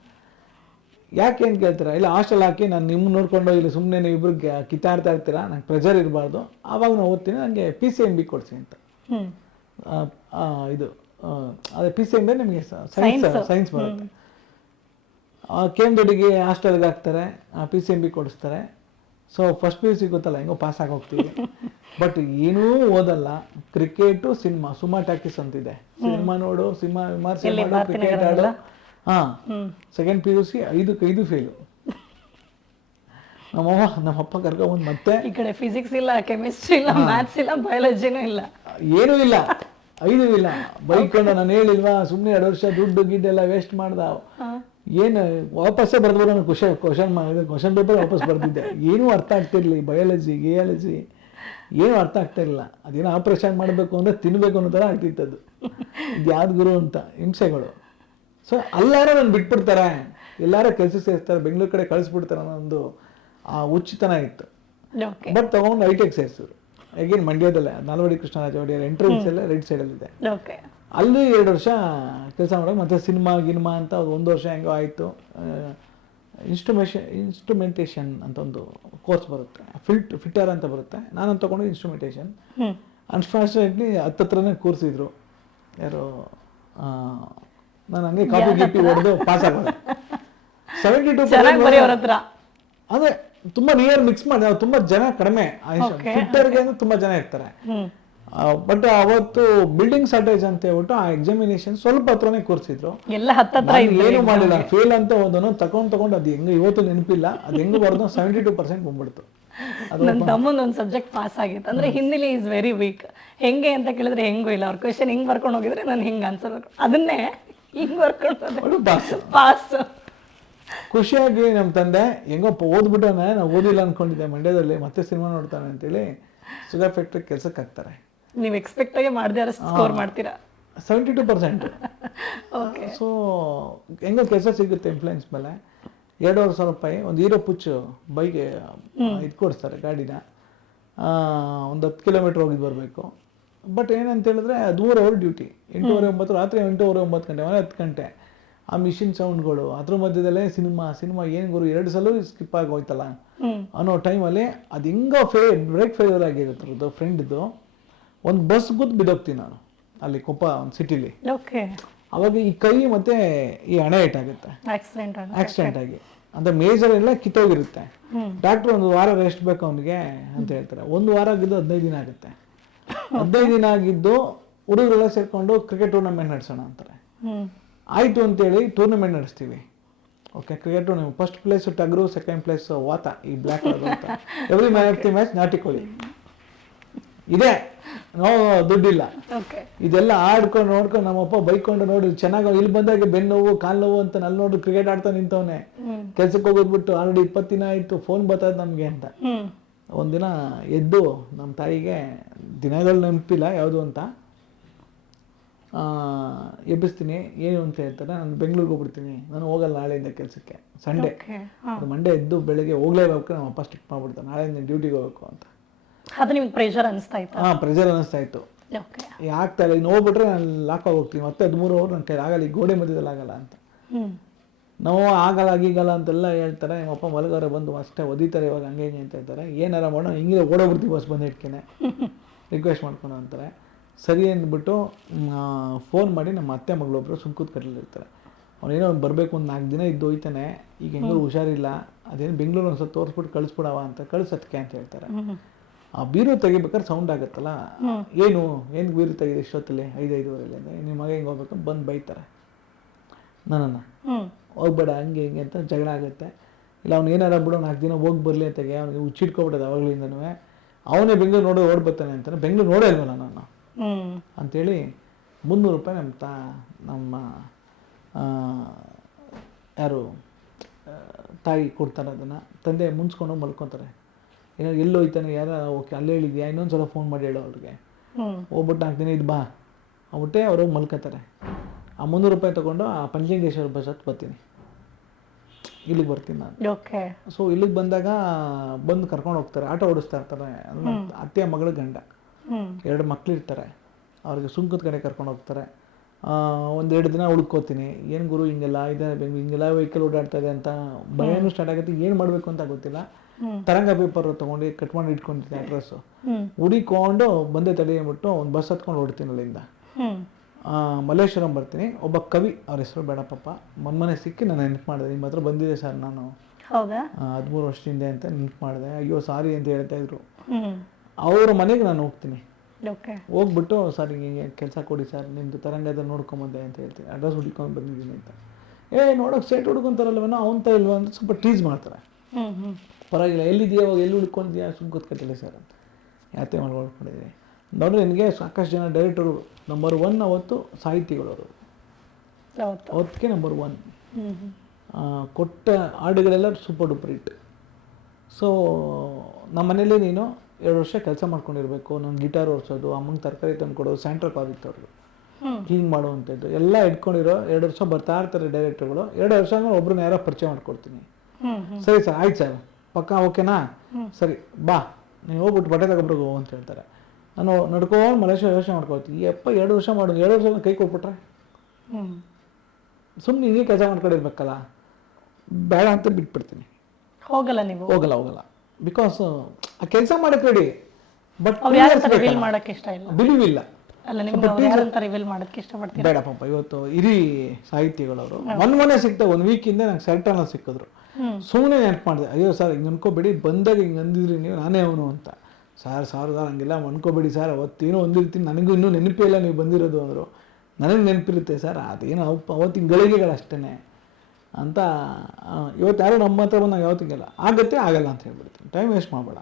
ಯಾಕೆ ಏನು ಕೇಳ್ತೀರಾ? ಇಲ್ಲ ಹಾಸ್ಟೆಲ್ ಹಾಕಿ ನಾನು ನಿಮ್ಮ ನೋಡ್ಕೊಂಡು ಇಲ್ಲಿ ಸುಮ್ಮನೆ ನೀವು ಇಬ್ರು ಕಿತ್ತಾಡ್ತಾ ಇರ್ತೀರಾ, ನಂಗೆ ಪ್ರೆಷರ್ ಇರಬಾರ್ದು, ಆವಾಗ ನಾನು ಓದ್ತೀನಿ, ನನಗೆ PCMB ಕೊಡಿಸಿ ಅಂತ. ಇದು ಅದೇ PCMB ನಿಮಗೆ ಸೈನ್ಸ್ ಬರುತ್ತೆ. KM ದೊಡ್ಡಿಗೆ ಹಾಸ್ಟೆಲ್ಗೆ ಹಾಕ್ತಾರೆ, PCMB ಕೊಡಿಸ್ತಾರೆ. ಸೊ ಫಸ್ಟ್ PUC ಗೊತ್ತಲ್ಲ, ಹೆಂಗೋ ಪಾಸ್ ಆಗಿ ಹೋಗ್ತೀವಿ. ಬಟ್ ಏನೂ ಓದಲ್ಲ. ಕ್ರಿಕೆಟು, ಸಿನಿಮಾ, ಸುಮಾ ಟಾಕೀಸ್ ಅಂತಿದೆ, ಸಿನಿಮಾ ನೋಡು, ಸಿನಿಮಾ ವಿಮರ್ಶೆ ಮಾಡು, ಕ್ರಿಕೆಟ್ ಆಡು. Second PUC 5 fail. ನಮ್ಮಪ್ಪ ಕರ್ಕೊಂಡ್ಬಂದು ಮತ್ತೆ ಈ ಕಡೆ ಫಿಸಿಕ್ಸ್ ಇಲ್ಲ, ಕೆಮಿಸ್ಟ್ರಿ ಇಲ್ಲ, ಮ್ಯಾಥ್ಸ್ ಇಲ್ಲ, ಬಯಾಲಜಿನೂ ಇಲ್ಲ, ಏನೂ ಇಲ್ಲ, 5 ಇಲ್ಲ. ಬೈಕೊಂಡು ನಾನು ಹೇಳಿಲ್ವಾ, ಸುಮ್ಮನೆ 2 ವರ್ಷ ದುಡ್ಡು ಗಿಡ್ಡೆಲ್ಲ ವೇಸ್ಟ್ ಮಾಡ್ದ. ಏನು ವಾಪಸ್ಸೇ ಬರ್ದು ನಾನು ಕ್ವಶನ್ ಪೇಪರ್ ವಾಪಸ್ ಬರ್ದಿದ್ದೆ. ಏನೂ ಅರ್ಥ ಆಗ್ತಿರ್ಲಿ, ಬಯಾಲಜಿ ಗಿಯಾಲಜಿ ಏನೂ ಅರ್ಥ ಆಗ್ತಾ ಇರಲಿಲ್ಲ. ಅದೇನೋ ಆಪ್ರೇಷನ್ ಮಾಡಬೇಕು ಅಂದರೆ ತಿನ್ನಬೇಕು ಅನ್ನೋ ಥರ ಆಗ್ತಿತ್ತದು. ಇದು ಯಾವ್ದು ಗುರು ಅಂತ ಹಿಂಸೆಗಳು. ಸೊ ಎಲ್ಲರೂ ನಾನು ಬಿಟ್ಬಿಡ್ತಾರೆ, ಎಲ್ಲರೂ ಕೆಲಸ ಸೇರಿಸ್ತಾರೆ, ಬೆಂಗಳೂರು ಕಡೆ ಕಳಿಸ್ಬಿಡ್ತಾರೆ ಅನ್ನೋ ಒಂದು ಆ ಹುಚ್ಚುತನ ಇತ್ತು. ಬಟ್ ತಗೊಂಡು ITIಗೆ ಸೇರಿಸಿದ್ರು. ಅಗೇನ್ ಮಂಡ್ಯದಲ್ಲೇ ನಾಲ್ವಡಿ ಕೃಷ್ಣರಾಜ ಒಡೆಯರ್ ಎಂಟ್ರೆನ್ಸ್ ಎಲ್ಲ ರೈಟ್ ಸೈಡಲ್ಲಿದೆ. ಅಲ್ಲಿ 2 ವರ್ಷ ಕೆಲಸ ಮಾಡೋದು. ಮತ್ತೆ ಸಿನಿಮಾ ಗಿನಿಮಾ ಅಂತ 1 ವರ್ಷ ಹೆಂಗೋ ಆಯಿತು. ಇನ್ಸ್ಟ್ರುಮೆಂಟೇಷನ್ ಅಂತ ಒಂದು ಕೋರ್ಸ್ ಬರುತ್ತೆ, ಫಿಟ್ಟರ್ ಅಂತ ಬರುತ್ತೆ. ನಾನು ತಗೊಂಡು ಇನ್ಸ್ಟ್ರುಮೆಂಟೇಷನ್. ಅನ್ಫಾರ್ಚುನೇಟ್ಲಿ ಹತ್ತತ್ರನೇ ಕೂರಿಸಿದ್ರು. ಯಾರು ನಾನು ಹಂಗೆ ಕಾಪಿ ಗೀಪಿ ಹೊಡೆದು ಪಾಸ್ ಆಗೋದು. 72% ಅದೇ ತುಂಬಾ ನಿಯರ್ ಮಿಕ್ಸ್ ಮಾಡಿ. ತುಂಬಾ ಜನ ಕಡಿಮೆ, ಫಿಟ್ಟರ್ಗೆ ಅಂದ್ರೆ ತುಂಬಾ ಜನ ಇರ್ತಾರೆ. ಬಟ್ ಅವತ್ತು ಬಿಲ್ಡಿಂಗ್ ಶಾರ್ಟೇಜ್ ಅಂತ ಹೇಳ್ಬಿಟ್ಟು ಆ ಎಕ್ಸಾಮಿನೇಷನ್ ಸ್ವಲ್ಪ ಹತ್ರನೇ ಕೂರಿಸಿದ್ರು. ಏನು ಮಾಡಿಲ್ಲ, ಫೇಲ್ ಅಂತ ಹೋದನು. ತಗೊಂಡು ಅದು ಹೆಂಗ ಇವತ್ತು ನೆನಪಿಲ್ಲ, ಅದು ಹೆಂಗ ಬರೋದು 72% ಬಂದ್ಬಿಡ್ತು. ನನ್ನ ತಮ್ಮನ ಒಂದು ಸಬ್ಜೆಕ್ಟ್ ಪಾಸ್ ಆಗಿತ್ತು. ಅಂದ್ರೆ ಹಿನ್ನೆಲೆ ಈಸ್ ವೆರಿ ವೀಕ್. ಹೆಂಗೆ ಅಂತ ಕೇಳಿದ್ರೆ ಹೆಂಗೂ ಇಲ್ಲ. ಅವ್ರ ಕ್ವೆಶನ್ ಹಿಂಗ್ ಬರ್ಕೊಂಡು ಹೋಗಿದ್ರೆ ನಾನು ಹಿಂಗೆ ಆನ್ಸರ್ ಅದನ್ನೇ ಹಿಂಗ್ ಬರ್ಕೊಂಡು ಪಾಸ್. ಖುಷಿಯಾಗಿ ನಮ್ಮ ತಂದೆ ಹೆಂಗೋ ಓದ್ಬಿಟ್ಟಾನೆ, ನಾವು ಓದಿಲ್ಲ ಅನ್ಕೊಂಡಿದ್ದೆ ಮಂಡ್ಯದಲ್ಲಿ, ಮತ್ತೆ ಸಿನಿಮಾ ನೋಡ್ತಾನೆ ಅಂತೇಳಿ ಶುಗರ್ ಫ್ಯಾಕ್ಟ್ರಿ ಕೆಲ್ಸಕ್ಕೆ ಹಾಕ್ತಾರೆ. ನೀವು ಎಕ್ಸ್ಪೆಕ್ಟ್ ಆಗಿ ಮಾಡದೆ ಸ್ಕೋರ್ ಮಾಡ್ತೀರಾ. 72%. ಸೊ ಹೆಂಗೋ ಕೆಲಸ ಸಿಗುತ್ತೆ ಇನ್ಫ್ಲೂಯೆನ್ಸ್ ಮೇಲೆ. 2,500 ರೂಪಾಯಿ ಒಂದು ಹೀರೋ ಪುಚ್ಚು ಬೈಗೆ ಇದು ಕೊಡಿಸ್ತಾರೆ, ಗಾಡಿನ. ಒಂದು 10 ಕಿಲೋಮೀಟ್ರ್ ಹೋಗಿದ್ದು ಬರಬೇಕು. ಬಟ್ ಏನಂತ ಹೇಳಿದ್ರೆ 3 ಅವರ್ ಡ್ಯೂಟಿ. 8:30-9 ರಾತ್ರಿ 8:30-9 ಗಂಟೆ, ಮನೆ 10 ಗಂಟೆ. ಆ ಮಿಷಿನ್ ಸೌಂಡ್ಗಳು, ಅದ್ರ ಮಧ್ಯದಲ್ಲೇ ಸಿನಿಮಾ ಏನು ಗುರು 2 ಸಲ ಸ್ಕಿಪ್ ಆಗಿ ಹೋಯ್ತಲ್ಲ ಅನ್ನೋ ಟೈಮಲ್ಲಿ ಅದು ಹೆಂಗೋ ಬ್ರೇಕ್ ಫೇಲ್ಯೂರ್ ಆಗಿರುತ್ತೆ ಫ್ರೆಂಡ್ದು. ಒಂದು ಬಸ್ ಗುದ್ದು ಬಿದ್ದೋಗ್ತೀನಿ ನಾನು ಅಲ್ಲಿ ಕೊಪ್ಪ ಒಂದು ಸಿಟಿಲಿ. ಅವಾಗ ಈ ಕೈ ಮತ್ತೆ ಈ ಹಣೆ ಏಟಾಗುತ್ತೆ ಆಕ್ಸಿಡೆಂಟ್ ಆಗಿ. ಅಂದ್ರೆ ಮೇಜರ್ ಎಲ್ಲ ಕಿತ್ತೋಗಿರುತ್ತೆ. ಡಾಕ್ಟರ್ 1 ವಾರ ರೆಸ್ಟ್ ಬೇಕು ಅವನಿಗೆ ಅಂತ ಹೇಳ್ತಾರೆ. 1 ವಾರ ಆಗಿದ್ದು 15 ದಿನ ಆಗುತ್ತೆ. 15 ದಿನ ಆಗಿದ್ದು ಹುಡುಗರೆಲ್ಲ ಸೇರ್ಕೊಂಡು ಕ್ರಿಕೆಟ್ ಟೂರ್ನಮೆಂಟ್ ನಡೆಸೋಣ ಅಂತಾರೆ. ಆಯಿತು ಅಂತೇಳಿ ಟೂರ್ನಮೆಂಟ್ ನಡೆಸ್ತೀವಿ. Okay, cricket tournament first place ಟಗ್ರು, ಸೆಕೆಂಡ್ ಪ್ಲೇಸ್ ವಾತ, ಈ ಬ್ಲ್ಯಾಕ್ ಅಂತ. Every man of the match ನಾಟಿ ಕೋಳಿ ಇದೆ. ದುಡ್ಡಿಲ್ಲ. ಇದೆಲ್ಲ ಆಡ್ಕೊಂಡು ನೋಡ್ಕೊಂಡು ನಮ್ಮಪ್ಪ ಬೈಕೊಂಡು ನೋಡಿ ಚೆನ್ನಾಗಿ ಇಲ್ಲಿ ಬಂದಾಗ ಬೆನ್ನು ನೋವು, ಕಾಲು ನೋವು ಅಂತ ನಲ್ಲಿ ನೋಡಿ ಕ್ರಿಕೆಟ್ ಆಡ್ತಾ ನಿಂತವನೆ. ಕೆಲ್ಸಕ್ಕೆ ಹೋಗೋದ್ಬಿಟ್ಟು ಆಲ್ರೆಡಿ 20 ದಿನ ಆಯ್ತು, ಫೋನ್ ಬರ್ತದೆ ನಮ್ಗೆ ಅಂತ. ಒಂದಿನ ಎದ್ದು ನಮ್ಮ ತಾಯಿಗೆ ದಿನಗಳು ನೆನಪಿಲ್ಲ ಯಾವುದು ಅಂತ ಎಬ್ಬಿಸ್ತೀನಿ. ಏನು ಅಂತ ಹೇಳ್ತಾರೆ, ನಾನು ಬೆಂಗಳೂರಿಗೆ ಹೋಗ್ಬಿಡ್ತೀನಿ, ನಾನು ಹೋಗಲ್ಲ ನಾಳೆಯಿಂದ ಕೆಲಸಕ್ಕೆ, ಸಂಡೇ. ಮಂಡೇ ಎದ್ದು ಬೆಳಗ್ಗೆ ಹೋಗ್ಲೇಬೇಕು. ನಮ್ಮ ಅಪ್ಪ ಸ್ಟಿಕ್ ಮಾಡ್ಬಿಡ್ತಾರೆ, ನಾಳೆಯಿಂದ ಡ್ಯೂಟಿಗೆ ಹೋಗ್ಬೇಕು ಅಂತ. ಅದು ನಿಮ್ಗೆ ಪ್ರೆಷರ್ ಅನಿಸ್ತಾ ಇತ್ತು? ಪ್ರೆಷರ್ ಅನ್ನಿಸ್ತಾ ಇತ್ತು. ಓಕೆ. ಆಗ್ತಾ ಇಲ್ಲ, ಇನ್ನು ಹೋಗ್ಬಿಟ್ರೆ ನಾನು ಲಾಕ್ ಹೋಗ್ತೀನಿ, ಮತ್ತೆ 13 ಅವರ್ ನನ್ನ ಕೈಲಿ ಆಗಲ್ಲ, ಈ ಗೋಡೆ ಮಧ್ಯದಲ್ಲಿ ಆಗಲ್ಲ ಅಂತ. ನಾವು ಆಗಲ್ಲ ಗೀಗಲ್ಲ ಅಂತೆಲ್ಲ ಹೇಳ್ತಾರೆ. ನಿಮ್ಮಪ್ಪ ಮಲಗವ್ರೆ ಬಂದು ಅಷ್ಟೇ ಒದಿತಾರೆ ಇವಾಗ ಹಂಗೆ ಹಿಂಗೆ ಅಂತ ಹೇಳ್ತಾರೆ. ಏನಾರ ಮಾಡೋ ಹಿಂಗೆ ಓಡೋಗ್ಬಿಡ್ತೀವಿ ಬಸ್ ಬಂದು ಇಟ್ಕೇನೆ ರಿಕ್ವೆಸ್ಟ್ ಮಾಡ್ಕೊಂಡು ಅಂತಾರೆ. ಸರಿ ಅಂದ್ಬಿಟ್ಟು ಫೋನ್ ಮಾಡಿ ನಮ್ಮ ಅತ್ತೆ ಮಗಳೊಬ್ಬರು ಸುಮ್ಕೂತ್ ಕಟ್ಲಿರ್ತಾರೆ. ಅವನೇನೋ ಬರಬೇಕು ಒಂದು 4 ದಿನ ಇದ್ದು ಹೋಯ್ತಾನೆ, ಈಗ ಹೆಂಗೋ ಹುಷಾರಿಲ್ಲ, ಅದೇನು ಬೆಂಗಳೂರು ಒಂದು ಸ್ವಲ್ಪ ತೋರಿಸ್ಬಿಟ್ಟು ಕಳಿಸ್ಬಿಡವ ಅಂತ, ಕಳಿಸೋದಕ್ಕೆ ಅಂತ ಹೇಳ್ತಾರೆ. ಆ ಬೀರು ತೆಗಿಬೇಕಾದ್ರೆ ಸೌಂಡ್ ಆಗುತ್ತಲ್ಲ, ಏನು ಬೀರು ತೆಗಿದೆ ಇಷ್ಟೊತ್ತಲ್ಲಿ 5-5:30 ಅಂದರೆ ನಿಮ್ಮ ಮಗ ಹಿಂಗೆ ಹೋಗ್ಬೇಕು ಬಂದು ಬೈತಾರೆ ನನ್ನನ್ನು, ಹೋಗ್ಬೇಡ ಹಂಗೆ ಹಿಂಗೆ ಅಂತ ಜಗಳ ಆಗುತ್ತೆ. ಇಲ್ಲ ಅವ್ನು ಏನಾರ ಬಿಡು 4 ದಿನ ಹೋಗಿ ಬರಲಿ ಅಂತಾಗೆ ಅವ್ನಿಗೆ ಹುಚ್ಚಿಟ್ಕೊಬಿಡೋದು ಅವಾಗಲಿಂದನೂ. ಅವನೇ ಬೆಂಗಳೂರು ನೋಡೋ ಓಡ್ಬರ್ತಾನೆ ಅಂತಾನೆ, ಬೆಂಗಳೂರು ನೋಡೇ ಇಲ್ವಲ್ಲ ನಾನು ಅಂಥೇಳಿ 300 ರೂಪಾಯಿ ನಮ್ಮ ಯಾರು ತಾಯಿ ಕೊಡ್ತಾರೆ. ಅದನ್ನು ತಂದೆ ಮುನ್ಸ್ಕೊಂಡು ಮಲ್ಕೊತಾರೆ. ಏನೋ ಎಲ್ಲೋ ಹೋಯ್ತಾನೆ, ಯಾರು ಓಕೆ ಅಲ್ಲೇ ಹೇಳಿದ್ಯಾ, ಇನ್ನೊಂದು ಸಲ ಫೋನ್ ಮಾಡಿ ಹೇಳೋ ಅವ್ರಿಗೆ. ಹೋಗ್ಬಿಟ್ಟು 4 ದಿನ ಇದು ಬಾ ಆಗ್ಬಿಟ್ಟೆ ಅವರು ಮಲ್ಕೋತಾರೆ. ಆ 300 ರೂಪಾಯಿ ತೊಗೊಂಡು ಆ ಪಂಚಲಿಂಗೇಶ್ವರ ಬಸ್ ಹತ್ತು ಬರ್ತೀನಿ, ಇಲ್ಲಿಗೆ ಬರ್ತೀನಿ ನಾನು. ಓಕೆ. ಸೊ ಇಲ್ಲಿಗೆ ಬಂದಾಗ ಬಂದು ಕರ್ಕೊಂಡು ಹೋಗ್ತಾರೆ, ಆಟೋ ಓಡಿಸ್ತಾ ಇರ್ತಾರೆ. ಅತ್ತೆಯ ಮಗಳ ಗಂಡ 2 ಮಕ್ಳು ಇರ್ತಾರೆ, ಅವ್ರಿಗೆ ಸುಂಕದ ಕಡೆ ಕರ್ಕೊಂಡು ಹೋಗ್ತಾರೆ. 1-2 ದಿನ ಉಳ್ಕೋತೀನಿ. ಏನು ಗುರು ಹಿಂಗೆಲ್ಲ ಇದೆ, ಹಿಂಗೆಲ್ಲ ವೆಹಿಕಲ್ ಓಡಾಡ್ತಾ ಇದೆ ಅಂತ ಭಯನೂ ಸ್ಟಾರ್ಟ್ ಆಗುತ್ತೆ. ಏನು ಮಾಡಬೇಕು ಅಂತ ಗೊತ್ತಿಲ್ಲ. ತರಂಗ ಪೇಪರ್ ತೊಗೊಂಡು ಕಟ್ ಮಾಡಿ ಇಟ್ಕೊಂಡಿರ್ತೀನಿ ಅಡ್ರೆಸ್ಸು, ಹುಡಿಕೊಂಡು ಬಂದೆ ತಡೆ ಅಂದ್ಬಿಟ್ಟು ಒಂದು ಬಸ್ ಹತ್ಕೊಂಡು ಹೊಡ್ತೀನಿ ಅಲ್ಲಿಂದ. ಮಲ್ಲೇಶ್ವರಂ ಬರ್ತೀನಿ. ಒಬ್ಬ ಕವಿ, ಅವ್ರ ಹೆಸರು ಬೇಡ ಪಾಪ, ಮೊನ್ನೆ ಸಿಕ್ಕಿ ನಾನು ನೆನಪು ಮಾಡಿದೆ, ನಿಮ್ಮ ಹತ್ರ ಬಂದಿದೆ ಸರ್ ನಾನು 13 ವರ್ಷದಿಂದ ಅಂತ ನೆನಪು ಮಾಡಿದೆ. ಅಯ್ಯೋ ಸಾರಿ ಅಂತ ಹೇಳ್ತಾ ಇದ್ರು. ಅವ್ರ ಮನೆಗೆ ನಾನು ಹೋಗ್ತೀನಿ. ಹೋಗ್ಬಿಟ್ಟು ಸರ್ ಹಿಂಗೆ ಕೆಲಸ ಕೊಡಿ ಸರ್, ನಿಮ್ಮದು ತರಂಗದ ನೋಡ್ಕೊಂಬಂದೆ ಅಂತ ಹೇಳ್ತೀನಿ, ಅಡ್ರೆಸ್ ಹುಡ್ಕೊಂಡು ಬಂದಿದ್ದೀನಿ ಅಂತ. ನೋಡೋಕೆ ಸೈಟ್ ಹುಡ್ಕೊಂತಾರಲ್ವೇನೋ ಅವನ್ ತ ಇಲ್ವ ಅಂತ ಸ್ವಲ್ಪ ಟೀಸ್ ಮಾಡ್ತಾರೆ. ಪರವಾಗಿಲ್ಲ, ಎಲ್ಲಿದೆಯಾ ಅವಾಗ, ಎಲ್ಲಿ ಹುಡ್ಕೊಂಡಿದ್ಯಾ, ಸುಮ್ ಗೊತ್ತಿಲ್ಲ ಸರ್ ಅಂತ ಯಾತೆ ಮಾಡ್ಕೊಂಡಿದ್ದೀನಿ. ನೋಡ್ರಿ ನನಗೆ ಸಾಕಷ್ಟು ಜನ ಡೈರೆಕ್ಟರು ನಂಬರ್ 1 ಅವತ್ತು ಸಾಹಿತಿಗಳವರು, ಅವತ್ತಿಗೆ ನಂಬರ್ 1 ಕೊಟ್ಟ ಹಾಡುಗಳೆಲ್ಲ ಸೂಪರ್ ಡೂಪರ್ ಹಿಟ್. ಸೊ ನಮ್ಮ ಮನೇಲಿ ನೀನು 2 ವರ್ಷ ಕೆಲಸ ಮಾಡ್ಕೊಂಡಿರ್ಬೇಕು, ನಾನು ಗಿಟಾರ್ ಓಡಿಸೋದು, ಅಮ್ಮಂಗೆ ತರಕಾರಿ ತಂದು ಕೊಡೋದು, ಸ್ಯಾಂಟ್ರಲ್ ಕಾದಿತ್ತು ಅವ್ರಿಗೆ ಕ್ಲೀನ್ ಮಾಡುವಂಥದ್ದು ಎಲ್ಲ ಇಟ್ಕೊಂಡಿರೋ 2 ವರ್ಷ ಬರ್ತಾ ಇರ್ತಾರೆ ಡೈರೆಕ್ಟರ್ಗಳು. 2 ವರ್ಷ ಒಬ್ರನ್ನ ಯಾರೋ ಪರಿಚಯ ಮಾಡ್ಕೊಡ್ತೀನಿ. ಸರಿ ಸರ್ ಆಯ್ತು ಸರ್ ಪಕ್ಕ ಓಕೆನಾ, ಸರಿ ಬಾ ನೀವು ಹೋಗ್ಬಿಟ್ಟು ಬಟ್ಟೆ ತಗೊಬ್ರಿಗೆ ಹೋಗು ಅಂತ ಹೇಳ್ತಾರೆ. ನಾನು ನಡ್ಕೊಂಡು ಮಲೇಶ್ವರ ಯೋಚನೆ ಮಾಡ್ಕೊಳ್ತೀನಿ, ಯಪ್ಪ 2 ವರ್ಷ ಮಾಡೋದು, 2 ವರ್ಷ ಕೈ ಕೊಟ್ಬಿಟ್ರೆ ಸುಮ್ಮನೆ ಹಿಂಗೆ ಕೆಲಸ ಮಾಡ್ಕೊಂಡಿರ್ಬೇಕಲ್ಲ, ಬೇಡ ಅಂತ ಬಿಟ್ಬಿಡ್ತೀನಿ. ಹೋಗಲ್ಲ ನೀವು? ಹೋಗಲ್ಲ. ಬಿಕಾಸ್ ಆ ಕೆಲಸ ಮಾಡಕ್ಕೆ ರೆಡಿ, ಬಟ್ ಬಿಲೀವ್ ಇಲ್ಲ. ಬೇಡ ಪಾಪ. ಇವತ್ತು ಹಿರಿ ಸಾಹಿತಿಗಳವರು ಮೊನ್ನೆ ಸಿಗ್ತಾ 1 ವೀಕಿಂದ ನಂಗೆ ಸೆಲ್ಟನ್ನ ಸಿಕ್ಕಿದ್ರು. ಸುಮ್ಮನೆ ನೆನಪು ಮಾಡಿದೆ, ಅಯ್ಯೋ ಸರ್ ಹಿಂಗೆ ಅನ್ಕೋಬೇಡಿ, ಬಂದಾಗ ಹಿಂಗೆ ಅಂದಿದ್ರಿ ನೀವು, ನಾನೇ ಅವನು ಅಂತ. ಸರ್ ಹಂಗೆಲ್ಲ ಅನ್ಕೋಬೇಡಿ ಸರ್, ಅವತ್ತೇನೋ ಒಂದಿರ್ತೀನಿ, ನನಗೂ ಇನ್ನೂ ನೆನಪೇ ಇಲ್ಲ ನೀವು ಬಂದಿರೋದು ಅಂದರು. ನನಗೆ ನೆನಪಿರುತ್ತೆ ಸರ್, ಅದೇನೋ ಅವತ್ತಿನ ಗಳಿಗೆಗಳು ಅಷ್ಟೇ ಅಂತ. ಇವತ್ತು ಯಾರು ನಮ್ಮ ಹತ್ರ ಬಂದಾಗ ಯಾವತ್ತಿಗೆಲ್ಲ ಆಗುತ್ತೆ ಆಗಲ್ಲ ಅಂತ ಹೇಳ್ಬಿಡ್ತೀನಿ, ಟೈಮ್ ವೇಸ್ಟ್ ಮಾಡಬೇಡ.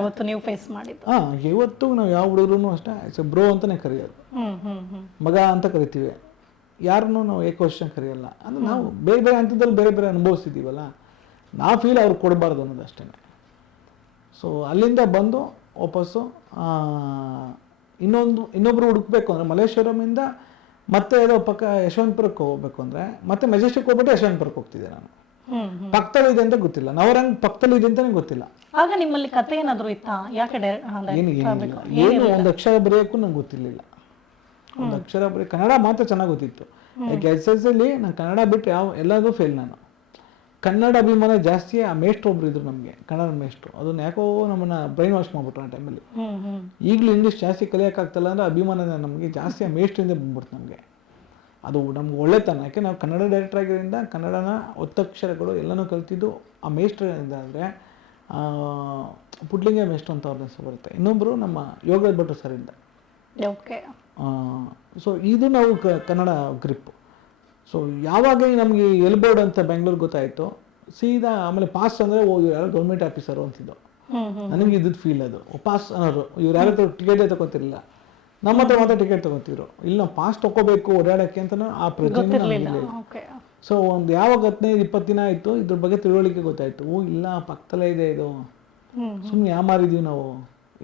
ಅವತ್ತು ನೀವು ಫೇಸ್ ಮಾಡಿದ್ದು. ಇವತ್ತು ನಾವು ಯಾವ ಹುಡುಗರು ಅಷ್ಟೇ ಬ್ರೋ ಅಂತಲೇ ಕರೆಯೋದು, ಮಗ ಅಂತ ಕರಿತೀವಿ. ಯಾರನ್ನೂ ನಾವು ಏಕವಚನ ಕರೆಯಲ್ಲ. ಅಂದರೆ ನಾವು ಬೇರೆ ಬೇರೆ ಹಂತದಲ್ಲಿ ಬೇರೆ ಬೇರೆ ಅನುಭವಿಸ್ತಿದ್ದೀವಲ್ಲ, ನಾವು ಫೀಲ್ ಅವ್ರಿಗೆ ಕೊಡಬಾರ್ದು ಅನ್ನೋದು ಅಷ್ಟೇ. ಸೊ ಅಲ್ಲಿಂದ ಬಂದು ವಾಪಸ್ಸು ಇನ್ನೊಬ್ಬರು ಹುಡುಕ್ಬೇಕು ಅಂದರೆ ಮಲ್ಲೇಶ್ವರಮಿಂದ ಮತ್ತೆ ಏನೋ ಪಕ್ಕ ಯಶವಂತಪುರಕ್ಕೆ ಹೋಗ್ಬೇಕು ಅಂದರೆ ಮತ್ತೆ ಮೆಜೆಸ್ಟಿಕ್ ಹೋಗ್ಬಿಟ್ಟು ಯಶವಂತಪುರಕ್ಕೆ ಹೋಗ್ತಿದ್ದೆ ನಾನು. ಪಕ್ಕದಲ್ಲಿದೆ ಅಂತ ಗೊತ್ತಿಲ್ಲ, ನವರಂಗ್ ಪಕ್ಕದಲ್ಲಿದೆ ಅಂತಲೇ ಗೊತ್ತಿಲ್ಲ. ಆಗ ನಿಮ್ಮಲ್ಲಿ ಕತೆ ಏನಾದರೂ ಇತ್ತಾ? ಯಾಕೆ ಏನು ಒಂದು ಅಕ್ಷರ ಬರೆಯೋಕ್ಕೂ ನಂಗೆ ಗೊತ್ತಿರಲಿಲ್ಲ. ಒಂದು ಅಕ್ಷರ ಕನ್ನಡ ಮಾತ್ರ ಚೆನ್ನಾಗಿ ಗೊತ್ತಿತ್ತು. ಯಾಕೆ SSLC ನಾನು ಕನ್ನಡ ಬಿಟ್ಟು ಎಲ್ಲದೂ ಫೇಲ್. ನಾನು ಕನ್ನಡ ಅಭಿಮಾನ ಜಾಸ್ತಿ. ಆ ಮೇಷ್ಟ್ರು ಒಬ್ರು ಇದ್ರು ನಮಗೆ, ಕನ್ನಡ ಮೇಷ್ಟ್ರು. ಅದನ್ನ ಯಾಕೋ ನಮ್ಮನ್ನ ಬ್ರೈನ್ ವಾಶ್ ಮಾಡ್ಬಿಟ್ರು ಆ ಟೈಮಲ್ಲಿ. ಈಗಲೂ ಇಂಗ್ಲೀಷ್ ಜಾಸ್ತಿ ಕಲಿಯೋಕ್ಕಾಗ್ತಲ್ಲ ಅಂದರೆ ಅಭಿಮಾನ ನಮಗೆ ಜಾಸ್ತಿ ಆ ಮೇಷ್ಟ್ರಿಂದ ಬಂದ್ಬಿಡ್ತು ನಮಗೆ. ಅದು ನಮ್ಗೆ ಒಳ್ಳೆತನ. ಯಾಕೆ ನಾವು ಕನ್ನಡ ಡೈರೆಕ್ಟರ್ ಆಗಿರೋದ್ರಿಂದ ಕನ್ನಡನ ಒತ್ತಕ್ಷರಗಳು ಎಲ್ಲನೂ ಕಲ್ತಿದ್ದು ಆ ಮೇಷ್ಟ್ರಿಂದ. ಅಂದರೆ ಪುಟ್ಲಿಂಗ ಮೇಷ್ಟ್ರು ಅಂತ ಅವ್ರ ಹೆಸರು ಬರುತ್ತೆ. ಇನ್ನೊಬ್ಬರು ನಮ್ಮ ಯೋಗರಾಜ್ ಭಟ್ರು ಸರಿಂದ. ಸೊ ಇದು ನಾವು ಕನ್ನಡ ಗ್ರಿಪ್ಪು. ಸೊ ಯಾವಾಗ ನಮಗೆ ಎಲ್ಬೋರ್ಡ್ ಅಂತ ಬೆಂಗಳೂರು ಗೊತ್ತಾಯಿತು, ಸೀದಾ ಆಮೇಲೆ ಪಾಸ್ ಅಂದರೆ ಯಾರೋ ಗೌರ್ಮೆಂಟ್ ಆಫೀಸರು ಅಂತಿದ್ದು. ನನಗೆ ಇದ್ದಿದ್ದು ಫೀಲ್ ಅದು. ಪಾಸ್ ಅನ್ನೋರು ಇವ್ರು ಯಾರ ಹತ್ರ ಟಿಕೆಟೇ ತಗೋತಿರಲಿಲ್ಲ, ನಮ್ಮ ಹತ್ರ ಮಾತ್ರ ಟಿಕೆಟ್ ತಗೋತಿದ್ರು. ಇಲ್ಲ ಪಾಸ್ ತೊಗೋಬೇಕು ಓಡಾಡೋಕ್ಕೆ ಅಂತ ಆ ಪ್ರಜ್ಞೆ. ಸೊ ಒಂದು ಯಾವಾಗ 15-20 ದಿನ ಆಯಿತು ಇದ್ರ ಬಗ್ಗೆ ತಿಳುವಳಿಕೆ ಗೊತ್ತಾಯಿತು. ಇಲ್ಲ ಪಕ್ಕದಲ್ಲೇ ಇದೆ ಇದು, ಸುಮ್ಮನೆ ಯಾಮಾರಿದ್ದೀವಿ ನಾವು.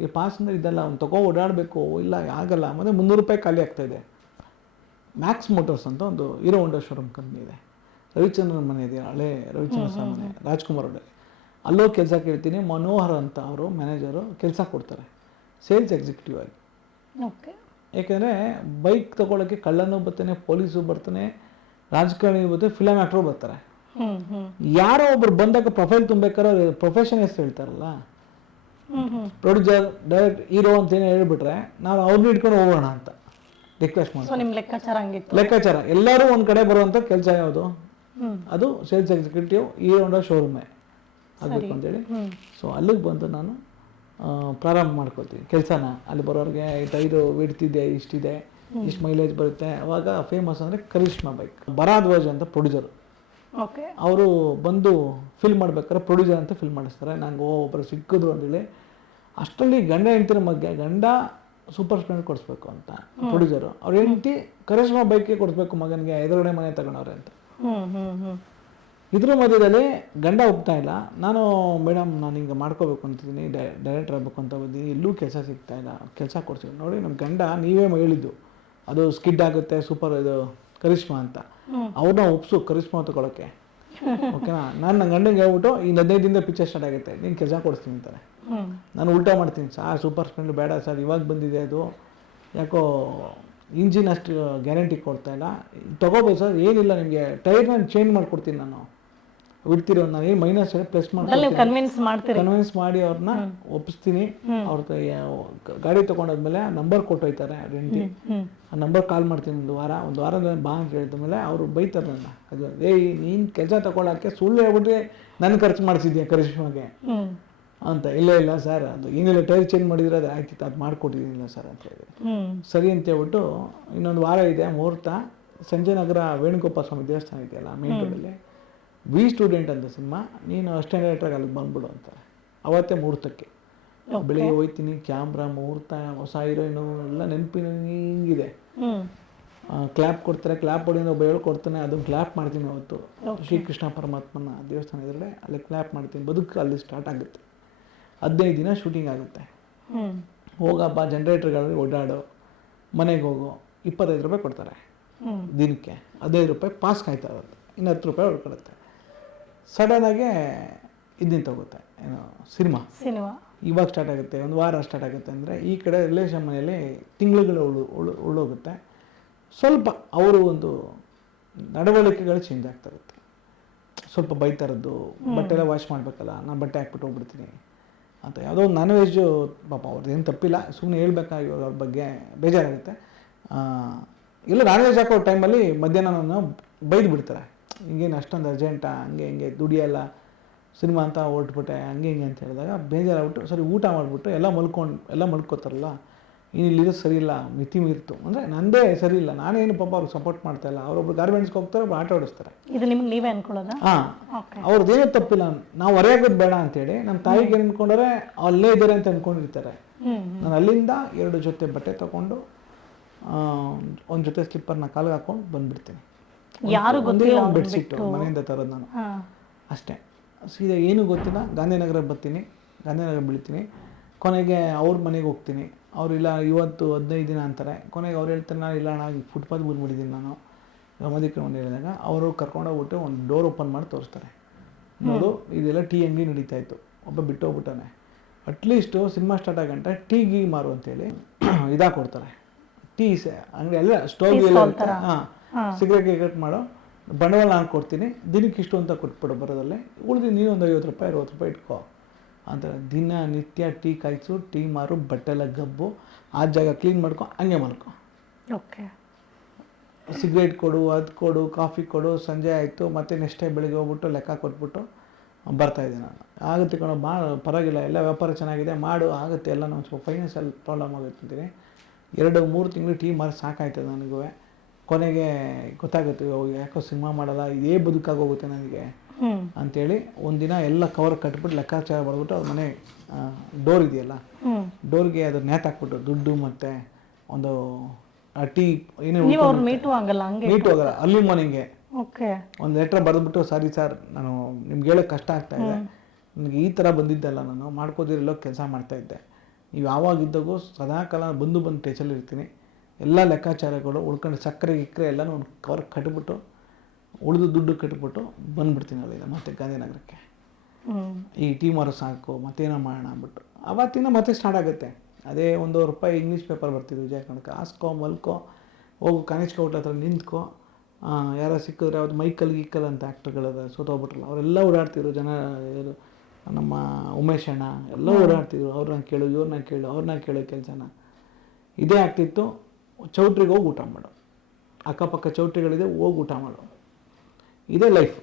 ಈ ಪಾಸ್ ಅಂದರೆ ಇದೆಲ್ಲ ಅವ್ನು ತಗೋ ಓಡಾಡಬೇಕು. ಇಲ್ಲ ಆಗಲ್ಲ. ಮತ್ತು 300 ರೂಪಾಯಿ ಖಾಲಿ ಆಗ್ತಾಯಿದೆ. ಮ್ಯಾಕ್ಸ್ ಮೋಟರ್ಸ್ ಅಂತ ಒಂದು ಹೀರೋ ಹೋಂಡಾ ಶೋರೂಮ್ ಕಂಪ್ನಿ ಇದೆ, ರವಿಚಂದ್ರನ್ ಮನೆ ಇದೆ, ಹಳೆ ರವಿಚಂದ್ರ ಸರ್ ಮನೆ, ರಾಜ್ಕುಮಾರ್ ಅವರಲ್ಲಿ. ಅಲ್ಲೋ ಕೆಲಸ ಕೇಳ್ತೀನಿ. ಮನೋಹರ್ ಅಂತ ಅವರು ಮ್ಯಾನೇಜರು ಕೆಲಸ ಕೊಡ್ತಾರೆ ಸೇಲ್ಸ್ ಎಕ್ಸಿಕ್ಯೂಟಿವ್ ಆಗಿ. ಓಕೆ. ಯಾಕೆಂದರೆ ಬೈಕ್ ತೊಗೊಳಕ್ಕೆ ಕಳ್ಳನೂ ಬರ್ತಾನೆ, ಪೊಲೀಸು ಬರ್ತಾನೆ, ರಾಜಕಾರಣಿ ಬರ್ತಾರೆ, ಫಿಲಮ್ ಆ್ಯಕ್ಟ್ರು ಬರ್ತಾರೆ. ಯಾರೋ ಒಬ್ರು ಬಂದಾಗ ಪ್ರೊಫೈಲ್ ತುಂಬಬೇಕಾದ್ರೆ ಪ್ರೊಫೆಷನ್ ಹೆಸರು ಹೇಳ್ತಾರಲ್ಲ, ಪ್ರೊಡ್ಯೂಸರ್, ಡೈರೆಕ್ಟ್, ಹೀರೋ ಅಂತೇನು ಹೇಳ್ಬಿಟ್ರೆ ನಾವು ಅವ್ರನ್ನ ಇಟ್ಕೊಂಡು ಹೋಗೋಣ ಅಂತ ರಿಕ್ವೆಸ್ಟ್ ಮಾಡಿ. ಸೊ ನಿಮ್ಮ ಲೆಕ್ಕಾಚಾರ ಹಂಗಿತ್ತು? ಲೆಕ್ಕಾಚಾರ ಎಲ್ಲರೂ ಒಂದು ಕಡೆ ಬರುವಂಥ ಕೆಲಸ ಯಾವುದು? ಅದು ಸೇಲ್ಸ್ ಎಕ್ಸಿಕ್ಯೂಟಿವ್ ಹೀರೋ ಹೋಂಡಾ ಶೋರೂಮೇ ಆಗಬೇಕು ಅಂತೇಳಿ. ಸೊ ಅಲ್ಲಿಗೆ ಬಂದು ನಾನು ಪ್ರಾರಂಭ ಮಾಡ್ಕೊಳ್ತೀನಿ ಕೆಲಸನ. ಅಲ್ಲಿ ಬರೋರಿಗೆ ಟೈರು ಬಿಡ್ತಿದ್ದೆ, ಇಷ್ಟಿದೆ, ಇಷ್ಟು ಮೈಲೇಜ್ ಬರುತ್ತೆ. ಅವಾಗ ಫೇಮಸ್ ಅಂದರೆ ಕರಿಷ್ಮಾ ಬೈಕ್, ಭರದ್ವಾಜ್ ಅಂತ ಪ್ರೊಡ್ಯೂಸರು. ಓಕೆ. ಅವರು ಬಂದು ಫಿಲ್ ಮಾಡ್ಬೇಕಾದ್ರೆ ಪ್ರೊಡ್ಯೂಸರ್ ಅಂತ ಫಿಲ್ ಮಾಡಿಸ್ತಾರೆ. ನಂಗೆ ಒಬ್ಬರು ಸಿಕ್ಕಿದ್ರು ಅಂತೇಳಿ. ಅಷ್ಟರಲ್ಲಿ ಗಂಡ ಹೆಂಡ್ತಿರ ಮಧ್ಯೆ ಗಂಡ ಸೂಪರ್ ಸ್ಪ್ಲೆಂಡರ್ ಕೊಡಿಸ್ಬೇಕು ಅಂತ ಪ್ರೊಡ್ಯೂಸರು, ಅವ್ರ ಹೆಂಡತಿ ಕರಿಷ್ಮಾ ಬೈಕೇ ಕೊಡಿಸ್ಬೇಕು ಮಗನಿಗೆ, ಎದುರುಗಡೆ ಮನೆ ತಗೊಂಡವ್ರೆ ಅಂತ. ಇದ್ರ ಮಧ್ಯದಲ್ಲಿ ಗಂಡ ಒಪ್ತಾ ಇಲ್ಲ. ನಾನು ಮೇಡಮ್ ನಾನು ಹಿಂಗೆ ಮಾಡ್ಕೋಬೇಕು ಅಂತಿದ್ದೀನಿ, ಡೈರೆಕ್ಟರ್ ಆಗಬೇಕು ಅಂತ ಬಂದಿದ್ದೀನಿ, ಎಲ್ಲೂ ಕೆಲಸ ಸಿಗ್ತಾ ಇಲ್ಲ, ಕೆಲಸ ಕೊಡ್ತೀವಿ. ನೋಡಿ ನಮ್ಮ ಗಂಡ ನೀವೇ ಹೇಳಿದ್ದು ಅದು ಸ್ಕಿಡ್ ಆಗುತ್ತೆ ಸೂಪರ್ ಇದು ಕರಿಷ್ಮಾ ಅಂತ, ಅವ್ರನ್ನ ಒಪ್ಸು ಕರಿಷ್ಮಾ ತಗೊಳಕ್ಕೆ, ಓಕೆನಾ? ನಾನು ನನ್ನ ಗಂಡಂಗೆ ಹೇಳ್ಬಿಟ್ಟು ಇನ್ನು 15 ದಿನದ ಪಿಕ್ಚರ್ ಸ್ಟಾರ್ಟ್ ಆಗುತ್ತೆ, ನೀನು ಕೆಲಸ ಕೊಡಿಸ್ತೀನಿ ಅಂತಾರೆ. ನಾನು ಉಲ್ಟಾ ಮಾಡ್ತೀನಿ, ಸರ್ ಸೂಪರ್ ಸ್ಪ್ಲೆಂಡರ್ ಬೇಡ ಸರ್, ಇವಾಗ ಬಂದಿದೆ ಅದು, ಯಾಕೋ ಇಂಜಿನ್ ಅಷ್ಟು ಗ್ಯಾರಂಟಿ ಕೊಡ್ತಾ ಇಲ್ಲ, ತೊಗೋಬೋದು ಸರ್, ಏನಿಲ್ಲ ನಿಮಗೆ ಟೈರ್ನ ಚೇಂಜ್ ಮಾಡಿಕೊಡ್ತೀನಿ, ನಾನು ಬಿಡ್ತೀರಿ, ನಾನು ಏನು ಮೈನಸ್ ಪ್ಲಸ್ ಮಾಡಿ ಕನ್ವಿನ್ಸ್ ಮಾಡಿ ಅವ್ರನ್ನ ಒಪ್ಪಿಸ್ತೀನಿ. ಅವ್ರ ಗಾಡಿ ತೊಗೊಂಡಾದ್ಮೇಲೆ ನಂಬರ್ ಕೊಟ್ಟೋಯ್ತಾರೆ ರೆಂಟಿ, ಆ ನಂಬರ್ ಕಾಲ್ ಮಾಡ್ತೀನಿ ಒಂದು ವಾರದ ಬಾ ಅಂತ ಹೇಳಿದ್ಮೇಲೆ ಅವರು ಬೈತಾರೆ ನನ್ನ. ಅದು ನೀನು ಕೆಲಸ ತಗೊಳ್ಳೋಕ್ಕೆ ಸುಳ್ಳು ಹೇಳ್ಬಿಟ್ರೆ ನನ್ನ ಖರ್ಚು ಮಾಡಿಸಿದ್ಯಾ ಕರಿಷ್ಮಾಗೆ ಅಂತ. ಇಲ್ಲ ಸರ್, ಅದು ಏನಿಲ್ಲ ಟೈರ್ ಚೇಂಜ್ ಮಾಡಿದ್ರೆ ಅದು ಆಯ್ತಿತ್ತು, ಅದು ಮಾಡಿಕೊಟ್ಟಿದ್ದೀನಿಲ್ಲ ಸರ್ ಅಂತ ಹೇಳಿದೆ. ಸರಿ ಅಂತ ಹೇಳ್ಬಿಟ್ಟು ಇನ್ನೊಂದು ವಾರ ಇದೆ ಮುಹೂರ್ತ, ಸಂಜಯನಗರ ವೇಣುಗೋಪಾಲ ಸ್ವಾಮಿ ದೇವಸ್ಥಾನ ಇದೆಯಲ್ಲ ಮೇನ್ ರೋಡಲ್ಲಿ, ವಿ ಸ್ಟೂಡೆಂಟ್ ಅಂತ ಸಿನಿಮಾ, ನೀನು ಅಸಿಸ್ಟೆಂಟ್ ಡೈರೆಕ್ಟ್ರಾಗಿ ಅಲ್ಲಿಗೆ ಬಂದ್ಬಿಡು ಅಂತಾರೆ. ಅವತ್ತೇ ಮುಹೂರ್ತಕ್ಕೆ ಬೆಳಿಗ್ಗೆ ಹೋಗ್ತೀನಿ, ಕ್ಯಾಮ್ರಾ, ಮುಹೂರ್ತ, ಹೊಸ ಹೀರೋಯಿನು ಎಲ್ಲ ನೆನಪಿನ ಹಿಂಗಿದೆ. ಕ್ಲ್ಯಾಪ್ ಕೊಡ್ತಾರೆ, ಕ್ಲ್ಯಾಪ್ ಹೊಡಿಯೋದು ಒಬ್ಬ ಹೇಳ್ಕೊಡ್ತಾನೆ, ಅದನ್ನು ಕ್ಲ್ಯಾಪ್ ಮಾಡ್ತೀನಿ. ಅವತ್ತು ಶ್ರೀಕೃಷ್ಣ ಪರಮಾತ್ಮನ ದೇವಸ್ಥಾನ ಇದ್ದರೆ ಅಲ್ಲಿ ಕ್ಲ್ಯಾಪ್ ಮಾಡ್ತೀನಿ. ಬದುಕು ಅಲ್ಲಿ ಸ್ಟಾರ್ಟ್ ಆಗುತ್ತೆ. 15 ದಿನ ಶೂಟಿಂಗ್ ಆಗುತ್ತೆ. ಹೋಗಪ್ಪ ಜನ್ರೇಟರ್ಗಳಲ್ಲಿ ಓಡಾಡು, ಮನೆಗೆ ಹೋಗು, 25 ರೂಪಾಯಿ ಕೊಡ್ತಾರೆ ದಿನಕ್ಕೆ, 15 ರೂಪಾಯಿ ಪಾಸ್ ಕಾಯ್ತಾ ಇರುತ್ತೆ, ಇನ್ನು 10 ರೂಪಾಯಿ ಹೊಡ್ಕೊಳುತ್ತೆ. ಸಡನ್ನಾಗೆ ಇದನ್ನ ತಗೋತ್ತೆ, ಏನು ಸಿನಿಮಾ ಇವಾಗ ಸ್ಟಾರ್ಟ್ ಆಗುತ್ತೆ, ಒಂದು ವಾರ ಸ್ಟಾರ್ಟ್ ಆಗುತ್ತೆ ಅಂದರೆ ಈ ಕಡೆ ರಿಲೇಷನ್ ಮನೆಯಲ್ಲಿ ತಿಂಗಳುಗಳು ಉಳ್ಳೋಗುತ್ತೆ. ಸ್ವಲ್ಪ ಅವರು ಒಂದು ನಡವಳಿಕೆಗಳು ಚೇಂಜ್ ಆಗ್ತಾ ಇರುತ್ತೆ. ಸ್ವಲ್ಪ ಬೈತಾರದ್ದು, ಬಟ್ಟೆ ಎಲ್ಲ ವಾಶ್ ಮಾಡಬೇಕಲ್ಲ, ನಾನು ಬಟ್ಟೆ ಹಾಕ್ಬಿಟ್ಟು ಹೋಗ್ಬಿಡ್ತೀನಿ ಅಂತ. ಯಾವುದೋ ಒಂದು ನಾನ್ ವೆಜ್ಜು, ಪಾಪ ಅವ್ರದ್ದು ಏನು ತಪ್ಪಿಲ್ಲ, ಸುಮ್ಮನೆ ಹೇಳ್ಬೇಕಾಗಿ ಅವ್ರ ಬಗ್ಗೆ ಬೇಜಾರಾಗುತ್ತೆ. ಇಲ್ಲ ನಾನ್ ವೆಜ್ ಹಾಕೋ ಟೈಮಲ್ಲಿ ಮಧ್ಯಾಹ್ನ ಬೈದು ಬಿಡ್ತಾರೆ, ಹಿಂಗೇನು ಅಷ್ಟೊಂದು ಅರ್ಜೆಂಟಾ, ಹಂಗೆ ಹಿಂಗೆ ದುಡಿಯಲ್ಲ ಸಿನಿಮಾ ಅಂತ ಹೊರಟ್ಬಿಟ್ಟೆ, ಹಂಗೆ ಹಿಂಗೆ ಅಂತ ಹೇಳಿದಾಗ ಬೇಜಾರಾಗ್ಬಿಟ್ಟು ಸರಿ ಊಟ ಮಾಡಿಬಿಟ್ಟು ಎಲ್ಲ ಮಲ್ಕೋತಾರಲ್ಲ, ಇಲ್ಲಿರೋ ಸರಿ ಇಲ್ಲ, ಮಿತಿ ಮೀರ್ತು ಅಂದರೆ ನಂದೇ ಸರಿ ಇಲ್ಲ, ನಾನೇನು ಪಾಪ ಅವ್ರಿಗೆ ಸಪೋರ್ಟ್ ಮಾಡ್ತಾ ಇಲ್ಲ. ಅವರೊಬ್ರು ಗಾರ್ಮೆಂಟ್ಸ್ಗೆ ಹೋಗ್ತಾರೆ, ಒಬ್ರು ಆಟ ಓಡಿಸ್ತಾರೆ. ಇದು ನಿಮ್ಗೆ ನೀವೇ ಅನ್ಕೊಳ್ಳೋದಾ? ಅವ್ರದ್ದೇನೂ ತಪ್ಪಿಲ್ಲ, ನಾವು ಹೊರೆಯಾಗೋದು ಬೇಡ ಅಂತೇಳಿ ನಮ್ಮ ತಾಯಿಗೆ ಅನ್ಕೊಂಡ್ರೆ ಅಲ್ಲೇ ಇದ್ದಾರೆ ಅಂತ ಅಂದ್ಕೊಂಡಿರ್ತಾರೆ. ನಾನು ಅಲ್ಲಿಂದ 2 ಜೊತೆ ಬಟ್ಟೆ ತೊಗೊಂಡು ಒಂದು ಜೊತೆ ಸ್ಲಿಪ್ಪರ್ನ ಕಾಲಿಗೆ ಹಾಕೊಂಡು ಬಂದುಬಿಡ್ತೀನಿ. ಯಾರು ಗೊತ್ತಿಲ್ಲ, ಒಂದು ಬೆಡ್ಶೀಟು ಮನೆಯಿಂದ ತರೋದು ನಾನು ಅಷ್ಟೇ. ಸೀದಾ ಏನೂ ಗೊತ್ತಿಲ್ಲ, ಗಾಂಧಿನಗರ ಬರ್ತೀನಿ, ಗಾಂಧಿನಗರ ಬೀಳ್ತೀನಿ. ಕೊನೆಗೆ ಅವ್ರ ಮನೆಗೆ ಹೋಗ್ತೀನಿ. ಅವರಿಲ್ಲ ಇವತ್ತು 15 ದಿನ ಅಂತಾರೆ. ಕೊನೆಗೆ ಅವ್ರು ಹೇಳ್ತಾರೆ, ನಾನು ಇಲ್ಲ ಅಣ್ಣ ಫುಟ್ಪಾತ್ ಬಂದ್ಬಿಟ್ಟಿದ್ದೀನಿ ನಾನು ಮದಿಕ್ರಮಣ ಹೇಳಿದಾಗ, ಅವರು ಕರ್ಕೊಂಡೋಗ್ಬಿಟ್ಟು ಒಂದು ಡೋರ್ ಓಪನ್ ಮಾಡಿ ತೋರಿಸ್ತಾರೆ. ನೋಡು ಇದೆಲ್ಲ ಟೀ ಅಂಗಡಿ ನಡೀತಾ ಇತ್ತು, ಒಬ್ಬ ಬಿಟ್ಟು ಹೋಗ್ಬಿಟ್ಟಾನೆ. ಅಟ್ಲೀಸ್ಟು ಸಿನಿಮಾ ಸ್ಟಾರ್ಟ್ ಆಗಂಟ ಟೀ ಗೀ ಮಾರು ಅಂತೇಳಿ ಕೊಡ್ತಾರೆ. ಟೀ ಅಂಗಡಿ ಎಲ್ಲ ಸ್ಟೋವ್ ಎಲ್ಲ ಇರ್ತಾರೆ. ಸಿಗರೇಟ್ ಗಿಗರೇಟ್ ಮಾಡೋ ಬಂಡವಾಳ ನಾನು ಕೊಡ್ತೀನಿ, ದಿನಕ್ಕೆ ಇಷ್ಟು ಅಂತ ಕೊಟ್ಬಿಡು ಬರೋದಲ್ಲೇ, ಉಳಿದು ನೀನು ಒಂದು 50 ರೂಪಾಯಿ 60 ರೂಪಾಯಿ ಇಟ್ಕೋ ಅಂತ. ದಿನ ನಿತ್ಯ ಟೀ ಕಾಯಿಸು, ಟೀ ಮಾರು, ಬಟ್ಟೆ ಎಲ್ಲ ಗಬ್ಬು, ಆ ಜಾಗ ಕ್ಲೀನ್ ಮಾಡ್ಕೊ, ಹಂಗೆ ಮಾಡ್ಕೊ. ಓಕೆ. ಸಿಗರೇಟ್ ಕೊಡು, ಅದು ಕೊಡು, ಕಾಫಿ ಕೊಡು. ಸಂಜೆ ಆಯಿತು, ಮತ್ತೆ ನೆಕ್ಸ್ಟ್ ಡೇ ಬೆಳಿಗ್ಗೆ ಹೋಗ್ಬಿಟ್ಟು ಲೆಕ್ಕ ಕೊಟ್ಬಿಟ್ಟು ಬರ್ತಾಯಿದ್ದೆ ನಾನು. ಆಗುತ್ತೆ ಕಣೋ, ಪರವಾಗಿಲ್ಲ, ಎಲ್ಲ ವ್ಯಾಪಾರ ಚೆನ್ನಾಗಿದೆ, ಮಾಡು, ಆಗುತ್ತೆ, ಎಲ್ಲ ನಾನು ಸ್ವಲ್ಪ ಫೈನಾನ್ಷಿಯಲ್ ಪ್ರಾಬ್ಲಮ್ ಆಗುತ್ತಿದ್ದೀನಿ. 2-3 ತಿಂಗಳು ಟೀ ಮಾರಿ ಸಾಕಾಯ್ತದೆ ನನಗೂ. ಕೊನೆಗೆ ಗೊತ್ತಾಗುತ್ತೆ, ಯಾಕೋ ಸಿನಿಮಾ ಮಾಡಲ್ಲ, ಇದೇ ಬದುಕಾಗೋಗುತ್ತೆ ನನಗೆ ಅಂಥೇಳಿ ಒಂದಿನ ಎಲ್ಲ ಕವರ್ ಕಟ್ಬಿಟ್ಟು ಲೆಕ್ಕಾಚಾರ ಬರೆದ್ಬಿಟ್ಟು ಅವ್ರ ಮನೆ ಡೋರ್ ಇದೆಯಲ್ಲ, ಡೋರ್ಗೆ ಅದು ನೇತಾಕ್ಬಿಟ್ಟು ದುಡ್ಡು ಮತ್ತು ಒಂದು ಟೀ ಏನು ಮೀಟು ಹೋಗಲ್ಲ ಅಲ್ಲಿ ಮನೆಗೆ ಒಂದು ಲೆಟ್ರ್ ಬರೆದ್ಬಿಟ್ಟು, ಸಾರಿ ಸರ್ ನಾನು ನಿಮ್ಗೆ ಹೇಳೋಕ್ಕೆ ಕಷ್ಟ ಆಗ್ತಾ ಇದೆ, ನನಗೆ ಈ ಥರ ಬಂದಿದ್ದಲ್ಲ, ನಾನು ಮಾಡ್ಕೋದಿರಲ್ಲೋ ಕೆಲಸ ಮಾಡ್ತಾಯಿದ್ದೆ, ನೀವು ಯಾವಾಗಿದ್ದಾಗೂ ಸದಾಕಾಲ ಬಂದು ಟೇಚಲ್ಲಿ ಇರ್ತೀನಿ, ಎಲ್ಲ ಲೆಕ್ಕಾಚಾರಗಳು ಉಳ್ಕೊಂಡು ಸಕ್ಕರೆ ಗಿಕ್ಕರೆ ಎಲ್ಲನೂ ಒಂದು ಕವರ್ ಕಟ್ಬಿಟ್ಟು ಉಳಿದು ದುಡ್ಡು ಕಟ್ಬಿಟ್ಟು ಬಂದುಬಿಡ್ತೀನಿ ಅಲ್ಲಿಂದ ಮತ್ತೆ ಗಾಂಧಿನಗರಕ್ಕೆ. ಈ ಟೀಮರು ಸಾಕು ಮತ್ತೇನೋ ಮಾಡೋಣ ಅಂದ್ಬಿಟ್ಟು ಅವತ್ತಿನ ಮತ್ತೆ ಸ್ಟಾರ್ಟ್ ಆಗುತ್ತೆ. ಅದೇ ₹1 ಇಂಗ್ಲೀಷ್ ಪೇಪರ್ ಬರ್ತಿದ್ವು ವಿಜಯ ಕನಕ, ಹಾಸ್ಕೋ ಮಲ್ಕೋ ಹೋಗು ಕನಿಷ್ಕ ಹೋಟ್ಲ ಹತ್ರ ನಿಂತ್ಕೋ, ಯಾರೋ ಸಿಕ್ಕಿದ್ರೆ ಅವ್ರು ಮೈಕಲ್ ಗೀಕಲ್ ಅಂತ ಆ್ಯಕ್ಟರ್ಗಳದ ಸೋತೋಗ್ಬಿಟ್ರಲ್ಲ ಅವರೆಲ್ಲ ಓಡಾಡ್ತಿದ್ರು, ಜನ ನಮ್ಮ ಉಮೇಶ್ ಅಣ್ಣ ಎಲ್ಲ ಓಡಾಡ್ತಿದ್ರು, ಅವ್ರನ್ನ ಕೇಳು ಇವ್ರನ್ನ ಕೇಳು ಅವ್ರನ್ನ ಕೇಳೋ ಕೆಲಸನ ಇದೇ ಆಗ್ತಿತ್ತು. ಚೌಟ್ರಿಗೆ ಹೋಗಿ ಊಟ ಮಾಡು, ಅಕ್ಕಪಕ್ಕ ಚೌಟ್ರಿಗಳಿದೆ ಹೋಗಿ ಊಟ ಮಾಡು, ಇದೇ ಲೈಫ್.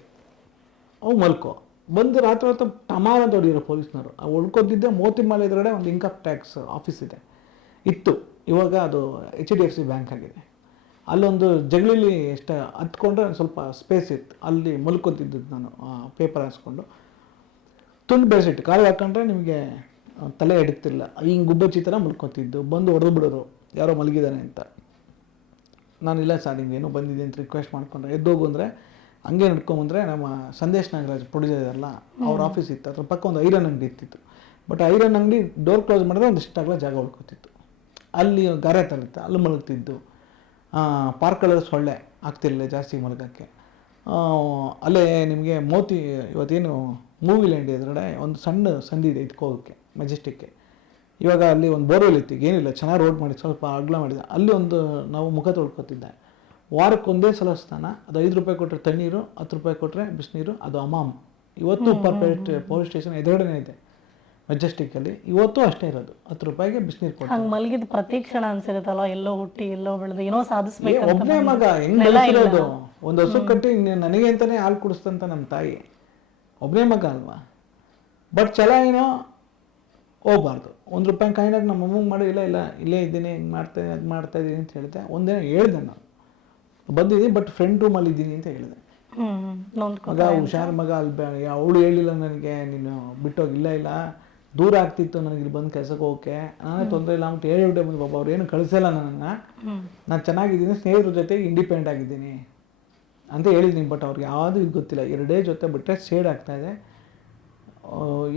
ಅವು ಮಲ್ಕೋ, ಬಂದು ರಾತ್ರಿ ಹೊತ್ತು ಟಮಾರ ಅಂತ ಹೊಡಿರೋ ಪೊಲೀಸ್ನವರು. ಆ ಉಳ್ಕೊತಿದ್ದೆ ಮೋತಿಮಾಲ್ ಎದುರುಗಡೆ ಒಂದು ಇನ್ಕಮ್ ಟ್ಯಾಕ್ಸ್ ಆಫೀಸ್ ಇತ್ತು, ಇವಾಗ ಅದು HDFC ಬ್ಯಾಂಕ್ ಆಗಿದೆ. ಅಲ್ಲೊಂದು ಜಗಳಿಲಿ ಹತ್ಕೊಂಡ್ರೆ ಸ್ವಲ್ಪ ಸ್ಪೇಸ್ ಇತ್ತು, ಅಲ್ಲಿ ಮಲ್ಕೊತಿದ್ದು ನಾನು ಪೇಪರ್ ಹಾಸ್ಕೊಂಡು. ತುಂಡು ಬೆಳೆಸಿಟ್ಟು ಕಾಲು ಹಾಕೊಂಡ್ರೆ ನಿಮಗೆ ತಲೆ ಎಡುತ್ತಿಲ್ಲ, ಹಿಂಗೆ ಗುಬ್ಬಚ್ಚಿ ಥರ ಮಲ್ಕೊತಿದ್ದು. ಬಂದು ಹೊಡೆದು ಬಿಡೋರು ಯಾರೋ ಮಲಗಿದ್ದಾನೆ ಅಂತ. ನಾನಿಲ್ಲ ಸರ್ ಹಿಂಗೇನೋ ಬಂದಿದ್ದೀನಿ ಅಂತ ರಿಕ್ವೆಸ್ಟ್ ಮಾಡ್ಕೊಂಡ್ರೆ ಎದ್ದೋಗು ಅಂದರೆ ಹಂಗೆ ನಡ್ಕೊಂಬಂದರೆ ನಮ್ಮ ಸಂದೇಶ್ ನಾಗರಾಜ್ ಪ್ರೊಡ್ಯೂಸರ್ ಇದಾರಲ್ಲ ಅವ್ರ ಆಫೀಸ್ ಇತ್ತು, ಅದ್ರ ಪಕ್ಕ ಒಂದು ಐರನ್ ಅಂಗಡಿ ಇರ್ತಿತ್ತು. ಬಟ್ ಐರನ್ ಅಂಗಡಿ ಡೋರ್ ಕ್ಲೋಸ್ ಮಾಡಿದ್ರೆ ಒಂದಿಷ್ಟಾಗಲ ಜಾಗ ಉಳ್ಕೊತಿತ್ತು. ಅಲ್ಲಿ ಗಾರೆ ತರುತ್ತೆ, ಅಲ್ಲಿ ಮಲಗ್ತಿದ್ದು. ಪಾರ್ಕ್ಗಳಲ್ಲಿ ಸೊಳ್ಳೆ ಆಗ್ತಿರಲಿಲ್ಲ ಜಾಸ್ತಿ ಮಲಗೋಕ್ಕೆ. ಅಲ್ಲೇ ನಿಮಗೆ ಇವತ್ತೇನು ಮೂವಿ ಲ್ಯಾಂಡ್ ಎದುರುಗಡೆ ಒಂದು ಸಣ್ಣ ಸಂದಿ ಇದೆ ಇದ್ಕೋಗೋಕ್ಕೆ ಮೆಜೆಸ್ಟಿಕ್ಗೆ. ಇವಾಗ ಅಲ್ಲಿ ಒಂದು ಬೋರ್ವೆಲ್ ಇತ್ತು, ಏನಿಲ್ಲ ಚೆನ್ನಾಗಿ ರೋಡ್ ಮಾಡಿ ಸ್ವಲ್ಪ ಅಗಲ ಮಾಡಿದೆ. ಅಲ್ಲಿ ಒಂದು ನಾವು ಮುಖ ತೊಳ್ಕೊತಿದ್ದೆ. ವಾರಕ್ಕೆ ಒಂದೇ ಸಲ ಸ್ನಾನ, ಅದು ₹5 ಕೊಟ್ಟರೆ ತಣ್ಣೀರು, ₹10 ಕೊಟ್ಟರೆ ಬಿಸಿನೀರು, ಅದು ಅಮಾಮ್. ಇವತ್ತು ಉಪ್ಪರ್ಪೇಟೆ ಪೊಲೀಸ್ ಸ್ಟೇಷನ್ ಎದುರುಗಡೆನೇ ಇದೆ ಮೆಜೆಸ್ಟಿಕ್ಕಲ್ಲಿ, ಇವತ್ತು ಅಷ್ಟೇ ಇರೋದು, ₹10ಗೆ ಬಿಸಿನೀರು ಕೊಟ್ಟು. ಹಂಗೆ ಮಲಗಿದ ಪ್ರತಿ ಕ್ಷಣ ಅನ್ಸಿರುತ್ತಲ್ಲ, ಎಲ್ಲೋ ಹುಟ್ಟಿ ಎಲ್ಲೋ ಬೆಳೆದು ಏನೋ ಸಾಧಿಸ್ಬೇಕು. ಒಬ್ಬನೇ ಮಗ ಹೆಂಗೆ ಬೆಳೆಸಿರೋದು, ಒಂದು ಹಸು ಕಟ್ಟಿ ನನಗೆ ಅಂತಾನೆ ಹಾಲು ಕುಡಿಸ್ತಂತ ನಮ್ಮ ತಾಯಿ, ಒಬ್ಬನೇ ಮಗ ಅಲ್ವಾ. ಬಟ್ ಛಲ ಏನೋ ಹೋಗ್ಬಾರ್ದು. ₹1 ಕಾಯಿನಾಗ ನಮ್ಮ ಅಮ್ಮಗೆ ಮಾಡಿ ಇಲ್ಲ ಇಲ್ಲೇ ಇದ್ದೀನಿ, ಹಿಂಗೆ ಮಾಡ್ತಾಯಿದ್ದೀನಿ ಅದು ಮಾಡ್ತಾಯಿದ್ದೀನಿ ಅಂತ ಹೇಳಿದೆ. ಒಂದಿನ ಹೇಳ್ದೆ ನಾನು ಬಂದಿದ್ದೀನಿ ಬಟ್ ಫ್ರೆಂಡ್ ರೂಮಲ್ಲಿ ಇದ್ದೀನಿ ಅಂತ ಹೇಳಿದೆ. ಮಗ ಹುಷಾರು ಮಗ, ಅಲ್ಲಿ ಅವಳು ಹೇಳಿಲ್ಲ ನನಗೆ ನೀನು ಬಿಟ್ಟೋಗಿ, ಇಲ್ಲ ದೂರ ಆಗ್ತಿತ್ತು ನನಗೆ ಇಲ್ಲಿ ಬಂದು ಕೆಲಸಕ್ಕೆ ಹೋಗೋಕ್ಕೆ, ನಾನೇ ತೊಂದರೆ ಇಲ್ಲ ಅಂತ ಹೇಳಿಬಿಟ್ಟೆ ಬಂದು. ಬಾಬಾ ಅವ್ರು ಏನು ಕಳಿಸಲ್ಲ ನನ್ನನ್ನು, ನಾನು ಚೆನ್ನಾಗಿದ್ದೀನಿ, ಸ್ನೇಹಿತರ ಜೊತೆ ಇಂಡಿಪೆಂಡೆಂಟ್ ಆಗಿದ್ದೀನಿ ಅಂತ ಹೇಳಿದ್ದೀನಿ. ಬಟ್ ಅವ್ರಿಗೆ ಯಾವುದೂ ಇದು ಗೊತ್ತಿಲ್ಲ, 2 ಜೊತೆ ಬಿಟ್ಟರೆ ಶೇಡ್ ಆಗ್ತಾಯಿದೆ.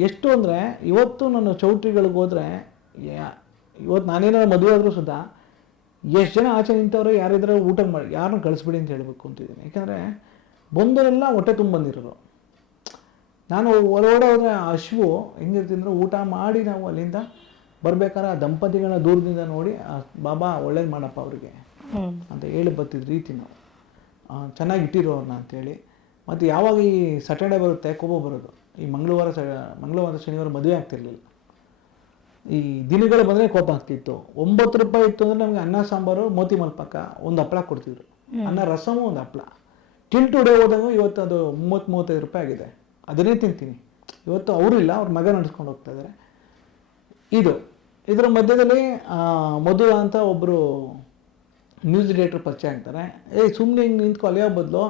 ಎಷ್ಟು ಅಂದರೆ ಇವತ್ತು ನಾನು ಚೌಟ್ರಿಗಳಿಗೆ ಹೋದರೆ, ಇವತ್ತು ನಾನೇನಾದ್ರು ಮದುವೆ ಆದರೂ ಸುಧಾ ಎಷ್ಟು ಜನ ಆಚೆ ನಿಂತವರು ಯಾರಿದ್ರೆ ಊಟ ಮಾಡಿ ಯಾರನ್ನ ಕಳಿಸ್ಬಿಡಿ ಅಂತ ಹೇಳಬೇಕು ಅಂತಿದ್ದೀನಿ. ಯಾಕೆಂದರೆ ಬಂದವರೆಲ್ಲ ಹೊಟ್ಟೆ ತುಂಬ ಬಂದಿರೋರು. ನಾನು ಹೊರಗಡೆ ಹೋದರೆ ಅಶ್ವು ಹೆಂಗಿರ್ತೀನಿ ಅಂದರೆ, ಊಟ ಮಾಡಿ ನಾವು ಅಲ್ಲಿಂದ ಬರ್ಬೇಕಾದ್ರೆ ಆ ದಂಪತಿಗಳನ್ನ ದೂರದಿಂದ ನೋಡಿ ಬಾಬಾ ಒಳ್ಳೇದು ಮಾಡಪ್ಪ ಅವ್ರಿಗೆ ಅಂತ ಹೇಳಿ ಬರ್ತಿದ್ದ ರೀತಿ ನಾವು ಚೆನ್ನಾಗಿ ಇಟ್ಟಿರೋ ಅವ್ರನ್ನ ಅಂತೇಳಿ. ಮತ್ತು ಯಾವಾಗ ಈ ಸ್ಯಾಟರ್ಡೆ ಬರುತ್ತೆ ಕೋಪ ಬರೋದು, ಈ ಮಂಗಳವಾರ ಶನಿವಾರ ಮದುವೆ ಆಗ್ತಿರ್ಲಿಲ್ಲ, ಈ ದಿನಗಳು ಬಂದರೆ ಕೋಪ ಆಗ್ತಿತ್ತು. ₹9 ಇತ್ತು ಅಂದರೆ ನಮಗೆ ಅನ್ನ ಸಾಂಬಾರು ಮೋತಿ ಮಲ್ಪಕ್ಕ ಒಂದು ಹಪ್ಪಳ ಕೊಡ್ತಿದ್ರು, ಅನ್ನ ರಸಮು ಒಂದು ಹಪ್ಪಳ. ಟಿಲ್ ಟುಡೇ ಹೋದಾಗ ಇವತ್ತು ಅದು ₹30-35 ಆಗಿದೆ, ಅದನ್ನೇ ತಿಂತೀನಿ. ಇವತ್ತು ಅವರು ಇಲ್ಲ, ಅವ್ರ ಮಗ ನಡೆಸ್ಕೊಂಡು ಹೋಗ್ತಾ ಇದ್ದಾರೆ. ಇದರ ಮಧ್ಯದಲ್ಲಿ ಮಧು ಅಂತ ಒಬ್ಬರು ನ್ಯೂಸ್ ಡೈರೆಕ್ಟರ್ ಪರಿಚಯ ಆಗ್ತಾರೆ. ಸುಮ್ಮನೆ ಹಿಂಗೆ ನಿಂತ್ಕೊ ಅಲಿಯೋ ಬದಲು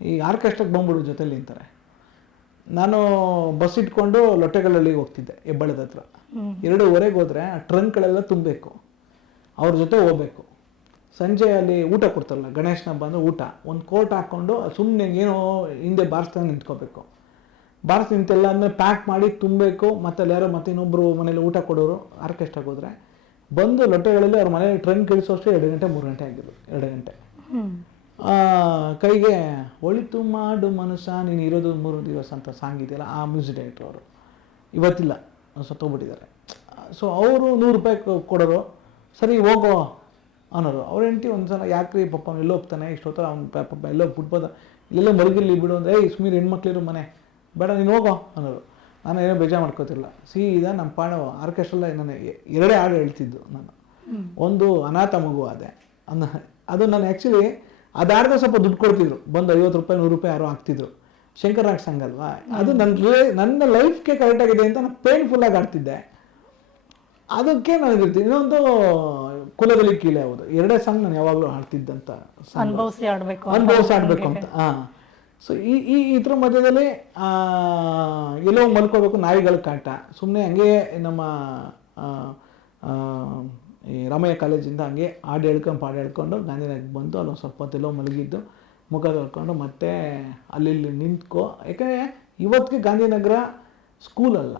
ಈ ಆರ್ಕೆಸ್ಟ್ರಾಕ್ಕೆ ಬಂದ್ಬಿಡು ಜೊತೆಲಿ ಅಂತಾರೆ. ನಾನು ಬಸ್ ಇಟ್ಕೊಂಡು ಲೊಟ್ಟೆಗಳಲ್ಲಿಗೆ ಹೋಗ್ತಿದ್ದೆ ಹೆಬ್ಬಳದ ಹತ್ರ. 2:15 ಹೋದರೆ ಆ ಟ್ರಂಕ್ಗಳೆಲ್ಲ ತುಂಬಬೇಕು, ಅವ್ರ ಜೊತೆ ಹೋಗ್ಬೇಕು. ಸಂಜೆ ಅಲ್ಲಿ ಊಟ ಕೊಡ್ತಾರಲ್ಲ ಗಣೇಶನ ಹಬ್ಬ ಅಂದರೆ ಊಟ, ಒಂದು ಕೋಟ್ ಹಾಕ್ಕೊಂಡು ಸುಮ್ಮನೆ ಏನೋ ಹಿಂದೆ ಬಾರಿಸ್ದಂಗೆ ನಿಂತ್ಕೋಬೇಕು. ಬಾರಿಸಿ ನಿಂತೆಲ್ಲ ಆದಮೇಲೆ ಪ್ಯಾಕ್ ಮಾಡಿ ತುಂಬಬೇಕು. ಮತ್ತು ಅಲ್ಲಿ ಯಾರೋ ಮತ್ತೆ ಇನ್ನೊಬ್ಬರು ಮನೇಲಿ ಊಟ ಕೊಡೋರು ಆರ್ಕೆಸ್ಟ್ರಾಗೆ ಹೋದರೆ ಬಂದು ಲೊಟ್ಟೆಗಳಲ್ಲಿ ಅವ್ರ ಮನೇಲಿ ಟ್ರಂಕ್ ಇಳಿಸೋಷ್ಟು 2 ಗಂಟೆ 3 ಗಂಟೆ ಆಗಿದ್ದು. 2 ಗಂಟೆ ಕೈಗೆ ಒಳಿತು ಮಾಡು ಮನುಷ್ಯ ನೀನು ಇರೋದು 3 ದಿವಸ ಅಂತ ಸಾಂಗ್ ಇದೆಯಲ್ಲ, ಆ ಮ್ಯೂಸಿಕ್ ಡೈರೆಕ್ಟರ್ ಅವರು ಇವತ್ತಿಲ್ಲ, ಸತ್ತೋಗ್ಬಿಟ್ಟಿದ್ದಾರೆ. ಸೊ ಅವರು ₹100 ಕೊಡೋರು, ಸರಿ ಹೋಗೋ ಅನ್ನೋರು. ಅವ್ರ ಹೆಂಡತಿ ಒಂದು ಸಲ ಯಾಕ್ರಿ ಪಾಪ ಅವ್ನು ಎಲ್ಲೋ ಹೋಗ್ತಾನೆ ಇಷ್ಟೊತ್ತರ, ಅವ್ನು ಪಾಪ ಎಲ್ಲೋ ಬಿಟ್ಬೋದ, ಇಲ್ಲೆಲ್ಲ ಮಲಗಿರ್ಲಿ ಬಿಡು ಅಂದರೆ, ಸುಮೀರ್ ಹೆಣ್ಮಕ್ಳಿರು ಮನೆ ಬೇಡ ನೀನು ಹೋಗೋ ಅನ್ನೋರು. ನಾನು ಏನೋ ಬೇಜಾರು ಮಾಡ್ಕೋತಿಲ್ಲ. ಸೀದಾ ನಮ್ಮ ಪಾಡ ಆರ್ಕೆಸ್ಟ್ರಲ್ಲ ನಾನು 2 ಹಾಡು ಹೇಳ್ತಿದ್ದು ನಾನು. ಒಂದು ಅನಾಥ ಮಗು ಅದೇ ಅದು ನಾನು ಆ್ಯಕ್ಚುಲಿ ಅದಾಡ್ದೆ ಸ್ವಲ್ಪ ದುಡ್ಡು ಕೊಡ್ತಿದ್ರು, ಬಂದು ₹50 ₹100 ಯಾರೋ ಹಾಕ್ತಿದ್ರು. ಶಂಕರ್ ನಾಗ್ ಸಾಂಗ್ ಅಲ್ವಾ ಅದು, ನನ್ನ ಲೈಫ್ಗೆ ಕರೆಕ್ಟಾಗಿದೆ ಅಂತ ನಾನು ಪೇನ್ಫುಲ್ಲಾಗಿ ಆಡ್ತಿದ್ದೆ. ಅದಕ್ಕೆ ನನಗಿರ್ತೀನಿ. ಇನ್ನೊಂದು ಕುಲದಲ್ಲಿ ಕೀಳೆ ಹೌದು, 2 ಸಾಂಗ್ ನಾನು ಯಾವಾಗಲೂ ಹಾಡ್ತಿದ್ದಂತ, ಅನುಭವಿಸಿ ಆಡಬೇಕು ಅಂತ. ಸೊ ಇದ್ರ ಮಧ್ಯದಲ್ಲಿ ಎಲ್ಲೋ ಮಲ್ಕೋಬೇಕು, ನಾಯಿಗಳ ಕಾಟ. ಸುಮ್ಮನೆ ಹಂಗೆ ನಮ್ಮ ಈ ರಾಮಯ್ಯ ಕಾಲೇಜಿಂದ ಹಂಗೆ ಹಾಡು ಹೇಳ್ಕೊಂಡು ಗಾಂಧಿನಗರಕ್ಕೆ ಬಂದು ಅಲ್ಲೊಂದು ಸ್ವಲ್ಪ ಹೊತ್ತೆಲ್ಲೋ ಮಲಗಿದ್ದು, ಮುಖ ತೊಳ್ಕೊಂಡು ಮತ್ತೆ ಅಲ್ಲಿ ನಿಂತ್ಕೋ. ಯಾಕಂದರೆ ಇವತ್ತಿಗೆ ಗಾಂಧಿನಗರ ಸ್ಕೂಲಲ್ಲ,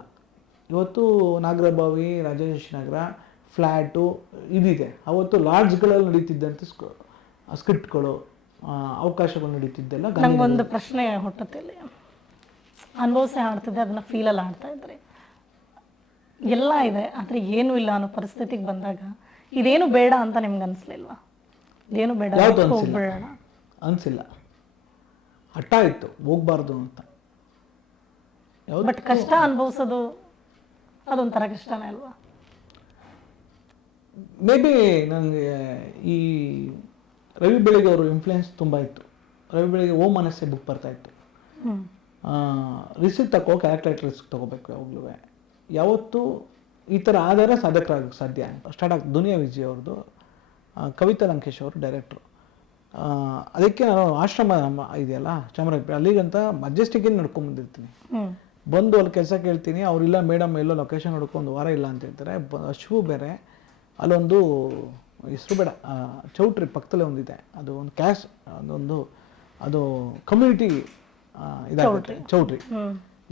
ಇವತ್ತು ನಾಗರಬಾವಿ, ರಾಜೇಶ್ ನಗರ, ಫ್ಲ್ಯಾಟು ಇದಿದೆ. ಅವತ್ತು ಲಾಡ್ಜ್ಗಳಲ್ಲಿ ನಡೀತಿದ್ದಂಥ ಸ್ಕ್ರಿಪ್ಟ್ಗಳು, ಅವಕಾಶಗಳು ನಡೀತಿದ್ದೆಲ್ಲ. ನಂಗೊಂದು ಪ್ರಶ್ನೆ ಹುಟ್ಟುತ್ತೆ ಇಲ್ಲಿ, ಅನುಭವಿಸಿ ಆಡ್ತಿದ್ದೆ, ಅದನ್ನ ಫೀಲಲ್ಲಿ ಆಡ್ತಾ ಇದ್ರಿ. ಎಲ್ಲ ಇದೆ ಆದರೆ ಏನೂ ಇಲ್ಲ ಅನ್ನೋ ಪರಿಸ್ಥಿತಿಗೆ ಬಂದಾಗ ಇದೇನು ಬೇಡ ಅಂತ ನಿಮ್ಗೆ ಅನಿಸ್ಲಿಲ್ವಾ? ಇದೇನು ಬೇಡ, ಯಾವ್ದು ಹೋಗ್ಬೇಡ ಅನಿಸಿಲ್ಲ. ಹಠ ಇತ್ತು ಹೋಗ್ಬಾರ್ದು ಅಂತ. ಬಟ್ ಕಷ್ಟ ಅನುಭವಿಸೋದು ಅದೊಂಥರ ಕಷ್ಟನೇ ಅಲ್ವಾ? ಮೇ ಬಿ ನನಗೆ ಈ ರವಿ ಬೆಳಿಗ್ಗೆ ಅವರು ಇನ್ಫ್ಲುಯೆನ್ಸ್ ತುಂಬ ಇತ್ತು. ರವಿ ಬೆಳಿಗ್ಗೆ ಓ ಮನಸ್ಸೆ ಬುಕ್ ಬರ್ತಾ ಇತ್ತು. ರಿಸ್ಕ್ ತಗೋ, ಕ್ಯಾರೆಕ್ಟರ್ ರಿಸ್ಕ್ ತಗೋಬೇಕು ಯಾವಾಗಲೂ. ಯಾವತ್ತೂ ಈ ಥರ ಆದರೆ ಸಾಧಕರಾಗಕ್ಕೆ ಸಾಧ್ಯ. ಸ್ಟಾರ್ಟ್ ಆಗಿ ದುನಿಯಾ ವಿಜಯ್ ಅವ್ರದ್ದು, ಕವಿತಾ ಲಂಕೇಶ್ ಅವರು ಡೈರೆಕ್ಟ್ರು. ಅದಕ್ಕೆ ನಾನು ಆಶ್ರಮ ಇದೆಯಲ್ಲ ಚಾಮರಾಜಪೇಟೆ, ಅಲ್ಲಿಗಂತ ಮಜೆಸ್ಟಿಕ್ಕೇನು ನಡ್ಕೊಂಡ್ಬಂದಿರ್ತೀನಿ. ಬಂದು ಅಲ್ಲಿ ಕೆಲಸ ಕೇಳ್ತೀನಿ, ಅವರಿಲ್ಲ ಮೇಡಮ್ ಎಲ್ಲೋ ಲೊಕೇಶನ್ ನೋಡ್ಕೊಂಡು ವಾರ ಇಲ್ಲ ಅಂತ ಹೇಳ್ತಾರೆ. ಅಶ್ವು ಬೇರೆ, ಅಲ್ಲೊಂದು ಹೆಸರು ಬೇಡ, ಚೌಟ್ರಿ ಪಕ್ಕದಲ್ಲೇ ಒಂದಿದೆ, ಅದು ಒಂದು ಕ್ಯಾಶ್, ಅದು ಕಮ್ಯುನಿಟಿ ಇದಾಗುತ್ತೆ ಚೌಟ್ರಿ.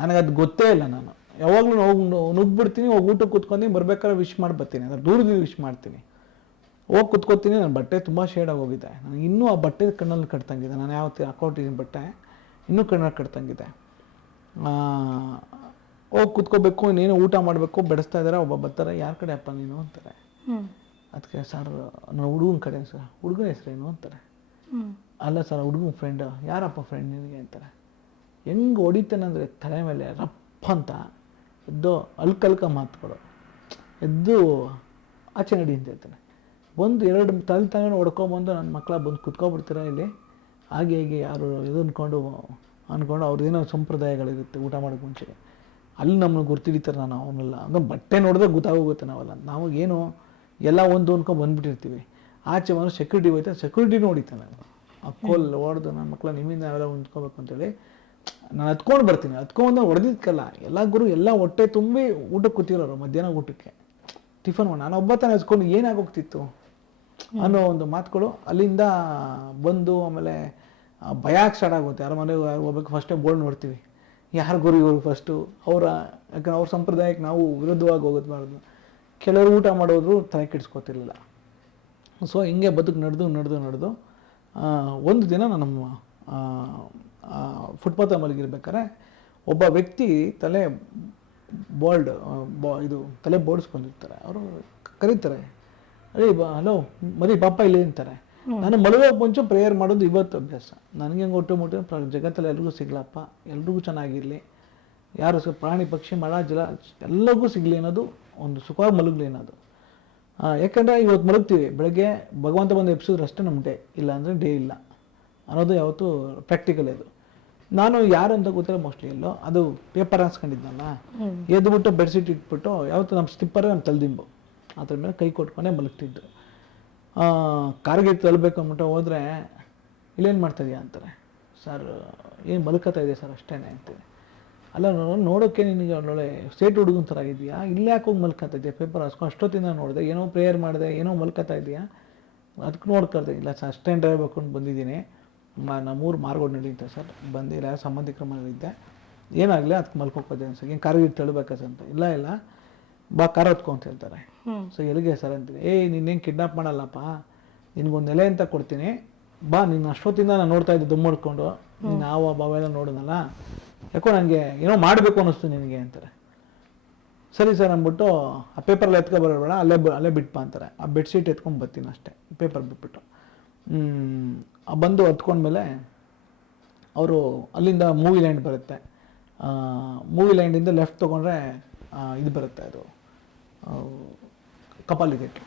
ನನಗದು ಗೊತ್ತೇ ಇಲ್ಲ. ನಾನು ಯಾವಾಗಲೂ ಹೋಗಿ ನುಗ್ಬಿಡ್ತೀನಿ, ಹೋಗಿ ಊಟಕ್ಕೆ ಕೂತ್ಕೊಂಡು ಬರ್ಬೇಕಾದ್ರೆ ವಿಶ್ ಮಾಡಿ ಬರ್ತೀನಿ. ಅಂದರೆ ದೂರದಿಂದ ವಿಶ್ ಮಾಡ್ತೀನಿ, ಹೋಗಿ ಕುತ್ಕೋತೀನಿ. ನನ್ನ ಬಟ್ಟೆ ತುಂಬ ಶೇಡಾಗಿ ಹೋಗಿದೆ. ನನಗೆ ಇನ್ನೂ ಆ ಬಟ್ಟೆ ಕಣ್ಣಲ್ಲಿ ಕಟ್ತಂಗಿದೆ. ನಾನು ಯಾವತ್ತು ಹಾಕೊಂಡಿದ್ದೀನಿ ಬಟ್ಟೆ ಇನ್ನೂ ಕಣ್ಣಲ್ಲಿ ಕಟ್ತಂಗಿದೆ. ಹೋಗಿ ಕುತ್ಕೋಬೇಕು, ಇನ್ನೇನು ಊಟ ಮಾಡಬೇಕು, ಬೆಳೆಸ್ತಾ ಇದ್ದಾರೆ. ಒಬ್ಬ ಬರ್ತಾರೆ, ಯಾರ ಕಡೆ ಅಪ್ಪ ನೀನು ಅಂತಾರೆ. ಅದಕ್ಕೆ ಸರ್ ನಾನು ಹುಡುಗನ ಕಡೆ ಸರ್. ಹುಡುಗನ ಹೆಸರೇನು ಅಂತಾರೆ. ಅಲ್ಲ ಸರ್ ಹುಡುಗನ ಫ್ರೆಂಡ್. ಯಾರಪ್ಪ ಫ್ರೆಂಡ್ ನಿನಗೆ ಅಂತಾರೆ. ಹೆಂಗೆ ಹೊಡಿತಾನೆ ಅಂದರೆ ತಲೆ ಮೇಲೆ ರಪ್ಪ ಅಂತ ಎದ್ದು ಅಲ್ಕಲ್ಕ ಮಾತುಗಳು ಎದ್ದು ಆಚೆ ನಡಿ ಅಂತ ಹೇಳ್ತಾನೆ. ಬಂದು ಎರಡು ತಲೆ ಹೊಡ್ಕೊಂಬಂದು ನನ್ನ ಮಕ್ಕಳ ಬಂದು ಕುತ್ಕೊಬಿಡ್ತೀರ ಇಲ್ಲಿ, ಹಾಗೆ ಹೀಗೆ ಯಾರು ಇದು ಅಂದ್ಕೊಂಡು ಅವ್ರದ್ದೇನೋ ಸಂಪ್ರದಾಯಗಳಿರುತ್ತೆ ಊಟ ಮಾಡೋಕ್ಕೆ ಮುಂಚೆ. ಅಲ್ಲಿ ನಮ್ಮನ್ನು ಗುರ್ತಿಡಿತಾರೆ. ನಾನು ಅವನ್ನೆಲ್ಲ ಅಂದರೆ ಬಟ್ಟೆ ನೋಡಿದ್ರೆ ಗೊತ್ತಾಗೋಗುತ್ತೆ ನಾವೆಲ್ಲ. ನಾವು ಏನು ಎಲ್ಲ ಒಂದು ಅಂದ್ಕೊಂಡು ಬಂದುಬಿಟ್ಟಿರ್ತೀವಿ. ಆಚೆ ಬಂದು ಸೆಕ್ಯೂರಿಟಿ ಹೋಯ್ತಾರೆ, ಸೆಕ್ಯೂರಿಟಿನೂ ಹೊಡಿತಾನೆ. ಅಕ್ಕೋಲ್ ಹೊಡೆದು ನನ್ನ ಮಕ್ಕಳ ನಿಮ್ಮಿಂದ ನಾವೆಲ್ಲ ಹೊಂದ್ಕೋಬೇಕು ಅಂತೇಳಿ ನಾನು ಹತ್ಕೊಂಡು ಬರ್ತೀನಿ. ಹತ್ಕೊಂಡು ಹೊಡೆದಿದ್ದಕ್ಕಲ್ಲ, ಎಲ್ಲ ಗುರು ಎಲ್ಲ ಹೊಟ್ಟೆ ತುಂಬಿ ಊಟಕ್ಕೆ ಕೂತಿರೋರು. ಮಧ್ಯಾಹ್ನ ಊಟಕ್ಕೆ ಟಿಫನ್ ಮಾಡಿ ನಾನು ಒಬ್ಬ ತಾನೇ ಹಚ್ಕೊಂಡು ಏನಾಗೋಗ್ತಿತ್ತು ಅನ್ನೋ ಒಂದು ಮಾತುಗಳು ಅಲ್ಲಿಂದ ಬಂದು. ಆಮೇಲೆ ಭಯ ಸ್ಟಾರ್ಟ್ ಆಗುತ್ತೆ. ಯಾರ ಮನೆಗೆ ಹೋಗ್ಬೇಕು ಫಸ್ಟೇ ಬೋರ್ಡ್ ನೋಡ್ತೀವಿ, ಯಾರು ಗುರು ಇವರು ಫಸ್ಟು ಅವರ. ಯಾಕಂದ್ರೆ ಅವ್ರ ಸಂಪ್ರದಾಯಕ್ಕೆ ನಾವು ವಿರುದ್ಧವಾಗಿ ಹೋಗೋದ್ಬಾರ್ದು. ಕೆಲವರು ಊಟ ಮಾಡೋದ್ರು ತಲೆ ಕೆಡಿಸ್ಕೊತಿರ್ಲಿಲ್ಲ. ಸೊ ಹಿಂಗೆ ಬದುಕು ನಡೆದು ಒಂದು ದಿನ ನಮ್ಮ ಫುಟ್ಪಾತ್ ಮಲಗಿರ್ಬೇಕಾದ್ರೆ ಒಬ್ಬ ವ್ಯಕ್ತಿ ತಲೆ ತಲೆ ಬೋರ್ಡ್ಸ್ಕೊಂಡಿರ್ತಾರೆ. ಅವರು ಕರೀತಾರೆ, ಅರೇ ಹಲೋ ಮರಿ ಪಾಪ ಇಲ್ಲಿ ಅಂತಾರೆ. ನಾನು ಮಲಗೋಕೆ ಮುಂಚೆ ಪ್ರೇಯರ್ ಮಾಡೋದು ಇವತ್ತು ಅಭ್ಯಾಸ. ನನಗೆ ಹೆಂಗೆ ಮುಟ್ಟು ಜಗತ್ತಲ್ಲಿ ಎಲ್ರಿಗೂ ಸಿಗ್ಲಪ್ಪ, ಎಲ್ರಿಗೂ ಚೆನ್ನಾಗಿರಲಿ, ಯಾರು ಪ್ರಾಣಿ ಪಕ್ಷಿ ಮರ ಜಲ ಎಲ್ಲರಿಗೂ ಸಿಗಲಿ ಅನ್ನೋದು, ಒಂದು ಸುಖವಾಗಿ ಮಲಗಲಿ ಅನ್ನೋದು. ಯಾಕಂದರೆ ಇವತ್ತು ಮಲಗ್ತೀವಿ, ಬೆಳಗ್ಗೆ ಭಗವಂತ ಬಂದು ಎಬ್ಸಿದ್ರೆ ಅಷ್ಟೇ ನಮ್ಮ ಡೇ, ಇಲ್ಲ ಅಂದರೆ ಡೇ ಇಲ್ಲ ಅನ್ನೋದು ಯಾವತ್ತೂ ಪ್ರಾಕ್ಟಿಕಲ್. ಅದು ನಾನು ಯಾರು ಅಂತ ಗೊತ್ತಿಲ್ಲ, ಮೋಸ್ಟ್ಲಿ ಎಲ್ಲೋ ಅದು ಪೇಪರ್ ಹಾಸ್ಕೊಂಡಿದ್ನಲ್ಲ, ಎದ್ದುಬಿಟ್ಟು ಬೆಡ್ಶೀಟ್ ಇಟ್ಬಿಟ್ಟು ಯಾವತ್ತು ನಮ್ಮ ಸ್ಲಿಪ್ಪರೇ ನಮ್ಮ ತಲೆದಿಂಬು ಅದ್ರ ಮೇಲೆ ಕೈ ಕೊಟ್ಕೊಂಡೇ ಮಲಗ್ತಿದ್ದು. ಕಾರ್ಗೆ ತಲಬೇಕು ಅಂದ್ಬಿಟ್ಟು ಹೋದರೆ ಇಲ್ಲೇನು ಮಾಡ್ತಾಯಿದ್ಯಾ ಅಂತಾರೆ. ಸರ್ ಏನು ಮಲ್ಕೋತಾ ಇದೆ ಸರ್ ಅಷ್ಟೇ ಅಂತೀನಿ. ಅಲ್ಲ ನೋಡೋಕ್ಕೆ ನಿನಗೆ ಒಳ್ಳೊಳ್ಳೆ ಸ್ಟೇಟ್ ಹುಡುಗನ ಥರ ಇದೆಯಾ, ಇಲ್ಲೇ ಯಾಕೆ ಹೋಗಿ ಮಲ್ಕೋತಾ ಇದೆಯಾ, ಪೇಪರ್ ಹಾಸ್ಕೊಂಡು ಅಷ್ಟೊತ್ತಿಂದ ನೋಡಿದೆ, ಏನೋ ಪ್ರೇಯರ್ ಮಾಡಿದೆ, ಏನೋ ಮಲ್ಕೋತಾ ಇದೆಯಾ, ಅದಕ್ಕೆ ನೋಡ್ಕೊಳ್ದೆ. ಇಲ್ಲ ಸರ್ ಅಷ್ಟೇನು ಡ್ರೈವ್ ಹಾಕೊಂಡು ಬಂದಿದ್ದೀನಿ, ನಮ್ಮೂರು ಮಾರ್ಗೋಡ್ ನಡೀತೆ ಸರ್, ಬಂದಿಲ್ಲ ಸಂಬಂಧಿಕರ ಮನೇಲಿದ್ದೆ, ಏನಾಗಲಿ ಅದಕ್ಕೆ ಮಲ್ಕೋಕೋದೆ ಸರ್, ಏನು ಕಾರಿಗೆ ತಳ್ಬೇಕಾ ಸರ್ ಅಂತ. ಇಲ್ಲ ಬಾ ಕಾರ್ ಹೊತ್ಕೊ ಅಂತ ಹೇಳ್ತಾರೆ. ಸೊ ಎಲ್ಲಿಗೆ ಸರ್ ಅಂತೀನಿ. ನೀನೇನು ಕಿಡ್ನಾಪ್ ಮಾಡಲ್ಲಪ್ಪ, ನಿನಗೊಂದು ನೆಲೆ ಅಂತ ಕೊಡ್ತೀನಿ, ಬಾ, ನಿನ್ನ ಅಷ್ಟೊತ್ತಿಂದ ನಾನು ನೋಡ್ತಾ ಇದ್ದೆ ದುಮ್ ಮಾಡ್ಕೊಂಡು, ನೀನು ಬಾವೆಲ್ಲ ನೋಡೋದಲ್ಲ, ಯಾಕೋ ನನಗೆ ಏನೋ ಮಾಡಬೇಕು ಅನ್ನಿಸ್ತು ನಿನಗೆ ಅಂತಾರೆ. ಸರಿ ಸರ್ ಅಂದ್ಬಿಟ್ಟು ಆ ಪೇಪರಲ್ಲಿ ಎತ್ಕೊಬರಬೇಡ, ಅಲ್ಲೇ ಬಿಟ್ಪ ಅಂತಾರೆ. ಆ ಬೆಡ್ಶೀಟ್ ಎತ್ಕೊಂಡು ಬರ್ತೀನಿ ಅಷ್ಟೇ, ಪೇಪರ್ ಬಿಟ್ಬಿಟ್ಟು. ಬಂದು ಹತ್ಕೊಂಡ್ಮೇಲೆ ಅವರು ಅಲ್ಲಿಂದ ಮೂವಿ ಲ್ಯಾಂಡ್ ಬರುತ್ತೆ. ಮೂವಿ ಲ್ಯಾಂಡಿಂದ ಲೆಫ್ಟ್ ತೊಗೊಂಡ್ರೆ ಇದು ಬರುತ್ತೆ, ಅದು ಕಪಾಲಿ ಗೇಟ್.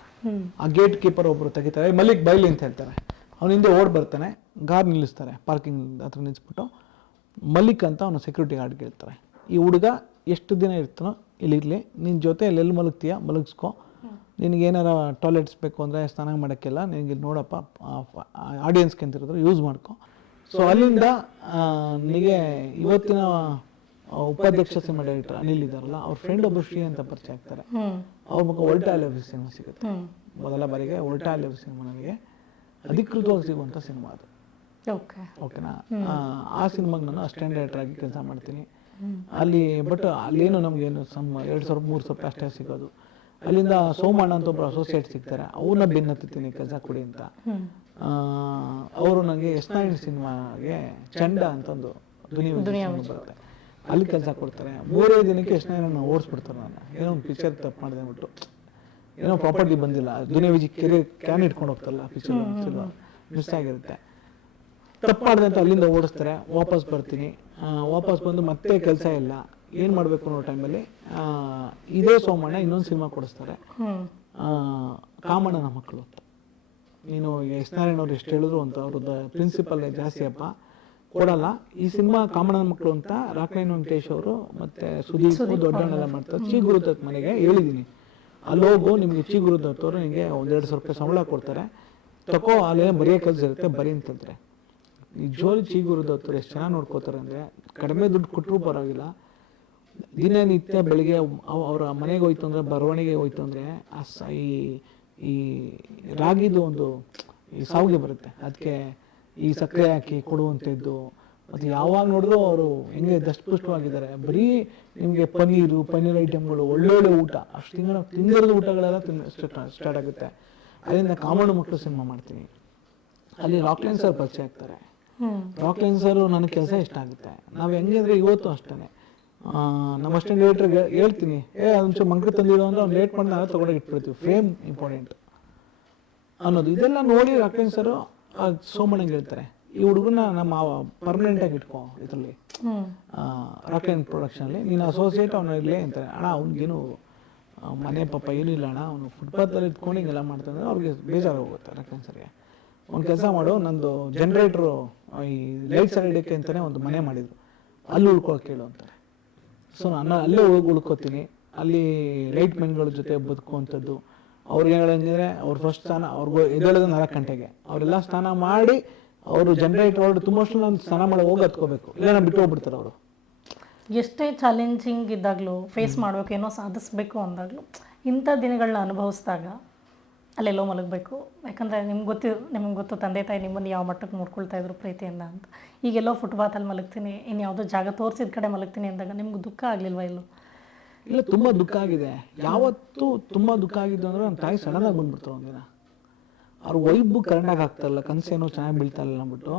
ಆ ಗೇಟ್ ಕೀಪರ್ ಒಬ್ಬರು ತೆಗಿತಾರೆ, ಮಲ್ಲಿಕ್ ಬೈಲಿ ಅಂತ ಹೇಳ್ತಾರೆ. ಅವನ ಹಿಂದೆ ಓಡ್ ಬರ್ತಾನೆ, ಕಾರ್ ನಿಲ್ಲಿಸ್ತಾರೆ, ಪಾರ್ಕಿಂಗ್ ಹತ್ರ ನಿಲ್ಲಿಸ್ಬಿಟ್ಟು ಮಲ್ಲಿಕ್ ಅಂತ ಅವನು ಸೆಕ್ಯೂರಿಟಿ ಗಾರ್ಡ್ ಕೇಳ್ತಾರೆ, ಈ ಹುಡುಗ ಎಷ್ಟು ದಿನ ಇರ್ತಾನೋ ಇಲ್ಲಿರಲಿ, ನಿನ್ನ ಜೊತೆ ಎಲ್ಲೆಲ್ಲಿ ಮಲಗ್ತೀಯ ಮಲಗಿಸ್ಕೊ, ನಿನಗೇನಾರ ಟಾಯ್ಲೆಟ್ಸ್ ಬೇಕು ಅಂದರೆ ಸ್ನಾನ ಮಾಡೋಕ್ಕೆಲ್ಲ ನಿನಗೆ ನೋಡಪ್ಪ, ಆಡಿಯನ್ಸ್ಗೆ ಅಂತ ಇರೋದ್ರೆ ಯೂಸ್ ಮಾಡ್ಕೊ. ಸೊ ಅಲ್ಲಿಂದ ನನಗೆ ಇವತ್ತಿನ ಉಪಾಧ್ಯಕ್ಷ ಸಿನಿಮಾ ಡೈರೆಕ್ಟರ್ ಅನಿಲ್ ಇದ್ದಾರಲ್ಲ, ಅವ್ರ ಫ್ರೆಂಡ್ ಒಬ್ಬರು ಶ್ರೀ ಅಂತ ಪರಿಚಯ ಆಗ್ತಾರೆ. ಅವ್ರ ಮಗ ಒಲ್ಟಾ ಅಲೆವ್ ಸಿನಿಮಾ ಸಿಗುತ್ತೆ. ಮೊದಲ ಬಾರಿಗೆ ಒಲ್ಟಾ ಅಲೆವ್ ಸಿನಿಮಾ ನನಗೆ ಅಧಿಕೃತವಾಗಿ ಸಿಗುವಂಥ ಸಿನಿಮಾ ಅದು. ಓಕೆನಾ. ಆ ಸಿನಿಮಾಗೆ ನಾನು ಅಸಿಸ್ಟೆಂಟ್ ಡೈರೆಕ್ಟರ್ ಆಗಿ ಕೆಲಸ ಮಾಡ್ತೀನಿ ಅಲ್ಲಿ. ಬಟ್ ಅಲ್ಲೇನು ನಮಗೇನು 2,000-3,000 ಅಷ್ಟೇ ಸಿಗೋದು. ಅಲ್ಲಿಂದ ಸೋಮಣ್ಣ ಅಂತ ಒಬ್ಬರು ಅಸೋಸಿಯೇಟ್ ಸಿಗ್ತಾರೆ, ಅವ್ರನ್ನ ಬೆನ್ನತ್ತೀನಿ ಕೆಲಸ ಕೊಡಿ ಅಂತ. ಅವರು ನನಗೆ S9 ಸಿನಿಮಾಗೆ ಚಂಡ ಅಂತ ಒಂದು ದುನಿಯಾ ಬರುತ್ತೆ, ಅಲ್ಲಿ ಕೆಲಸ ಕೊಡ್ತಾರೆ. 3 ದಿನಕ್ಕೆ ಎಷ್ಟನೇ ನಾನು ಓಡಿಸ್ಬಿಡ್ತಾರೆ. ನಾನು ಏನೋ ಒಂದು ಪಿಕ್ಚರ್ ತಪ್ಪು ಮಾಡಿದೆ ಅಂದ್ಬಿಟ್ಟು, ಏನೋ ಪ್ರಾಪರ್ಟಿ ಬಂದಿಲ್ಲ, ದುನಿಯಾ ವಿಜಿ ಕೆರೆ ಕ್ಯಾನ್ ಇಟ್ಕೊಂಡು ಹೋಗ್ತಾರಲ್ಲ ಪಿಕ್ಚರ್ ಮಿಸ್ ಆಗಿರುತ್ತೆ, ತಪ್ಪು ಮಾಡಿದೆ ಅಂತ ಅಲ್ಲಿಂದ ಓಡಿಸ್ತಾರೆ. ವಾಪಸ್ ಬರ್ತೀನಿ, ವಾಪಸ್ ಬಂದು ಮತ್ತೆ ಕೆಲಸ ಇಲ್ಲ, ಏನು ಮಾಡಬೇಕು ಅನ್ನೋ ಟೈಮಲ್ಲಿ ಇದೇ ಸೋಮಣ್ಣ ಇನ್ನೊಂದು ಸಿನಿಮಾ ಕೊಡಿಸ್ತಾರೆ, ಕಾಮಣ್ಣನ ಮಕ್ಕಳು ಅಂತ. ನೀನು ಎಸ್ ನಾರಾಯಣ ಅವ್ರು ಎಷ್ಟು ಹೇಳಿದ್ರು ಅಂತ ಅವ್ರದ್ದು ಪ್ರಿನ್ಸಿಪಲ್ ಜಾಸ್ತಿ ಅಪ್ಪ ಕೊಡಲ್ಲ. ಈ ಸಿನಿಮಾ ಕಾಮಣ್ಣನ ಮಕ್ಕಳು ಅಂತ ರಾಕ್ಲೈನ್ ವೆಂಕಟೇಶ್ ಅವರು ಮತ್ತೆ ಸುದೀಪ್ ದೊಡ್ಡಣ್ಣೆಲ್ಲ ಮಾಡ್ತಾರೆ. ಚಿ ಗುರುದತ್ ಮನೆಗೆ ಹೇಳಿದ್ದೀನಿ, ಅಲ್ಲಿ ಹೋಗು, ನಿಮಗೆ ಚಿ ಗುರುದತ್ ಅವರು ನಿಮಗೆ 1-2 ರೂಪಾಯಿ ಸಂಬಳ ಕೊಡ್ತಾರೆ, ತಗೋ, ಅಲ್ಲೇ ಬರೆಯೋ ಕೆಲಸ ಇರುತ್ತೆ, ಬರೀ ಅಂತಂದ್ರೆ. ನಿಜವಾಗ್ಲೂ ಚಿ ಗುರುದತ್ ಅವ್ರು ಎಷ್ಟು ಚೆನ್ನಾಗಿ ನೋಡ್ಕೋತಾರೆ ಅಂದರೆ, ಕಡಿಮೆ ದುಡ್ಡು ಕೊಟ್ಟರು ಪರವಾಗಿಲ್ಲ, ದಿನನಿತ್ಯ ಬೆಳಿಗ್ಗೆ ಅವರ ಮನೆಗೆ ಹೋಯ್ತು ಅಂದರೆ, ಬರವಣಿಗೆ ಹೋಯ್ತು ಅಂದರೆ ಈ ರಾಗಿದು ಒಂದು ಈ ಸಾವಿಗೆ ಬರುತ್ತೆ, ಅದಕ್ಕೆ ಈ ಸಕ್ಕರೆ ಹಾಕಿ ಕೊಡುವಂಥದ್ದು. ಮತ್ತು ಯಾವಾಗ ನೋಡಿದ್ರು ಅವರು ಹೆಂಗೆ ದಷ್ಟಪುಷ್ಟವಾಗಿದ್ದಾರೆ. ಬರೀ ನಿಮಗೆ ಪನ್ನೀರ್ ಐಟಮ್ಗಳು, ಒಳ್ಳೊಳ್ಳೆ ಊಟ, ಅಷ್ಟು ತಿಂದಿರೋದು ಊಟಗಳೆಲ್ಲ ಸ್ಟಾರ್ಟ್ ಆಗುತ್ತೆ. ಅದರಿಂದ ಕಾಮಣ್ಣ ಮಕ್ಕಳು ಸಿನಿಮಾ ಮಾಡ್ತೀನಿ. ಅಲ್ಲಿ ರಾಕ್ಲೈನ್ ಸರ್ ಪರಿಚಯ ಆಗ್ತಾರೆ. ರಾಕ್ಲೈನ್ ಸರ್ ನನಗೆ ಕೆಲಸ ಇಷ್ಟ ಆಗುತ್ತೆ. ನಾವು ಹೆಂಗೆ ಅಂದರೆ ಇವತ್ತು ಅಷ್ಟೇ ನಮ್ಮ ಅಷ್ಟೇ ಡೈರೆಕ್ಟರ್ಗೆ ಹೇಳ್ತೀನಿ, ಒಂಚೂರು ಮಂಕ್ಳು ತಂದಿರೋ ಅಂದರೆ ಅವ್ನು ಲೇಟ್ ಮಾಡಿ ನಾವು ತೊಗೊಂಡೋಗಿ ಇಟ್ಬಿಡ್ತೀವಿ, ಫ್ರೇಮ್ ಇಂಪಾರ್ಟೆಂಟ್ ಅನ್ನೋದು. ಇದೆಲ್ಲ ನೋಡಿ ರಾಕ್ಲೈನ್ ಸರು ಸೋಮಣ್ಣಂಗೆ ಹೇಳ್ತಾರೆ, ಈ ಹುಡುಗನ ನಮ್ಮ ಪರ್ಮನೆಂಟಾಗಿ ಇಟ್ಕೊ ಇದರಲ್ಲಿ ರಾಕ್ಲೈನ್ ಪ್ರೊಡಕ್ಷನಲ್ಲಿ, ನೀನು ಅಸೋಸಿಯೇಟ್ ಅವನು ಇರಲಿ ಅಂತಾರೆ. ಅಣ್ಣ ಅವ್ನಿಗೇನು ಮನೆ ಪಾಪ ಏನೂ ಇಲ್ಲ ಅಣ್ಣ, ಅವನು ಫುಟ್ಪಾತಲ್ಲಿ ಇಟ್ಕೊಂಡು ಹಿಂಗೆಲ್ಲ ಮಾಡ್ತಾನೆ, ಅವ್ರಿಗೆ ಬೇಜಾರು ಹೋಗುತ್ತೆ ರಾಕ್ಲೈನ್ ಸರ್ಗೆ. ಒಂದು ಕೆಲಸ ಮಾಡು, ನಂದು ಜನ್ರೇಟ್ರು ಈ ಲೈಟ್ ಸರ್ ಇಡೋಕ್ಕೆ ಅಂತಲೇ ಒಂದು ಮನೆ ಮಾಡಿದ್ರು, ಅಲ್ಲಿ ಉಳ್ಕೊಳಕ್ಕೆ ಹೇಳು ಅಂತಾರೆ. ಸೊ ನಾನು ಅಲ್ಲೇ ಹೋಗಿ ಉಳ್ಕೋತೀನಿ, ಅಲ್ಲಿ ಲೈಟ್ ಮೆನ್ಗಳ ಜೊತೆ ಬದುಕುವಂಥದ್ದು. ಅವ್ರಿಗೆ ಹೇಳಂಗಿದ್ರೆ ಅವ್ರು ಫಸ್ಟ್ ಸ್ನಾನ, ಅವ್ರಿಗೂ ಎದ್ದೇಳೋದು 4 ಗಂಟೆಗೆ, ಅವರೆಲ್ಲ ಸ್ನಾನ ಮಾಡಿ ಅವರು ಜನ್ರೇಟರ್ ಹೊರಡು ತುಂಬಷ್ಟು ನಾನು ಸ್ನಾನ ಮಾಡಿ ಹೋಗಿ ಹತ್ಕೋಬೇಕು, ಇಲ್ಲ ನಾನು ಬಿಟ್ಟು ಹೋಗ್ಬಿಡ್ತಾರೆ ಅವರು. ಎಷ್ಟೇ ಚಾಲೆಂಜಿಂಗ್ ಇದ್ದಾಗಲೂ ಫೇಸ್ ಮಾಡಬೇಕು, ಏನೋ ಸಾಧಿಸಬೇಕು ಅಂದಾಗಲೂ ಇಂಥ ದಿನಗಳನ್ನ ಅನುಭವಿಸಿದಾಗ ಅಲ್ಲೆಲ್ಲೋ ಮಲಗಬೇಕು. ಯಾಕಂದರೆ ನಿಮ್ಗೆ ಗೊತ್ತು ತಂದೆ ತಾಯಿ ನಿಮ್ಮನ್ನು ಯಾವ ಮಟ್ಟಕ್ಕೆ ನೋಡ್ಕೊಳ್ತಾ ಇದ್ರು ಪ್ರೀತಿಯಿಂದ ಅಂತ. ಈಗೆಲ್ಲೋ ಫುಟ್ಪಾತಲ್ಲಿ ಮಲಗ್ತೀನಿ, ಇನ್ನು ಯಾವುದೋ ಜಾಗ ತೋರಿಸಿದ ಕಡೆ ಮಲಗ್ತೀನಿ ಅಂದಾಗ ನಿಮ್ಗೆ ದುಃಖ ಆಗಲಿಲ್ವಾ? ಇಲ್ಲ, ತುಂಬ ದುಃಖ ಆಗಿದೆ. ಯಾವತ್ತೂ ತುಂಬ ದುಃಖ ಆಗಿದ್ದು ಅಂದರೆ ನಮ್ಮ ತಾಯಿ ಸಡನ್ನಾಗಿ ಬಂದ್ಬಿಡ್ತಾರೆ ಒಂದಿನ. ಅವ್ರು ವೈಬು ಕರೆಂಟಾಗಿ ಆಗ್ತಾರಲ್ಲ, ಕನಸೇನೋ ಚೆನ್ನಾಗಿ ಬೀಳ್ತಾ ಇಲ್ಲ ಅಂದ್ಬಿಟ್ಟು,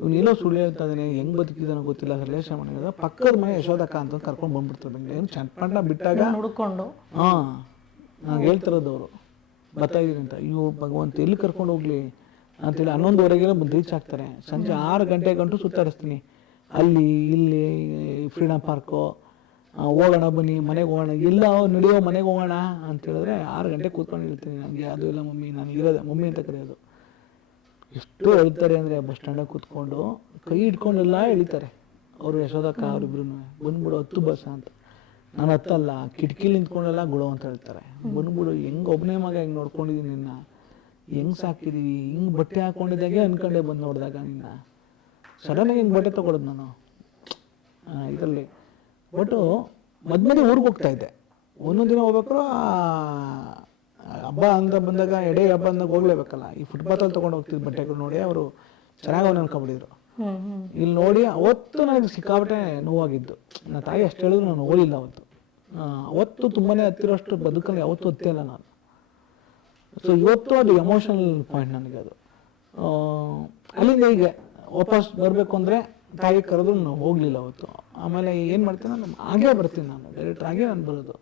ಇವ್ನು ಏನೋ ಸುಳ್ಳು ಹೇಳ್ತಾ ಇದ್ದಾನೆ, ಹೆಂಗೆ ಬದುಕಿದಾನೋ ಗೊತ್ತಿಲ್ಲ, ರಿಲೇಷನ್ ಮಾಡಿದ್ರೆ ಪಕ್ಕದ ಮನೆ ಯಶೋದಕ್ಕ ಅಂತ ಕರ್ಕೊಂಡು ಬಂದ್ಬಿಡ್ತಾರೆ ಬೆಂಗಳೂರು. ಚನ್ನಪಟ್ಟಣ ಬಿಟ್ಟಾಗ ನೋಡ್ಕೊಂಡು ನಾನು ಹೇಳ್ತಿರೋದು ಅವರು ಬರ್ತಾ ಇದ್ದೀನಿ ಅಂತ. ಇವು ಭಗವಂತ ಎಲ್ಲಿ ಕರ್ಕೊಂಡು ಹೋಗ್ಲಿ ಅಂತೇಳಿ 11:15 ಬಂದು ರೀಚ್ ಆಗ್ತಾರೆ. ಸಂಜೆ 6 ಗಂಟೆ ಗಂಟು ಸುತ್ತಾಡಿಸ್ತೀನಿ, ಅಲ್ಲಿ ಇಲ್ಲಿ ಫ್ರೀಡಮ್ ಪಾರ್ಕು, ಹೋಗೋಣ ಬನ್ನಿ ಮನೆಗೆ ಹೋಗೋಣ, ಇಲ್ಲ ನಡೆಯೋ ಮನೆಗೆ ಹೋಗೋಣ ಅಂತ ಹೇಳಿದ್ರೆ 6 ಗಂಟೆ ಕೂತ್ಕೊಂಡು ಹೇಳ್ತೀನಿ. ನನಗೆ ಅದು ಇಲ್ಲ ಮಮ್ಮಿ, ನಾನು ಇರೋದೆ ಮಮ್ಮಿ ಅಂತ ಕರೆಯೋದು. ಎಷ್ಟು ಹೇಳ್ತಾರೆ ಅಂದರೆ, ಬಸ್ ಸ್ಟ್ಯಾಂಡಾಗಿ ಕೂತ್ಕೊಂಡು ಕೈ ಹಿಡ್ಕೊಂಡೆಲ್ಲ ಎಳಿತಾರೆ ಅವರು, ಯಶೋದಕ್ಕ ಅವರಿಬ್ರು, ಬಂದ್ಬಿಡು 10 ಬಸ್ ಅಂತ. ನಾನು ಹತ್ತಲ್ಲ, ಕಿಟಕಿಲಿ ನಿಂತ್ಕೊಂಡೆಲ್ಲ ಗುಳು ಅಂತ ಹೇಳ್ತಾರೆ, ಬಂದ್ಬಿಡು, ಹೆಂಗೆ ಒಬ್ಬನೇ ಮಗ ಹೆಂಗೆ ನೋಡ್ಕೊಂಡಿದ್ದೀನಿ ನಿನ್ನ, ಹೆಂಗೆ ಸಾಕಿದೀವಿ, ಹಿಂಗೆ ಬಟ್ಟೆ ಹಾಕ್ಕೊಂಡಿದ್ದಾಗೆ ಅನ್ಕೊಂಡೆ ಬಂದು ನೋಡಿದಾಗ ನಿನ್ನ, ಸಡನ್ನಾಗಿ ಹಿಂಗೆ ಬಟ್ಟೆ ತೊಗೊಳೋದು ನಾನು ಇದರಲ್ಲಿ. ಬಟ್ಟು ಮಧ್ಯೆ ಊರಿಗೆ ಹೋಗ್ತಾ ಇದ್ದೆ, ಒಂದೊಂದು ದಿನ ಹೋಗ್ಬೇಕಾದ್ರು ಹಬ್ಬ ಅಂತ ಬಂದಾಗ, ಎಡೆ ಹಬ್ಬ ಅಂದಾಗ ಹೋಗ್ಲೇಬೇಕಲ್ಲ, ಈ ಫುಟ್ಪಾತಲ್ಲಿ ತೊಗೊಂಡು ಹೋಗ್ತಿದ್ದು ಬಟ್ಟೆಗಳು ನೋಡಿ ಅವರು ಚೆನ್ನಾಗಿ ಅವ್ನು ಅನ್ಕೊಂಬಿಟ್ಟಿದ್ರು. ಇಲ್ಲಿ ನೋಡಿ ಅವತ್ತು ನನಗೆ ಸಿಕ್ಕಾಪಟ್ಟೆ ನೋವಾಗಿದ್ದು. ನನ್ನ ತಾಯಿ ಅಷ್ಟು ಹೇಳಿದ್ರು ನಾನು ಹೋಗಿಲ್ಲ ಅವತ್ತು. ಅವತ್ತು ತುಂಬಾ ಹತ್ತಿರೋಷ್ಟು ಬದುಕಲ್ಲಿ ಯಾವತ್ತೂ ಹತ್ತಿಲ್ಲ ನಾನು. ಸೊ ಇವತ್ತು ಅದು ಎಮೋಷನಲ್ ಪಾಯಿಂಟ್ ನನಗೆ ಅದು. ಅಲ್ಲಿಂದ ಈಗ ವಾಪಸ್ ಬರಬೇಕು ಅಂದರೆ ತಾಯಿ ಕರೆದ್ರು ನಾನು ಹೋಗಲಿಲ್ಲ ಅವತ್ತು. ಆಮೇಲೆ ಏನು ಮಾಡ್ತೀನಿ, ನಾನು ಹಾಗೇ ಬರ್ತೀನಿ, ನಾನು ಡೈರೆಕ್ಟ್ ಆಗೇ ನಾನು ಬರೋದು.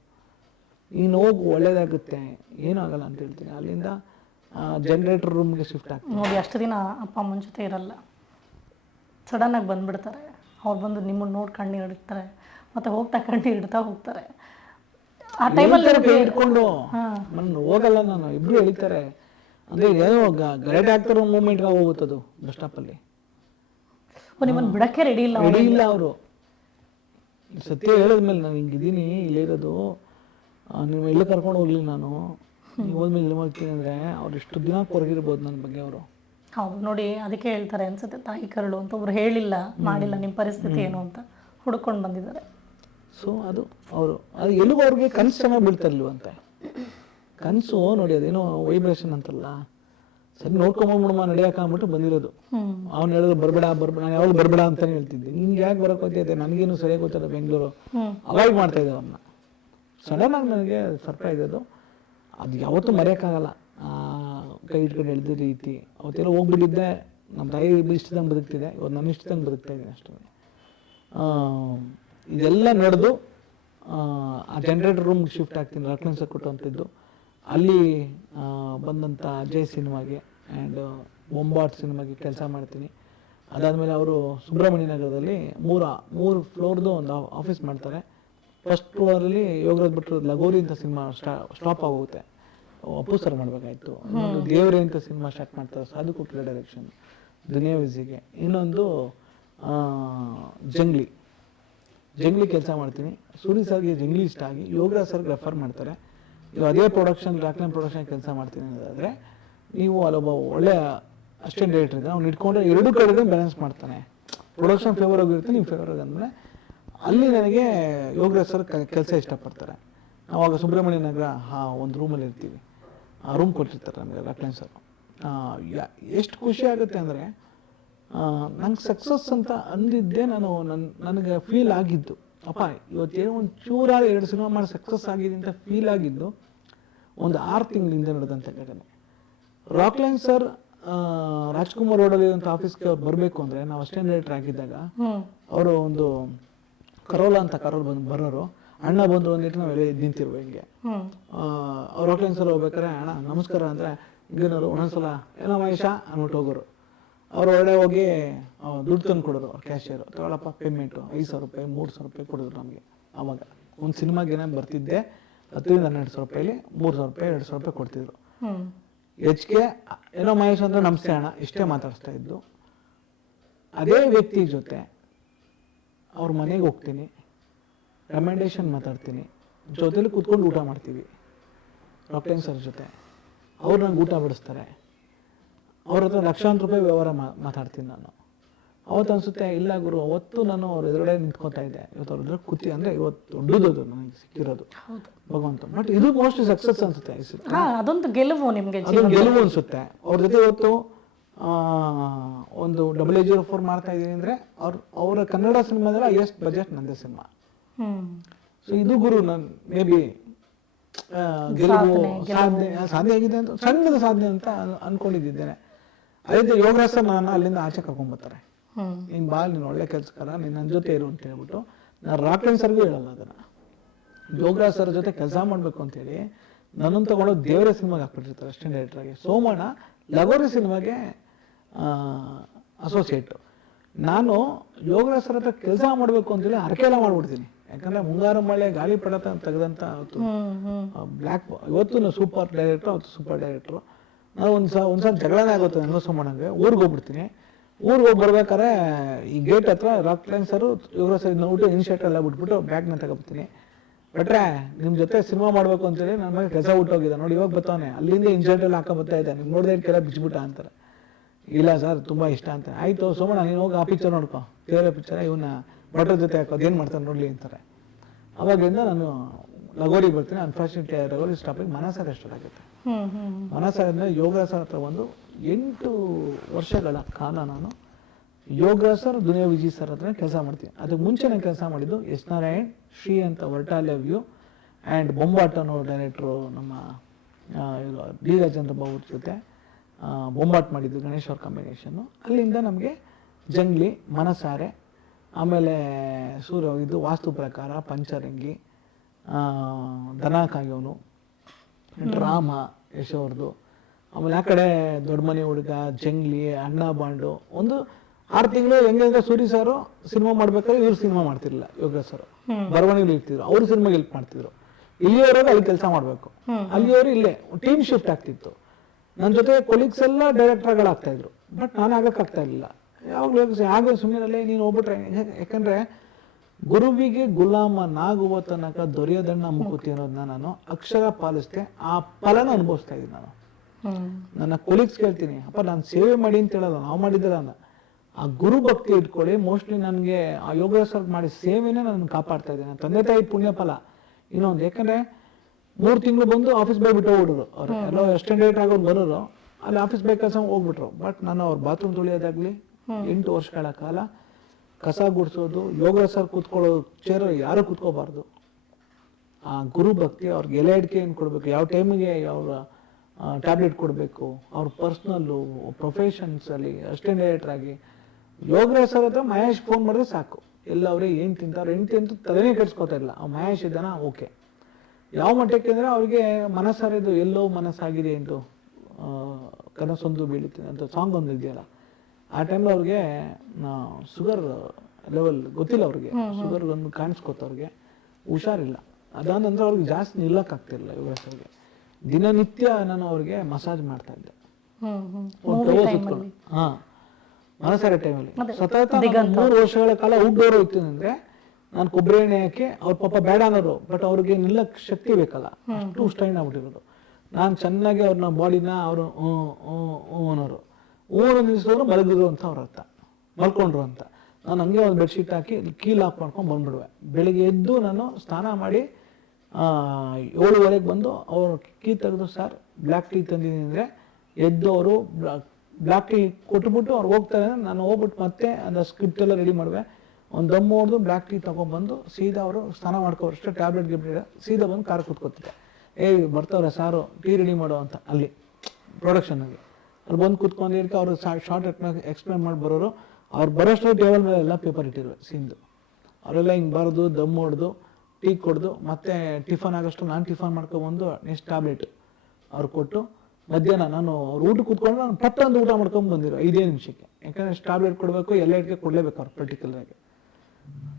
ನೀನು ಹೋಗು, ಒಳ್ಳೇದಾಗುತ್ತೆ, ಏನೂ ಆಗಲ್ಲ ಅಂತ ಹೇಳ್ತೀನಿ. ಅಲ್ಲಿಂದ ಜನ್ರೇಟರ್ ರೂಮ್ಗೆ ಶಿಫ್ಟ್ ಆಗ್ತೀನಿ. ನೋಡಿ, ಅಷ್ಟು ದಿನ ಅಪ್ಪ ಅಮ್ಮನ ಜೊತೆ ಇರಲ್ಲ, ಸಡನ್ನಾಗಿ ಬಂದುಬಿಡ್ತಾರೆ. ಅವ್ರು ಬಂದು ನಿಮ್ಮನ್ನು ನೋಡಿ ಕಣ್ಣೀರು ಇಡ್ತಾರೆ, ಮತ್ತು ಹೋಗ್ತಾ ಕಣ್ಣೀರು ಇಡ್ತಾ ಹೋಗ್ತಾರೆ. ಆ ಟೈಮಲ್ಲಿ ಇಟ್ಕೊಂಡು ನಾನು ಹೋಗಲ್ಲ, ನಾನು ಇಬ್ಬರು ಎಳಿತಾರೆ ಅಂದರೆ ಏನೋ ಗಲಾಟೆ ಆಗ್ತಿರೋ ಮೂಮೆಂಟ್ಗೆ ಹೋಗುತ್ತದು ಬಸ್ ಸ್ಟಾಪಲ್ಲಿ. ನಿಮ್ಮನ್ನು ಬಿಡೋಕ್ಕೆ ರೆಡಿ ಇಲ್ಲ ಅವರು. ಸತ್ಯ ಹೇಳಿದ್ಮೇಲೆ ನಾನು ಹಿಂಗಿದ್ದೀನಿ, ಇಲ್ಲೇ ಇರೋದು, ನೀವು ಎಲ್ಲ ಕರ್ಕೊಂಡು ಹೋಗ್ಲಿ, ನಾನು ನೀವು ಹೋದ್ಮೇಲೆ ಇಲ್ಲಿ ಮಾಡ್ತೀನಿ ಅಂದರೆ ಅವ್ರು ಎಷ್ಟು ದಿನ ಕೊರಗಿರ್ಬೋದು ನನ್ನ ಬಗ್ಗೆ ಅವರು. ಹೌದು ನೋಡಿ, ಅದಕ್ಕೆ ಹೇಳ್ತಾರೆ ಅನ್ಸುತ್ತೆ, ತಾಯಿ ಕರಳು ಅಂತ. ಒಬ್ರು ಹೇಳಿಲ್ಲ, ಮಾಡಿಲ್ಲ, ನಿಮ್ಮ ಪರಿಸ್ಥಿತಿ ಏನು ಅಂತ ಹುಡ್ಕೊಂಡು ಬಂದಿದ್ದಾರೆ. ಸೊ ಅದು ಅವರು ಅದು ಎಲ್ಲಿಗೂ ಅವ್ರಿಗೆ ಕನಸು ಚೆನ್ನಾಗಿ ಬೀಳ್ತಾರಿಲ್ವಂತೆ. ಕನಸು ನೋಡಿ, ಅದೇನೋ ವೈಬ್ರೇಷನ್ ಅಂತಲ್ಲ, ಸರಿ ನೋಡ್ಕೊಂಬಂದ್ಬಿಡಮ್ಮ ನಡೆಯಕ್ಕೆ ಅಂದ್ಬಿಟ್ಟು ಬಂದಿರೋದು. ಅವ್ನು ಹೇಳಿದ್ರು ಬರಬೇಡ, ನಾನು ಯಾವಾಗ ಬರಬೇಡ ಅಂತಾನೆ ಹೇಳ್ತಿದ್ದೆ. ನಿಂಗೆ ಯಾಕೆ ಬರೋಕೆ ಹೋಗ್ತೈತೆ, ನನಗೇನು ಸರಿಯಾಗಿ ಗೊತ್ತಿಲ್ಲ, ಬೆಂಗಳೂರು ಅವಾಯ್ಡ್ ಮಾಡ್ತಾ ಇದ್ದೆ ಅವ್ರನ್ನ. ಸಡನ್ನಾಗಿ ನನಗೆ ಸರ್ಪ್ರೈಸ್ ಅದು. ಅದು ಯಾವತ್ತೂ ಮರೆಯೋಕ್ಕಾಗಲ್ಲ. ಕೈ ಇಟ್ಕೊಂಡು ಎಳ್ದ ರೀತಿ ಅವತ್ತೆಲ್ಲ ಹೋಗ್ಬಿಟ್ಟಿದ್ದೆ. ನಮ್ಮ ತಾಯಿ ಇಷ್ಟದಂಗೆ ಬದುಕ್ತಿದೆ, ಇವತ್ತು ನನ್ನ ಇಷ್ಟದಂಗೆ ಬದುಕ್ತಾ ಇದ್ದೀನಿ ಅಷ್ಟೇ. ಇದೆಲ್ಲ ನಡೆದು ಆ ಜನರೇಟರ್ ರೂಮ್ಗೆ ಶಿಫ್ಟ್ ಆಗ್ತೀನಿ, ರಾಕ್ಲೈನ್ ಸರ್ ಕೊಟ್ಟಂಥದ್ದು. ಅಲ್ಲಿ ಬಂದಂಥ ಅಜಯ್ ಸಿನಿಮಾಗೆ ಆ್ಯಂಡ್ ಬೊಂಬಾಟ್ ಸಿನಿಮಾಗೆ ಕೆಲಸ ಮಾಡ್ತೀನಿ. ಅದಾದಮೇಲೆ ಅವರು ಸುಬ್ರಹ್ಮಣ್ಯ ನಗರದಲ್ಲಿ ಮೂರು ಫ್ಲೋರ್ದು ಒಂದು ಆಫೀಸ್ ಮಾಡ್ತಾರೆ. ಫಸ್ಟ್ ಫ್ಲೋರಲ್ಲಿ ಯೋಗರಾಜ್ ಭಟ್ರು ಲಗೋರಿ ಅಂತ ಸಿನಿಮಾ ಸ್ಟಾಪ್ ಆಗೋಗುತ್ತೆ, ಅಪ್ಪು ಸರ್ ಮಾಡಬೇಕಾಯ್ತು. ಇನ್ನೊಂದು ದೇವರೇ ಅಂತ ಸಿನಿಮಾ ಸ್ಟಾರ್ಟ್ ಮಾಡ್ತಾರೆ, ಸಾಧು ಕುಟ್ರೆ ಡೈರೆಕ್ಷನ್, ದುನಿಯಾ ವಿಜಿಗೆ. ಇನ್ನೊಂದು ಜಂಗ್ಲಿ ಕೆಲಸ ಮಾಡ್ತೀನಿ. ಸೂರಿ ಸರ್ಗೆ ಜಂಗ್ಲಿ ಇಷ್ಟ ಆಗಿ ಯೋಗರಾಜ್ ಸರ್ಗೆ ರೆಫರ್ ಮಾಡ್ತಾರೆ. ನೀವು ಅದೇ ಪ್ರೊಡಕ್ಷನ್ ರಾಕ್ಲೈನ್ ಪ್ರೊಡಕ್ಷನ್ ಕೆಲಸ ಮಾಡ್ತೀನಿ ಅನ್ನೋದಾದರೆ ನೀವು ಅಲ್ಲೊಬ್ಬ ಒಳ್ಳೆ ಅಸಿಸ್ಟೆಂಟ್ ಡೈರೆಕ್ಟರ್ ಇದೆ, ಅವ್ನು ಇಟ್ಕೊಂಡ್ರೆ ಎರಡೂ ಕಡೆಗೂ ಬ್ಯಾಲೆನ್ಸ್ ಮಾಡ್ತಾನೆ. ಪ್ರೊಡಕ್ಷನ್ ಫೇವರ್ ಆಗಿರುತ್ತೆ, ನೀವು ಫೇವರ್ ಆಗಿ ಅಲ್ಲಿ ನನಗೆ ಯೋಗರಾಜ್ ಸರ್ ಕೆಲಸ ಇಷ್ಟಪಡ್ತಾರೆ. ಆವಾಗ ಸುಬ್ರಹ್ಮಣ್ಯ ನಗರ ಒಂದು ರೂಮಲ್ಲಿ ಇರ್ತೀವಿ, ಆ ರೂಮ್ ಕೊಟ್ಟಿರ್ತಾರೆ ನಮಗೆ ರಾಕ್ಲೈನ್ ಸರ್. ಎಷ್ಟು ಖುಷಿ ಆಗುತ್ತೆ ಅಂದರೆ ನಂಗೆ ಸಕ್ಸಸ್ ಅಂತ ಅಂದಿದ್ದೆ ನನಗೆ ಫೀಲ್ ಆಗಿದ್ದು, ಅಪ್ಪ ಇವತ್ತೇನೋ ಒಂದು ಚೂರಾದ 2 ಸಿನಿಮಾ ಮಾಡಿ ಸಕ್ಸಸ್ ಆಗಿದೆ ಅಂತ ಫೀಲ್ ಆಗಿದ್ದು ಒಂದು 6 ತಿಂಗಳಿಂದ ನಡೆದಂಥ ಘಟನೆ. ರಾಕ್ಲೈನ್ ಸರ್ ರಾಜ್ಕುಮಾರ್ ರೋಡಲ್ಲಿ ಅಂತ ಆಫೀಸ್ಗೆ ಅವ್ರು ಬರಬೇಕು ಅಂದರೆ ನಾವು ಅಸಿಸ್ಟೆಂಟ್ ಡೈರೆಕ್ಟರ್ ಆಗಿದ್ದಾಗ ಅವರು ಒಂದು ಕರೋಲಾ ಅಂತ ಕಾರಲ್ಲಿ ಬರೋರು, ಅಣ್ಣ ಬಂದರು ಅಂದಿಟ್ಟು ನಾವೆಲ್ಲ ನಿಂತಿರುವ ಹಿಂಗೆ. ಅವ್ರು ರಾಕ್ಲೈನ್ ಸರ್ ಹೋಗ್ಬೇಕಾರೆ ಅಣ್ಣ ನಮಸ್ಕಾರ ಅಂದರೆ ಈಗಿನವರು ಒಂದೊಂದ್ಸಲ ಏನೋ ಮಹೇಶ ಅಂದ್ಬಿಟ್ಟು ಹೋಗೋರು. ಅವ್ರು ಒಳ್ಳೆ ಹೋಗಿ ದುಡ್ಡು ತಂದು ಕೊಡೋರು, ಅವ್ರು ಕ್ಯಾಶಿಯರು ತಗೊಳಪ್ಪ ಪೇಮೆಂಟು 5,000 ರೂಪಾಯಿ 3,000 ರೂಪಾಯಿ ಕೊಡೋದು ನಮಗೆ. ಆವಾಗ ಒಂದು ಸಿನಿಮಾಗೆ ಏನೇ ಬರ್ತಿದ್ದೆ 10,000-12,000 ರೂಪಾಯಿಲಿ 3,000 ರೂಪಾಯಿ 2,000 ರೂಪಾಯಿ ಕೊಡ್ತಿದ್ರು. ಹೆಚ್ಚಿಗೆ ಏನೋ ಮಹೇಶ್ ಅಂದರೆ ನಮಸ್ತೆ ಅಣ್ಣ ಇಷ್ಟೇ ಮಾತಾಡಿಸ್ತಾ ಇದ್ದು. ಅದೇ ವ್ಯಕ್ತಿ ಜೊತೆ ಅವ್ರ ಮನೆಗೆ ಹೋಗ್ತೀನಿ, ರೆಕಮೆಂಡೇಶನ್ ಮಾತಾಡ್ತೀನಿ, ಜೊತೆಲಿ ಕೂತ್ಕೊಂಡು ಊಟ ಮಾಡ್ತೀವಿ ರಾಕ್ಲೈನ್ ಸರ್ ಜೊತೆ. ಅವ್ರು ನಂಗೆ ಊಟ ಬಡಿಸ್ತಾರೆ, ಅವ್ರ ಹತ್ರ ಲಕ್ಷಾಂತರ ರೂಪಾಯಿ ವ್ಯವಹಾರ ಮಾತಾಡ್ತೀನಿ ನಾನು. ಅವತ್ತು ಅನಿಸುತ್ತೆ ಇಲ್ಲ ಗುರು, ಅವತ್ತು ನಾನು ಅವ್ರ ಎದುರುಗಡೆ ನಿಂತ್ಕೊತಾ ಇದ್ದೆ, ಇವತ್ತು ಅವ್ರ ಎದುರು ಕೂತಿ ಅಂದರೆ ಇವತ್ತು ದೊಡ್ಡದು ನನಗೆ ಸಿಕ್ಕಿರೋದು ಭಗವಂತ. ಬಟ್ ಇದು ಮೋಸ್ಟ್ ಸಕ್ಸಸ್ ಅನ್ಸುತ್ತೆ, ಅದೊಂದು ಗೆಲುವು ನಿಮಗೆ, ಅದೊಂದು ಗೆಲುವು ಅನ್ಸುತ್ತೆ. ಅವ್ರ ಜೊತೆ ಇವತ್ತು ಒಂದು 0004 ಮಾಡ್ತಾ ಇದ್ದೀನಿ ಅಂದರೆ ಅವರ ಕನ್ನಡ ಸಿನಿಮಾದಲ್ಲಿ ಹೈಯೆಸ್ಟ್ ಬಜೆಟ್ ನಂದೇ ಸಿನಿಮಾ. ಸೊ ಇದು ಗುರು ನಾನು ಮೇ ಬಿ ಗೆಲುವು ಸಾಧನೆ ಆಗಿದೆ ಅಂತ, ಸಣ್ಣದ ಸಾಧನೆ ಅಂತ ಅನ್ಕೊಂಡಿದ್ದೇನೆ. ಅದೇ ಯೋಗರಾಜ್ ಸರ್ ನಾನು ಅಲ್ಲಿಂದ ಆಚೆ ಕರ್ಕೊಂಡ್ಬರ್ತಾರೆ, ನೀನು ಬಾ, ನೀನು ಒಳ್ಳೆ ಕೆಲಸಕಾರ, ನೀನು ನನ್ನ ಜೊತೆ ಇರು ಅಂತ ಹೇಳ್ಬಿಟ್ಟು. ನಾನು ರಾಕ್ಲೈನ್ ಸರ್ಗೂ ಹೇಳಲ್ಲ ಅದನ್ನು, ಯೋಗರಾಜ್ ಸರ್ ಜೊತೆ ಕೆಲಸ ಮಾಡಬೇಕು ಅಂತೇಳಿ ನನ್ನನ್ನು ತಗೊಂಡು ದೇವರೇ ಸಿನಿಮಾಗೆ ಹಾಕ್ಬಿಟ್ಟಿರ್ತಾರೆ ಅಸಿಸ್ಟೆಂಟ್ ಡೈರೆಕ್ಟರಾಗಿ. ಸೋಮಣ್ಣ ಲಗೋರಿ ಸಿನಿಮಾಗೆ ಅಸೋಸಿಯೇಟು. ನಾನು ಯೋಗರಾಜ್ ಸರ್ ಹತ್ರ ಕೆಲಸ ಮಾಡಬೇಕು ಅಂತೇಳಿ ಹರಕೆಲ್ಲ ಮಾಡ್ಬಿಡ್ತೀನಿ. ಯಾಕಂದರೆ ಮುಂಗಾರು ಮಳೆ ಗಾಳಿ ಪಡತ ತೆಗೆದಂಥ ಬ್ಲ್ಯಾಕ್, ಇವತ್ತು ಸೂಪರ್ ಡೈರೆಕ್ಟ್ರು, ಅವತ್ತು ಸೂಪರ್ ಡೈರೆಕ್ಟ್ರು. ನಾನು ಒಂದ್ಸಲ ಜಗಳನೇ ಆಗುತ್ತೆ ನನಗೂ ಸೋಮಣ್ಣಂಗೆ. ಊರಿಗೆ ಹೋಗ್ಬಿಡ್ತೀನಿ, ಊರಿಗೆ ಹೋಗಿ ಬರ್ಬೇಕಾದ್ರೆ ಈ ಗೇಟ್ ಹತ್ರ ರಾಕ್ಲೈನ್ ಸರು ಯೋಗರಾಜ್ ಸರ್ ನೋಡ್ಬಿಟ್ಟು ಇನ್ಶರ್ಟ್ ಎಲ್ಲ ಬಿಟ್ಬಿಟ್ಟು ಬ್ಯಾಗ್ನ ತಗೊಬಿಡ್ತೀನಿ. ಬಿಟ್ರೆ ನಿಮ್ಮ ಜೊತೆ ಸಿನಿಮಾ ಮಾಡಬೇಕು ಅಂತೇಳಿ ನನ್ನ ಮಗ ಕೆಲಸ ಬಿಟ್ಟೋಗಿದ್ದ ನೋಡಿ, ಇವಾಗ ಬರ್ತಾನೆ, ಅಲ್ಲಿಂದ ಇನ್ಶರ್ಟ್ ಎಲ್ಲ ಹಾಕೋ ಬರ್ತಾ ಇದ್ದೆ, ನೀವು ನೋಡಿದ್ರೆ ಕೆಲ ಬಿಚ್ಬಿಟ್ಟ ಅಂತಾರೆ. ಇಲ್ಲ ಸರ್ ತುಂಬ ಇಷ್ಟ ಅಂತ. ಆಯಿತು ಸೋಮಣ್ಣ ನೀನು ಹೋಗಿ ಆ ಪಿಕ್ಚರ್ ನೋಡ್ಕೊ, ದೇವರ ಪಿಕ್ಚರ್, ಇವನ್ನ ಭಟ್ರ ಜೊತೆ ಹಾಕೋದು ಏನು ಮಾಡ್ತಾನೆ ನೋಡಲಿ ಅಂತಾರೆ. ಅವಾಗಿಂದ ನಾನು ಲಗೋರಿ ಬರ್ತೀನಿ. ಅನ್ಫಾರ್ಚುನೇಟ್ಲಿ ಲಗೋರಿ ಸ್ಟಾಪಿಗೆ ಮನಸಾರ ಸ್ಟಾರ್ಟ್ ಆಗುತ್ತೆ. ಮನಸಾರ ಯೋಗರಾಜ್ ಸರ್ ಹತ್ರ ಒಂದು 8 ವರ್ಷಗಳ ಕಾಲ ನಾನು ಯೋಗರಾಜ್ ಸರ್, ದುನಿಯಾ ವಿಜಿ ಸರ್ ಹತ್ರ ಕೆಲಸ ಮಾಡ್ತೀನಿ. ಅದಕ್ಕೆ ಮುಂಚೆ ನಾನು ಕೆಲಸ ಮಾಡಿದ್ದು ಎಸ್ ನಾರಾಯಣ್, ಶ್ರೀ ಅಂತ ವರ್ಟಾಲ್ಯ ವ್ಯೂ ಆ್ಯಂಡ್ ಬೊಂಬಾಟ್ ಅನ್ನೋ ಡೈರೆಕ್ಟ್ರು ನಮ್ಮ ಡಿ ರಾಜೇಂದ್ರ ಬಾಬು ಜೊತೆ ಬೊಂಬಾಟ್ ಮಾಡಿದ್ದು, ಗಣೇಶ್ ಅವ್ರ ಕಾಂಬಿನೇಷನ್ನು. ಅಲ್ಲಿಂದ ನಮಗೆ ಜಂಗ್ಲಿ, ಮನಸಾರೆ, ಆಮೇಲೆ ಸೂರ್ಯ ಇದು ವಾಸ್ತು ಪ್ರಕಾರ, ಪಂಚರಂಗಿ, ದನ ಕಾಯೋನು, ಡ್ರಾಮ ಯಶ್ ಅವ್ರದ್ದು. ಆಮೇಲೆ ಆ ಕಡೆ ದೊಡ್ಡ ಮನೆ ಹುಡುಗ, ಜಂಗ್ಲಿ, ಅಣ್ಣ ಬಾಂಡು. ಒಂದು 6 ತಿಂಗಳು ಹೆಂಗೆ ಅಂದರೆ ಸೂರಿ ಸಾರು ಸಿನಿಮಾ ಮಾಡ್ಬೇಕಾದ್ರೆ ಇವ್ರು ಸಿನಿಮಾ ಮಾಡ್ತಿರ್ಲಿಲ್ಲ, ಯೋಗರಾಜ್ ಸರ್ ಬರವಣಿಗೆ ಇರ್ತಿದ್ರು, ಅವ್ರು ಸಿನಿಮಾಗೆ ಹೆಲ್ಪ್ ಮಾಡ್ತಿದ್ರು. ಇಲ್ಲಿಯವರೆಗೂ ಅಲ್ಲಿ ಕೆಲಸ ಮಾಡಬೇಕು, ಅಲ್ಲಿಯವರು ಇಲ್ಲೇ ಟೀಮ್ ಶಿಫ್ಟ್ ಆಗ್ತಿತ್ತು. ನನ್ನ ಜೊತೆ ಕೊಲೀಗ್ಸ್ ಎಲ್ಲ ಡೈರೆಕ್ಟರ್ಗಳಾಗ್ತಾ ಇದ್ರು, ಬಟ್ ನಾನು ಆಗಕ್ಕಾಗ್ತಾ ಇರಲಿಲ್ಲ. ಯಾವಾಗಲೂ ಆಗ ಸುಮ್ಮನೆ ನೀನು ಹೋಗ್ಬಿಟ್ರೆ, ಯಾಕಂದರೆ ಗುರುವಿಗೆ ಗುಲಾಮನಾಗುವ ತನಕ ದೊರೆಯದಣ್ಣ ಮುಕುತಿ ಅನ್ನೋದನ್ನ ನಾನು ಅಕ್ಷರ ಪಾಲಿಸ್ದೆ. ಆ ಫಲನ ಅನುಭವಿಸ್ತಾ ಇದ್ದೀನಿ ನಾನು. ನನ್ನ ಕೊಲೀಗ್ಸ್ ಕೇಳ್ತೀನಿ, ಅಪ್ಪ ನಾನು ಸೇವೆ ಮಾಡಿ ಅಂತ ಹೇಳೋದು, ನಾವು ಮಾಡಿದ್ರೆ ಆ ಗುರು ಭಕ್ತಿ ಇಟ್ಕೊಳ್ಳಿ. ಮೋಸ್ಟ್ಲಿ ನನಗೆ ಆ ಯೋಗರಾಜ್ ಸರ್ ಮಾಡಿ ಸೇವೆನೇ ನನ್ನ ಕಾಪಾಡ್ತಾ ಇದೆ. ನನ್ನ ತಂದೆ ತಾಯಿ ಪುಣ್ಯ ಫಲ ಇನ್ನೊಂದು. ಯಾಕಂದರೆ 3 ತಿಂಗಳು ಬಂದು ಆಫೀಸ್ ಬಾಯ್ ಬಿಟ್ಟು ಹೋಗ್ಬಿಟ್ರು. ಅವ್ರು ಎಲ್ಲೋ ಅಸಿಸ್ಟೆಂಟ್ ಡೈರೆಕ್ಟರ್ ಆಗೋರು ಬರೋರು, ಅಲ್ಲಿ ಆಫೀಸ್ ಬಾಯ್ ಕೆಲಸ ಹೋಗ್ಬಿಟ್ರು. ಬಟ್ ನಾನು ಅವ್ರ ಬಾತ್ರೂಮ್ ತೊಳೆಯೋದಾಗ್ಲಿ 8 ವರ್ಷಗಳ ಕಾಲ ಕಸ ಗುಡಿಸೋದು, ಯೋಗರಾಜ್ ಸರ್ ಕೂತ್ಕೊಳ್ಳೋ ಚೇರ್ ಯಾರು ಕೂತ್ಕೋಬಾರ್ದು. ಆ ಗುರು ಭಕ್ತಿ, ಅವ್ರಿಗೆ ಎಲೆ ಅಡಿಕೆ ಏನು ಕೊಡಬೇಕು, ಯಾವ ಟೈಮಿಗೆ ಯಾವ ಟ್ಯಾಬ್ಲೆಟ್ ಕೊಡಬೇಕು, ಅವ್ರ ಪರ್ಸ್ನಲ್ಲು ಪ್ರೊಫೆಷನ್ಸಲ್ಲಿ ಅಸಿಸ್ಟೆಂಟ್ ಡೈರೆಕ್ಟರ್ ಆಗಿ ಯೋಗರಾಜ್ ಸರ್ ಹತ್ರ ಮಹೇಶ್ ಫೋನ್ ಮಾಡಿದ್ರೆ ಸಾಕು, ಎಲ್ಲ ಅವ್ರೆ ಏನು ತಿಂತಾರೆ ಹೆಂಡತಿ ಅಂತೂ ತಲೆನೇ ಕೆಡ್ಸ್ಕೊತಾ ಇಲ್ಲ. ಆ ಮಹೇಶ್ ಇದ್ದಾನ ಓಕೆ. ಯಾವ ಮಟ್ಟಕ್ಕೆ ಅಂದರೆ ಅವ್ರಿಗೆ ಮನಸ್ಸಾರಿದ್ದು ಎಲ್ಲೋ ಮನಸ್ಸಾಗಿದೆ ಎಂದು ಕನಸೊಂದು ಬೀಳುತ್ತೆ ಅಂತ ಸಾಂಗ್ ಒಂದು ಇದೆಯಲ್ಲ, ಆ ಟೈಮಲ್ಲಿ ಅವ್ರಿಗೆ ಶುಗರ್ ಲೆವೆಲ್ ಗೊತ್ತಿಲ್ಲ, ಅವ್ರಿಗೆ ಶುಗರ್ ಒಂದು ಕಾಣಿಸ್ಕೊತ ಅವ್ರಿಗೆ ಹುಷಾರಿಲ್ಲ. ಅದಾದ ಅವ್ರಿಗೆ ಜಾಸ್ತಿ ನಿಲ್ಲಕ್ಕಾಗ್ತಿರಲಿಲ್ಲ ಯುವರಾಜ್ ಅವ್ರಿಗೆ. ದಿನನಿತ್ಯ ನಾನು ಅವ್ರಿಗೆ ಮಸಾಜ್ ಮಾಡ್ತಾ ಇದ್ದೆ ಹಾ ಮನಸಾರ ಟೈಮಲ್ಲಿ. ಸತತ 3 ವರ್ಷಗಳ ಕಾಲ ಔಟ್ಡೋರ್ ಹೋಗ್ತೀನಿ ಅಂದ್ರೆ ನಾನು ಕೊಬ್ಬರಿ ಎಣ್ಣೆ ಹಾಕಿ ಅವ್ರ ಪಾಪ ಬೇಡ ಅನ್ನೋರು, ಬಟ್ ಅವ್ರಿಗೆ ನಿಲ್ಲಕ್ ಶಕ್ತಿ ಬೇಕಲ್ಲ, ಅಷ್ಟು ಸ್ಟ್ರೈನ್ ಆಗ್ಬಿಟ್ಟಿರೋದು. ನಾನು ಚೆನ್ನಾಗಿ ಅವ್ರನ್ನ ಬಾಡಿನ ಅವರು ಅನ್ನೋರು ನಿಲ್ಲಿಸಿದವರು ಮಲಗಿದ್ರು ಅಂತ ಅವ್ರ ಅರ್ಥ, ಮಲ್ಕೊಂಡ್ರು ಅಂತ. ನಾನು ಹಂಗೆ ಒಂದು ಬೆಡ್ಶೀಟ್ ಹಾಕಿ ಕೀಲ್ ಆಫ್ ಮಾಡ್ಕೊಂಡು ಬಂದ್ಬಿಡುವೆ. ಬೆಳಿಗ್ಗೆ ಎದ್ದು ನಾನು ಸ್ನಾನ ಮಾಡಿ 7:30 ಬಂದು ಅವರು ಕೀ ತೆಗೆದು ಸರ್ ಬ್ಲ್ಯಾಕ್ ಟೀ ತಂದಿದ್ದೀನಿ ಅಂದರೆ ಎದ್ದು ಅವರು ಬ್ಲ್ಯಾಕ್ ಟೀ ಕೊಟ್ಬಿಟ್ಟು ಅವ್ರು ಹೋಗ್ತಾರೆ. ನಾನು ಹೋಗ್ಬಿಟ್ಟು ಮತ್ತೆ ಅದು ಸ್ಕ್ರಿಪ್ಟ್ ಎಲ್ಲ ರೆಡಿ ಮಾಡುವೆ. ಒಂದು ದಮ್ ಹೊಡೆದು ಬ್ಲ್ಯಾಕ್ ಟೀ ತೊಗೊಂಡ್ಬಂದು ಸೀದಾ ಅವರು ಸ್ನಾನ ಮಾಡ್ಕೋರಷ್ಟೇ ಟ್ಯಾಬ್ಲೆಟ್ ಗಿಬ್ಲೆಟ್ ಸೀದಾ ಬಂದು ಕಾರ್ ಕೂತ್ಕೊತಿದ್ದೆ. ಬರ್ತಾವ್ರೆ ಸಾರು ಟೀ ರೆಡಿ ಮಾಡೋ ಅಂತ ಅಲ್ಲಿ ಪ್ರೊಡಕ್ಷನ್ಗೆ. ಅಲ್ಲಿ ಬಂದು ಕೂತ್ಕೊಂಡಿದ್ದಕ್ಕೆ ಅವರು ಶಾರ್ಟ್ ಎಕ್ಸ್ಪ್ಲೇನ್ ಮಾಡಿ ಬರೋರು. ಅವ್ರು ಬರೋಷ್ಟು ಟೇಬಲ್ ಮೇಲೆ ಎಲ್ಲ ಪೇಪರ್ ಇಟ್ಟಿರುವೆ ಸೀನ್ದು. ಅವರೆಲ್ಲ ಹಿಂಗೆ ಬರೋದು ದಮ್ ಹೊಡೆದು ಟೀ ಕೊಡ್ದು ಮತ್ತೆ ಟಿಫನ್ ಆಗೋಷ್ಟು ನಾನು ಟಿಫನ್ ಮಾಡ್ಕೊಬಂದು ನೆಕ್ಸ್ಟ್ ಟ್ಯಾಬ್ಲೆಟ್ ಅವ್ರು ಕೊಟ್ಟು ಮಧ್ಯಾಹ್ನ ನಾನು ಅವ್ರು ಊಟ ಕೂತ್ಕೊಂಡು ನಾನು ಪಟ್ಟೊಂದು ಊಟ ಮಾಡ್ಕೊಂಡು ಬಂದಿರೋ 5 ನಿಮಿಷಕ್ಕೆ. ಯಾಕಂದರೆ ಟ್ಯಾಬ್ಲೆಟ್ ಕೊಡಬೇಕು, ಎಲ್ಲೆಟ್ಗೆ ಕೊಡಲೇಬೇಕು ಅವ್ರು ಪರ್ಟಿಕ್ಯುಲರಾಗಿ.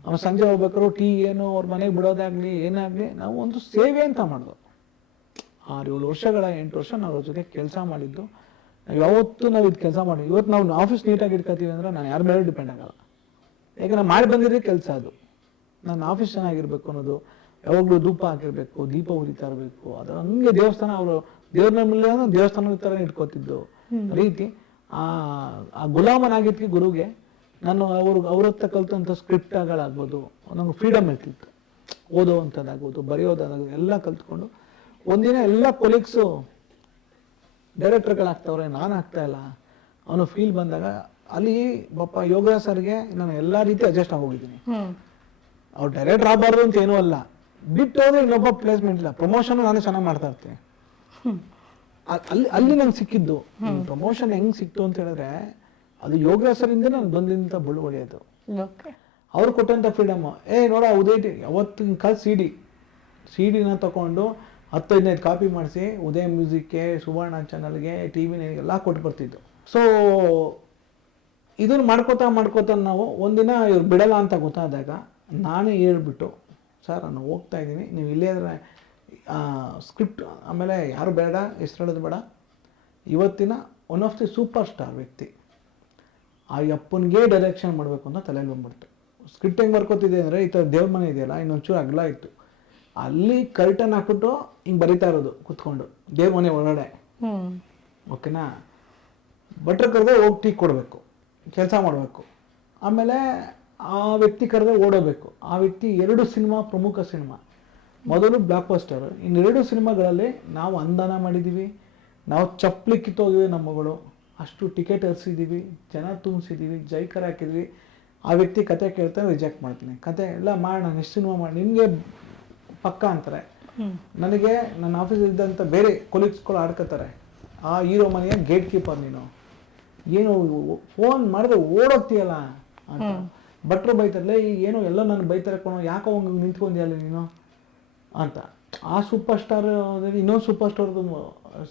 ಅವ್ರು ಸಂಜೆ ಹೋಗ್ಬೇಕಾದ್ರು ಟೀ ಏನು ಅವ್ರ ಮನೆಗೆ ಬಿಡೋದಾಗಲಿ ಏನಾಗಲಿ ನಾವು ಒಂದು ಸೇವೆ ಅಂತ ಮಾಡೋದು. 6-7 ವರ್ಷಗಳ 8 ವರ್ಷ ನಾವು ಅವ್ರ ಜೊತೆ ಕೆಲಸ ಮಾಡಿದ್ದು. ನಾವು ಯಾವತ್ತೂ ನಾವು ಇದು ಕೆಲಸ ಮಾಡಿ ಇವತ್ತು ನಾವು ಆಫೀಸ್ ನೀಟಾಗಿ ಇಟ್ಕೊತೀವಿ ಅಂದರೆ ನಾನು ಯಾರ ಮೇಲೆ ಡಿಪೆಂಡ್ ಆಗಲ್ಲ. ಯಾಕೆ ನಾನು ಮಾಡಿ ಬಂದಿದ್ದೇ ಕೆಲಸ ಅದು. ನನ್ನ ಆಫೀಸ್ ಚೆನ್ನಾಗಿರ್ಬೇಕು ಅನ್ನೋದು, ಯಾವಾಗಲೂ ಧೂಪ ಹಾಕಿರ್ಬೇಕು, ದೀಪ ಉರಿತಾ ಇರಬೇಕು. ಅದು ಹಂಗೆ ದೇವಸ್ಥಾನ ಅವರು ದೇವ್ರ ಮೇಲೆ ದೇವಸ್ಥಾನದ ಥರ ಇಟ್ಕೋತಿದ್ದು ರೀತಿ. ಆ ಗುಲಾಮನಾಗಿದ್ದಕ್ಕೆ ಗುರುಗೆ ನಾನು ಅವ್ರ ಹತ್ರ ಕಲ್ತಂಥ ಸ್ಕ್ರಿಪ್ಟ್ಗಳಾಗ್ಬೋದು, ನಂಗೆ ಫ್ರೀಡಮ್ ಇರ್ತಿತ್ತು. ಓದೋವಂಥದ್ದಾಗ್ಬೋದು, ಬರೆಯೋದಾಗ್ಬೋದು ಎಲ್ಲ ಕಲ್ತ್ಕೊಂಡು ಒಂದಿನ ಎಲ್ಲ ಕೊಲೀಗ್ಸು ಡೈರೆಕ್ಟರ್ಗಳಾಗ್ತಾವ್ರೆ, ನಾನು ಆಗ್ತಾ ಇಲ್ಲ ಅವನು ಫೀಲ್ ಬಂದಾಗ ಅಲ್ಲಿ ಪಾಪ ಯೋಗರಾಜ್ ಸರ್ಗೆ ನಾನು ಎಲ್ಲ ರೀತಿ ಅಡ್ಜಸ್ಟ್ ಆಗೋಗಿದ್ದೀನಿ. ಅವ್ರು ಡೈರೆಕ್ಟರ್ ಆಗಬಾರ್ದು ಅಂತ ಏನೂ ಅಲ್ಲ, ಬಿಟ್ಟು ಹೋದ್ರೆ ಇನ್ನೊಬ್ಬ ಪ್ಲೇಸ್ಮೆಂಟ್ ಇಲ್ಲ. ಪ್ರಮೋಷನ್ ನಾನು ಚೆನ್ನಾಗಿ ಮಾಡ್ತಾ ಇರ್ತೀನಿ. ಅಲ್ಲಿ ನಂಗೆ ಸಿಕ್ಕಿದ್ದು ಪ್ರಮೋಷನ್ ಹೆಂಗ್ ಸಿಕ್ತು ಅಂತ ಹೇಳಿದ್ರೆ ಅದು ಯೋಗರಾಜ್ ಸರಿಂದ ನಾನು ಬಂದಿಂದ ಬಳುವಳಿ. ಅದು ಅವ್ರು ಕೊಟ್ಟಂತ ಫ್ರೀಡಮ್. ನೋಡ ಉದಯ ಯಾವತ್ತಿನ ಕಾಲ ಸಿಡಿನ ತಗೊಂಡು 10-15 ಕಾಪಿ ಮಾಡಿಸಿ ಉದಯ ಮ್ಯೂಸಿಕ್ಗೆ, ಸುವರ್ಣ ಚಾನಲ್ಗೆ, TV ಎಲ್ಲ ಕೊಟ್ಟು ಬರ್ತಿದ್ದು. ಸೊ ಇದನ್ನು ಮಾಡ್ಕೋತಾ ನಾವು ಒಂದಿನ ಇವ್ರು ಬಿಡಲ್ಲ ಅಂತ ಗೊತ್ತಾದಾಗ ನಾನೇ ಹೇಳ್ಬಿಟ್ಟು ಸರ್ ನಾನು ಹೋಗ್ತಾ ಇದ್ದೀನಿ, ನೀವು ಇಲ್ಲೇ ಆದರೆ ಸ್ಕ್ರಿಪ್ಟ್ ಆಮೇಲೆ ಯಾರು ಬೇಡ, ಹೆಸರು ಹೇಳೋದು ಬೇಡ, ಇವತ್ತಿನ one of the super star ವ್ಯಕ್ತಿ ಆ ಅಪ್ಪನಿಗೆ ಡೈರೆಕ್ಷನ್ ಮಾಡಬೇಕು ಅಂತ ತಲೆಗೆ ಬಂದ್ಬಿಡ್ತು. ಸ್ಕ್ರಿಪ್ಟ್ ಹೆಂಗೆ ಬರ್ಕೋತಿದೆ ಅಂದರೆ ಈ ಥರ ದೇವ್ರ ಮನೆ ಇದೆಯಲ್ಲ ಇನ್ನೊಂಚೂರು ಅಗಲ ಇತ್ತು, ಅಲ್ಲಿ ಕರ್ಟನ್ ಹಾಕ್ಬಿಟ್ಟು ಹಿಂಗೆ ಬರಿತಾ ಇರೋದು ಕುತ್ಕೊಂಡು ದೇವ್ರ ಮನೆ ಒಳಗಡೆ. ಓಕೆನಾ, ಭಟ್ರು ಕರೆದ್ರೆ ಹೋಗಿ ಟೀ ಕೊಡಬೇಕು, ಕೆಲಸ ಮಾಡಬೇಕು. ಆಮೇಲೆ ಆ ವ್ಯಕ್ತಿ ಕರೆದ್ರೆ ಓಡೋಬೇಕು. ಆ ವ್ಯಕ್ತಿ 2 ಸಿನಿಮಾ ಪ್ರಮುಖ ಸಿನಿಮಾ, ಮೊದಲು ಬ್ಲಾಕ್ ಬಸ್ಟರ್, ಇನ್ನು 2 ಸಿನಿಮಾಗಳಲ್ಲಿ ನಾವು ಅಂದಾನ ಮಾಡಿದ್ದೀವಿ, ನಾವು ಚಪ್ಪಲಿ ಕಿತ್ತೋಗಿವಿ, ನಮ್ಮ ಮಗಳು ಅಷ್ಟು ಟಿಕೆಟ್ ಹರಿಸಿದ್ದೀವಿ, ಜನ ತುಂಬಿಸಿದ್ದೀವಿ, ಜೈಕರ್ ಹಾಕಿದ್ವಿ. ಆ ವ್ಯಕ್ತಿ ಕತೆ ಕೇಳ್ತಾರೆ, ರಿಜೆಕ್ಟ್ ಮಾಡ್ತೀನಿ. ಕತೆ ಎಲ್ಲ ಮಾಡೋಣ, ನೆಕ್ಸ್ಟ್ ಸಿನಿಮಾ ಮಾಡಿ ನಿಮಗೆ ಪಕ್ಕ ಅಂತಾರೆ. ನನಗೆ ನನ್ನ ಆಫೀಸ್ ಇದ್ದಂಥ ಬೇರೆ ಕೊಲೀಗ್ಸ್ಗಳು ಆಡ್ಕೋತಾರೆ, ಆ ಹೀರೋ ಮನೆಯ ಗೇಟ್ ಕೀಪರ್ ನೀನು, ಏನು ಫೋನ್ ಮಾಡಿದ್ರೆ ಓಡೋಗ್ತೀಯಲ್ಲ ಅಂತ. ಭಟ್ರು ಬೈತಾರಲ್ಲ, ಈಗ ಏನೋ ಎಲ್ಲ ನಾನು ಬೈತಾರೆ ಕೊಡೋ, ಯಾಕೋ ಹಂಗೆ ನಿಂತ್ಕೊಂಡಿಯಲ್ಲ ನೀನು ಅಂತ. ಆ ಸೂಪರ್ ಸ್ಟಾರ್ ಇನ್ನೊಂದು ಸೂಪರ್ ಸ್ಟಾರ್ದು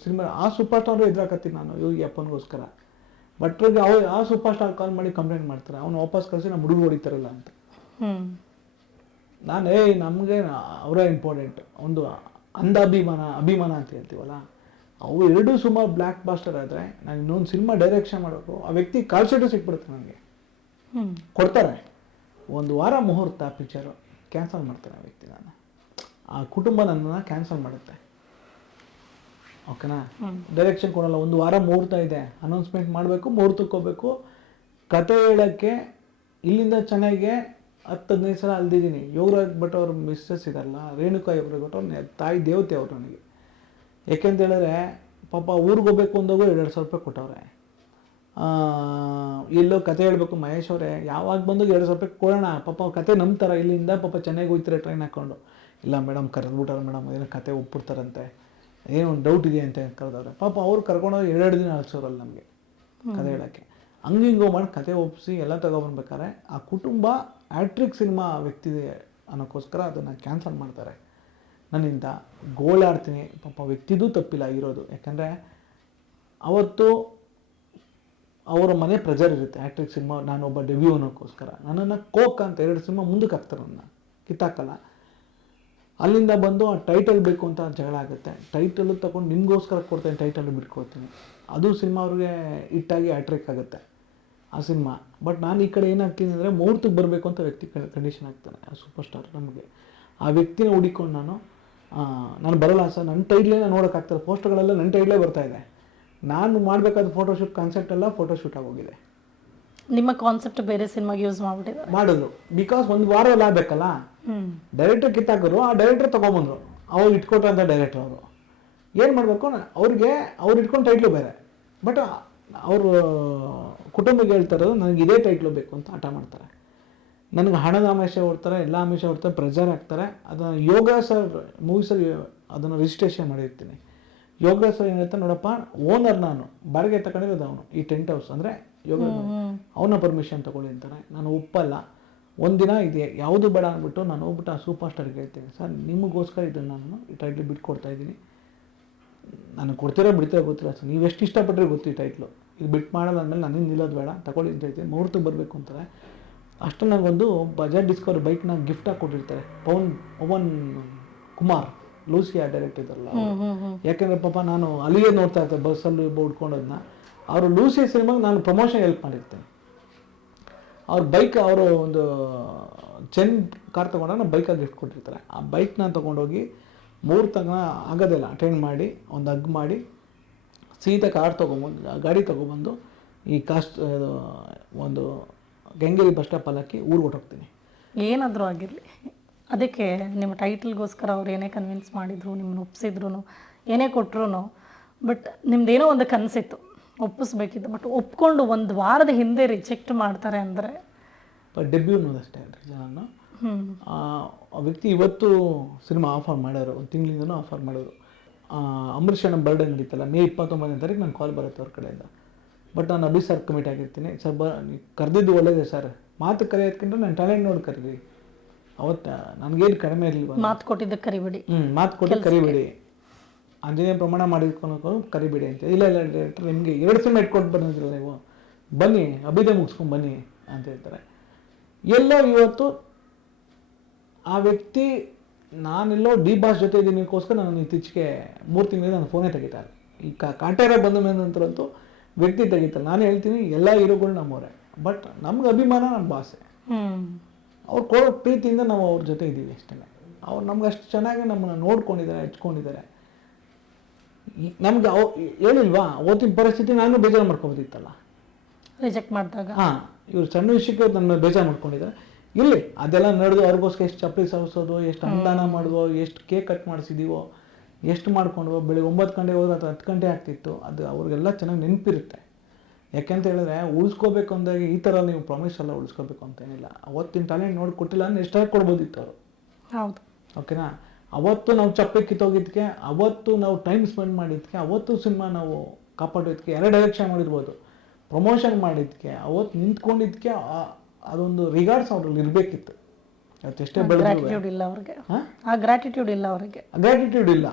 ಸಿನಿಮಾ, ಆ ಸೂಪರ್ ಸ್ಟಾರು ಎದುರಾಕತ್ತೀನಿ ನಾನು ಈ ಅಪ್ಪನಿಗೋಸ್ಕರ. ಭಟ್ರಿಗೆ ಆ ಸೂಪರ್ ಸ್ಟಾರ್ ಕಾಲ್ ಮಾಡಿ ಕಂಪ್ಲೇಂಟ್ ಮಾಡ್ತಾರೆ, ಅವನು ವಾಪಸ್ ಕಳಿಸಿ ನಮ್ಮ ಹುಡುಗರು ಹೊಡಿತಾರಲ್ಲ ಅಂತ. ನಾನು ನಮಗೆ ಅವರೇ ಇಂಪಾರ್ಟೆಂಟ್, ಒಂದು ಅಭಿಮಾನ ಅಂತ ಹೇಳ್ತೀವಲ್ಲ, ಅವು 2 ಸುಮಾರು ಬ್ಲ್ಯಾಕ್ ಬಾಸ್ಟರ್ ಆದರೆ ನಾನು ಇನ್ನೊಂದು ಸಿನಿಮಾ ಡೈರೆಕ್ಷನ್ ಮಾಡಬೇಕು. ಆ ವ್ಯಕ್ತಿ ಕಾಲ್ ಶೀಟು ಸಿಕ್ಬಿಡುತ್ತೆ ನನಗೆ, ಕೊಡ್ತಾರೆ. 1 ವಾರ ಮುಹೂರ್ತ ಪಿಕ್ಚರು ಕ್ಯಾನ್ಸಲ್ ಮಾಡ್ತಾರೆ ಆ ವ್ಯಕ್ತಿ. ನಾನು ಆ ಕುಟುಂಬ ನನ್ನನ್ನು ಕ್ಯಾನ್ಸಲ್ ಮಾಡುತ್ತೆ. ಓಕೆನಾ, ಡೈರೆಕ್ಷನ್ ಕೊಡಲ್ಲ, 1 ವಾರ ಮುಹೂರ್ತ ಇದೆ, ಅನೌನ್ಸ್ಮೆಂಟ್ ಮಾಡಬೇಕು, ಮುಹೂರ್ತಕ್ಕೆ ಹೋಗ್ಬೇಕು, ಕತೆ ಹೇಳೋಕ್ಕೆ ಇಲ್ಲಿಂದ ಚೆನ್ನಾಗೆ 10-15 ಸಲ ಅಲ್ದಿದ್ದೀನಿ. ಯೋಗರಾಜ್ ಭಟ್ ಅವ್ರ ಮಿಸ್ಸಸ್ ಇದಾರಲ್ಲ, ರೇಣುಕಾ ಯೋಗರಾಜ್ ಭಟ್ ಅವ್ರ ತಾಯಿ ದೇವತೆ ಅವರು ನನಗೆ. ಯಾಕೆಂತ ಹೇಳಿದ್ರೆ ಪಾಪ ಊರಿಗೆ ಹೋಗ್ಬೇಕು ಅಂದಾಗೂ 2,000 ರೂಪಾಯಿ ಕೊಟ್ಟವ್ರೆ. ಎಲ್ಲೋ ಕತೆ ಹೇಳ್ಬೇಕು, ಮಹೇಶ್ ಅವರೇ ಯಾವಾಗ ಬಂದು 2,000 ರೂಪಾಯಿ ಕೊಡೋಣ, ಪಾಪ ಕತೆ ನಂಬ್ತಾರೆ, ಇಲ್ಲಿಂದ ಪಾಪ ಚೆನ್ನಾಗಿ ಹೋಗ್ತಾರೆ ಟ್ರೈನ್ ಹಾಕ್ಕೊಂಡು. ಇಲ್ಲ ಮೇಡಮ್ ಕರೆದ್ಬಿಟ್ಟಾರೆ ಮೇಡಮ್, ಏನೋ ಕತೆ ಒಪ್ಪಿಡ್ತಾರಂತೆ, ಏನೋ ಒಂದು ಡೌಟ್ ಇದೆ ಅಂತ ಕರೆದವ್ರೆ. ಪಾಪ ಅವ್ರು ಕರ್ಕೊಂಡೋಗಿ 2 ದಿನ ಅಳಿಸೋರಲ್ಲ ನಮಗೆ ಕತೆ ಹೇಳೋಕ್ಕೆ. ಹಂಗಿಂಗೋ ಮಾಡಿ ಕತೆ ಒಪ್ಪಿಸಿ ಎಲ್ಲ ತಗೊಬರ್ಬೇಕಾದ್ರೆ ಆ ಕುಟುಂಬ ಹ್ಯಾಟ್ರಿಕ್ ಸಿನಿಮಾ ವ್ಯಕ್ತಿ ಅನ್ನೋಕ್ಕೋಸ್ಕರ ಅದನ್ನು ಕ್ಯಾನ್ಸಲ್ ಮಾಡ್ತಾರೆ. ನನ್ನಿಂದ ಗೋಳಾಡ್ತೀನಿ. ಪಾಪ ವ್ಯಕ್ತಿದೂ ತಪ್ಪಿಲ್ಲ ಇರೋದು, ಯಾಕಂದರೆ ಅವತ್ತು ಅವರ ಮನೆ ಪ್ರೆಜರ್ ಇರುತ್ತೆ. ಹ್ಯಾಟ್ರಿಕ್ ಸಿನಿಮಾ ನಾನೊಬ್ಬ ಡೆಬ್ಯೂ ಅನ್ನೋಕ್ಕೋಸ್ಕರ ನನ್ನನ್ನು ಕೋಕ್ ಅಂತ 2 ಸಿನಿಮಾ ಮುಂದಕ್ಕೆ ಹಾಕ್ತಾರೆ, ನನ್ನ ಕಿತ್ತಾಕಲ್ಲ. ಅಲ್ಲಿಂದ ಬಂದು ಆ ಟೈಟಲ್ ಬೇಕು ಅಂತ ಜಗಳ ಆಗುತ್ತೆ. ಟೈಟಲ್ ತಗೊಂಡು ನಿಮಗೋಸ್ಕರ ಕೊಡ್ತೇನೆ, ಟೈಟಲ್ ಬಿಟ್ಕೊಡ್ತೀನಿ. ಅದು ಸಿನಿಮಾ ಅವ್ರಿಗೆ ಹಿಟ್ಟಾಗಿ ಹ್ಯಾಟ್ರಿಕ್ ಆಗುತ್ತೆ ಆ ಸಿನಿಮಾ. ಬಟ್ ನಾನು ಈ ಕಡೆ ಏನಾಗ್ತೀನಿ ಅಂದರೆ ಮುಹೂರ್ತಕ್ಕೆ ಬರಬೇಕು ಅಂತ ವ್ಯಕ್ತಿ ಕಂಡೀಷನ್ ಆಗ್ತಾನೆ ಆ ಸೂಪರ್ ಸ್ಟಾರ್. ನಮಗೆ ಆ ವ್ಯಕ್ತಿನ ಹುಡಿಕೊಂಡು ನಾನು ಬರೋಲ್ಲ ಸರ್, ನನ್ನ ಟೈಟ್ಲೇ ನೋಡೋಕ್ಕಾಗ್ತಾರೆ. ಪೋಸ್ಟರ್ಗಳೆಲ್ಲ ನನ್ನ ಟೈಟ್ಲೇ ಬರ್ತಾಯಿದೆ. ನಾನು ಮಾಡಬೇಕಾದ ಫೋಟೋಶೂಟ್ ಕಾನ್ಸೆಪ್ಟ್ ಎಲ್ಲ ಫೋಟೋಶೂಟ್ ಆಗೋಗಿದೆ. ನಿಮ್ಮ ಕಾನ್ಸೆಪ್ಟ್ ಬೇರೆ ಸಿನಿಮಾಗೆ ಯೂಸ್ ಮಾಡಿಬಿಟ್ಟಿದ್ದಾರೆ. ಮಾಡಿದ್ರು ಬಿಕಾಸ್ ಒಂದು ವಾರದಲ್ಲಿ ಆಗಬೇಕಲ್ಲ. ಡೈರೆಕ್ಟರ್ ಕಿತ್ತಾಕರು, ಆ ಡೈರೆಕ್ಟರ್ ತೊಗೊಂಬಂದರು. ಅವ್ರು ಇಟ್ಕೊಟ್ರಂಥ ಡೈರೆಕ್ಟರ್ ಅವರು ಏನು ಮಾಡಬೇಕು, ಅವ್ರು ಇಟ್ಕೊಂಡು ಟೈಟ್ಲು ಬೇರೆ. ಬಟ್ ಅವರು ಕುಟುಂಬಕ್ಕೆ ಹೇಳ್ತಾ ಇರೋದು ನನಗೆ ಇದೇ ಟೈಟ್ಲು ಬೇಕು ಅಂತ ಹಠ ಮಾಡ್ತಾರೆ. ನನಗೆ ಹಣದ ಆಮಿಷ ಹೊಡ್ತಾರೆ, ಎಲ್ಲ ಆಮಿಷ ಹೊಡ್ತಾರೆ, ಪ್ರೆಜರ್ ಹಾಕ್ತಾರೆ. ಅದನ್ನು ಯೋಗ ಸರ್ ಮೂವೀಸಲ್ಲಿ ಅದನ್ನು ರಿಜಿಸ್ಟ್ರೇಷನ್ ಮಾಡಿರ್ತೀನಿ. ಯೋಗ ಸರ್ ಏನು ಹೇಳ್ತಾರೆ, ನೋಡಪ್ಪ ಓನರ್ ನಾನು ಬಾಡಿಗೆ ತಗೊಂಡಿರೋದು ಅವನು, ಈ ಟೆಂಟ್ ಹೌಸ್ ಅಂದರೆ ಯೋಗ ಅವನ ಪರ್ಮಿಷನ್ ತೊಗೊಳ್ಳಿ ಅಂತಾರೆ. ನಾನು ಒಪ್ಪಲ್ಲ. ಒಂದಿನ ಇದೆ ಯಾವುದು ಬೇಡ ಅಂದ್ಬಿಟ್ಟು ನಾನು ಹೋಗ್ಬಿಟ್ಟು ಆ ಸೂಪರ್ ಸ್ಟಾರ್ಗೆ ಹೇಳ್ತೀನಿ, ಸರ್ ನಿಮಗೋಸ್ಕರ ಇದನ್ನು ನಾನು ಈ ಟೈಟ್ಲು ಬಿಟ್ಕೊಡ್ತಾ ಇದ್ದೀನಿ. ನಾನು ಕೊಡ್ತಿರೋ ಬಿಡ್ತಿರೋ ಗೊತ್ತಿಲ್ಲ ಸರ್, ನೀವು ಎಷ್ಟು ಇಷ್ಟಪಟ್ಟರೆ ಗೊತ್ತು ಈ ಟೈಟ್ಲು. ಇದು ಬಿಟ್ಟು ಮಾಡಲ್ಲ ಅಂದಮೇಲೆ ನನಗೆ ನಿಲ್ಲೋದು ಬೇಡ, ತಗೊಳ್ಳಿ ಅಂತ ಹೇಳ್ತೀನಿ. ಮುಹೂರ್ತಕ್ಕೆ ಬರಬೇಕು ಅಂತಾರೆ. ಅಷ್ಟು ನನಗೊಂದು ಬಜಾಜ್ ಡಿಸ್ಕವರ್ ಬೈಕ್ನ ಗಿಫ್ಟಾಗಿ ಕೊಟ್ಟಿರ್ತಾರೆ. ಪವನ್ ಕುಮಾರ್ ಲೂಸಿಯಾ ಡೈರೆಕ್ಟ್ ಇದ್ದಾರಲ್ಲ, ಯಾಕೆಂದರೆ ಪಾಪ ನಾನು ಅಲ್ಲಿಯೇ ನೋಡ್ತಾ ಇರ್ತಾರೆ ಬಸ್ಸಲ್ಲಿ ಉಡ್ಕೊಂಡೋದನ್ನ. ಅವರು ಲೂಸಿಯಾ ಸಿನಿಮಾಗೆ ನಾನು ಪ್ರಮೋಷನ್ ಹೆಲ್ಪ್ ಮಾಡಿರ್ತೇನೆ. ಅವ್ರ ಬೈಕ್ ಅವರು ಒಂದು ಚೆನ್ ಕಾರ್ ತೊಗೊಂಡಾಗ ನಾನು ಬೈಕಾಗಿ ಗಿಫ್ಟ್ ಕೊಟ್ಟಿರ್ತಾರೆ. ಆ ಬೈಕ್ನ ತೊಗೊಂಡೋಗಿ ಮುಹೂರ್ತನ ಆಗೋದಿಲ್ಲ ಅಟೆಂಡ್ ಮಾಡಿ ಒಂದು ಹಗ್ ಮಾಡಿ ಸೀದಾ ಕಾರ್ ತೊಗೊಂಬಂದು ಗಾಡಿ ತೊಗೊಬಂದು ಈ ಒಂದು ಗಂಗೇರಿ ಬಸ್ ಸ್ಟಾಪಲ್ಲಿ ಹಾಕಿ ಊರಿಗೆ ಹೊಟ್ಟೋಗ್ತೀನಿ. ಏನಾದರೂ ಆಗಿರಲಿ, ಅದಕ್ಕೆ ನಿಮ್ಮ ಟೈಟಲ್ಗೋಸ್ಕರ ಅವ್ರು ಏನೇ ಕನ್ವಿನ್ಸ್ ಮಾಡಿದ್ರು, ನಿಮ್ಮನ್ನು ಒಪ್ಪಿಸಿದ್ರು, ಏನೇ ಕೊಟ್ಟರು, ಬಟ್ ನಿಮ್ದೇನೋ ಒಂದು ಕನಸಿತ್ತು ಒಪ್ಪಿಸ್ಬೇಕಿತ್ತು. ಬಟ್ ಒಪ್ಕೊಂಡು ಒಂದು ವಾರದ ಹಿಂದೆ ರಿಜೆಕ್ಟ್ ಮಾಡ್ತಾರೆ ಅಂದರೆ ಡೆಬ್ಯೂ ಅನ್ನೋದಷ್ಟೇ. ನಾನು ಆ ವ್ಯಕ್ತಿ ಇವತ್ತು ಸಿನಿಮಾ ಆಫರ್ ಮಾಡೋರು, ಒಂದು ತಿಂಗಳಿಂದನೂ ಆಫರ್ ಮಾಡೋರು. ಅಂಬರೀಷನ ಬರ್ಡೇ ನಡೀತಲ್ಲ ಮೇ 29ನೇ ತಾರೀಕು ನಂಗೆ ಕಾಲ್ ಬರುತ್ತೆ ಅವ್ರ ಕಡೆಯಿಂದ. ಬಟ್ ನಾನು ಅಭಿ ಸರ್ ಕಮಿಟ್ ಆಗಿರ್ತೀನಿ. ಸರ್ ಕರೆದಿದ್ದು ಒಳ್ಳೇದೇ ಸರ್, ಮಾತು ಕರೆಯೋದಕ್ಕಿಂತ ನಾನು ಟ್ಯಾಲೆಂಟ್ ನೋಡಿ ಕರೀರಿ. ಅವತ್ತು ನನಗೇನು ಕಡಿಮೆ ಇರಲಿಲ್ಲ. ಮಾತು ಕೊಟ್ಟಿದ್ದಕ್ಕೆ ಕರಿಬೇಡಿ, ಮಾತು ಕೊಟ್ಟು ಕರಿಬೇಡಿ, ಆಂಜನೇಯ ಪ್ರಮಾಣ ಮಾಡಿದ್ಕೊಂಡು ಕರಿಬೇಡಿ ಅಂತ. ಇಲ್ಲ ಡೈರೆಕ್ಟರ್ ನಿಮಗೆ 2 ಸಿನಿಮಾ ಇಟ್ಕೊಟ್ಟು ಬಂದಿರಲ್ಲ ನೀವು, ಬನ್ನಿ ಅಭಿದೇ ಮುಗಿಸ್ಕೊಂಡು ಬನ್ನಿ ಅಂತ ಹೇಳ್ತಾರೆ. ಎಲ್ಲೋ ಇವತ್ತು ಆ ವ್ಯಕ್ತಿ ನಾನೆಲ್ಲೋ ಡಿ ಬಾಸ್ ಜೊತೆ ಇದ್ದೀನಿಗೋಸ್ಕರ ನಾನು ಇತ್ತೀಚೆಗೆ 3 ತಿಂಗಳಿಂದ ನಾನು ಫೋನೇ ತೆಗಿತಾರೆ. ಈ ಕಾಂಟ್ಯಾರ ಬಂದ ಮೇಲೆ ನಂತರಂತೂ ವ್ಯಕ್ತಿ ತೆಗಿತಾರೆ. ನಾನು ಹೇಳ್ತೀನಿ ಎಲ್ಲ ಹೀರೋಗಳು ನಮ್ಮವರೇ, ಬಟ್ ನಮ್ಗೆ ಅಭಿಮಾನ ನಮ್ಮ ಭಾಷೆ. ಅವ್ರು ಕೊಡೋ ಪ್ರೀತಿಯಿಂದ ನಾವು ಅವ್ರ ಜೊತೆ ಇದ್ದೀವಿ ಅಷ್ಟೇ. ಅವ್ರು ನಮ್ಗೆ ಅಷ್ಟು ಚೆನ್ನಾಗಿ ನಮ್ಮನ್ನು ನೋಡ್ಕೊಂಡಿದ್ದಾರೆ, ಹಚ್ಕೊಂಡಿದ್ದಾರೆ. ನಮ್ಗೆ ಹೇಳಿಲ್ವಾ ಓದಿನ ಪರಿಸ್ಥಿತಿ ನಾನು ಬೇಜಾರು ಮಾಡ್ಕೊಬೋದಿತ್ತಲ್ಲ ರಿಜೆಕ್ಟ್ ಮಾಡಿದಾಗ. ಹಾಂ, ಇವ್ರು ಸಣ್ಣ ವಿಷಯಕ್ಕೆ ನನ್ನ ಬೇಜಾರು ಮಾಡ್ಕೊಂಡಿದ್ದಾರೆ. ಇಲ್ಲಿ ಅದೆಲ್ಲ ನಡೆದು ಅವ್ರಿಗೋಸ್ಕರ ಎಷ್ಟು ಚಪ್ಪಲಿ ಸವಸೋದು, ಎಷ್ಟು ಅನುದಾನ ಮಾಡುವೋ, ಎಷ್ಟು ಕೇಕ್ ಕಟ್ ಮಾಡಿಸಿದೀವೋ, ಎಷ್ಟು ಮಾಡ್ಕೊಂಡ್ವೋ. ಬೆಳಿಗ್ಗೆ 9 ಗಂಟೆಗೆ ಹೋದ್ರೆ ಅಥವಾ 10 ಗಂಟೆ ಆಗ್ತಿತ್ತು. ಅದು ಅವ್ರಿಗೆಲ್ಲ ಚೆನ್ನಾಗಿ ನೆನಪಿರುತ್ತೆ. ಯಾಕೆಂತ ಹೇಳಿದ್ರೆ ಉಳಿಸ್ಕೋಬೇಕು ಅಂದಾಗ ಈ ಥರ ನೀವು ಪ್ರಾಮಿಸ್ ಎಲ್ಲ ಉಳಿಸ್ಕೋಬೇಕು ಅಂತ ಏನಿಲ್ಲ. ಅವತ್ತಿನ ಟ್ಯಾಲೆಂಟ್ ನೋಡಿ ಕೊಟ್ಟಿಲ್ಲ ಅಂದ್ರೆ ಎಷ್ಟಾಗಿ ಕೊಡ್ಬೋದಿತ್ತು ಅವರು. ಹೌದು, ಓಕೆನಾ. ಅವತ್ತು ನಾವು ಚಪ್ಪಲಿ ಕಿತ್ತೋಗಿದ್ದಕ್ಕೆ, ಅವತ್ತು ನಾವು ಟೈಮ್ ಸ್ಪೆಂಡ್ ಮಾಡಿದ್ದಕ್ಕೆ, ಅವತ್ತು ಸಿನಿಮಾ ನಾವು ಕಾಪಾಡೋದಕ್ಕೆ 2 ಡೈರೆಕ್ಷನ್ ಮಾಡಿರ್ಬೋದು, ಪ್ರಮೋಷನ್ ಮಾಡಿದ್ದಕ್ಕೆ, ಅವತ್ತು ನಿಂತ್ಕೊಂಡಿದ್ದಕ್ಕೆ ಅದೊಂದು ರಿಗಾರ್ಡ್ಸ್ ಅವ್ರಲ್ಲಿ ಇರಬೇಕಿತ್ತು. ಇವತ್ತು ಎಷ್ಟೇ ಬೆಳೆದ್ರು ಗ್ರಾಟಿಟ್ಯೂಡ್ ಇಲ್ಲ ಅವ್ರಿಗೆ. ಆ ಗ್ರಾಟಿಟ್ಯೂಡ್ ಇಲ್ಲ ಅವರಿಗೆ. ಗ್ರಾಟಿಟ್ಯೂಡ್ ಇಲ್ಲ.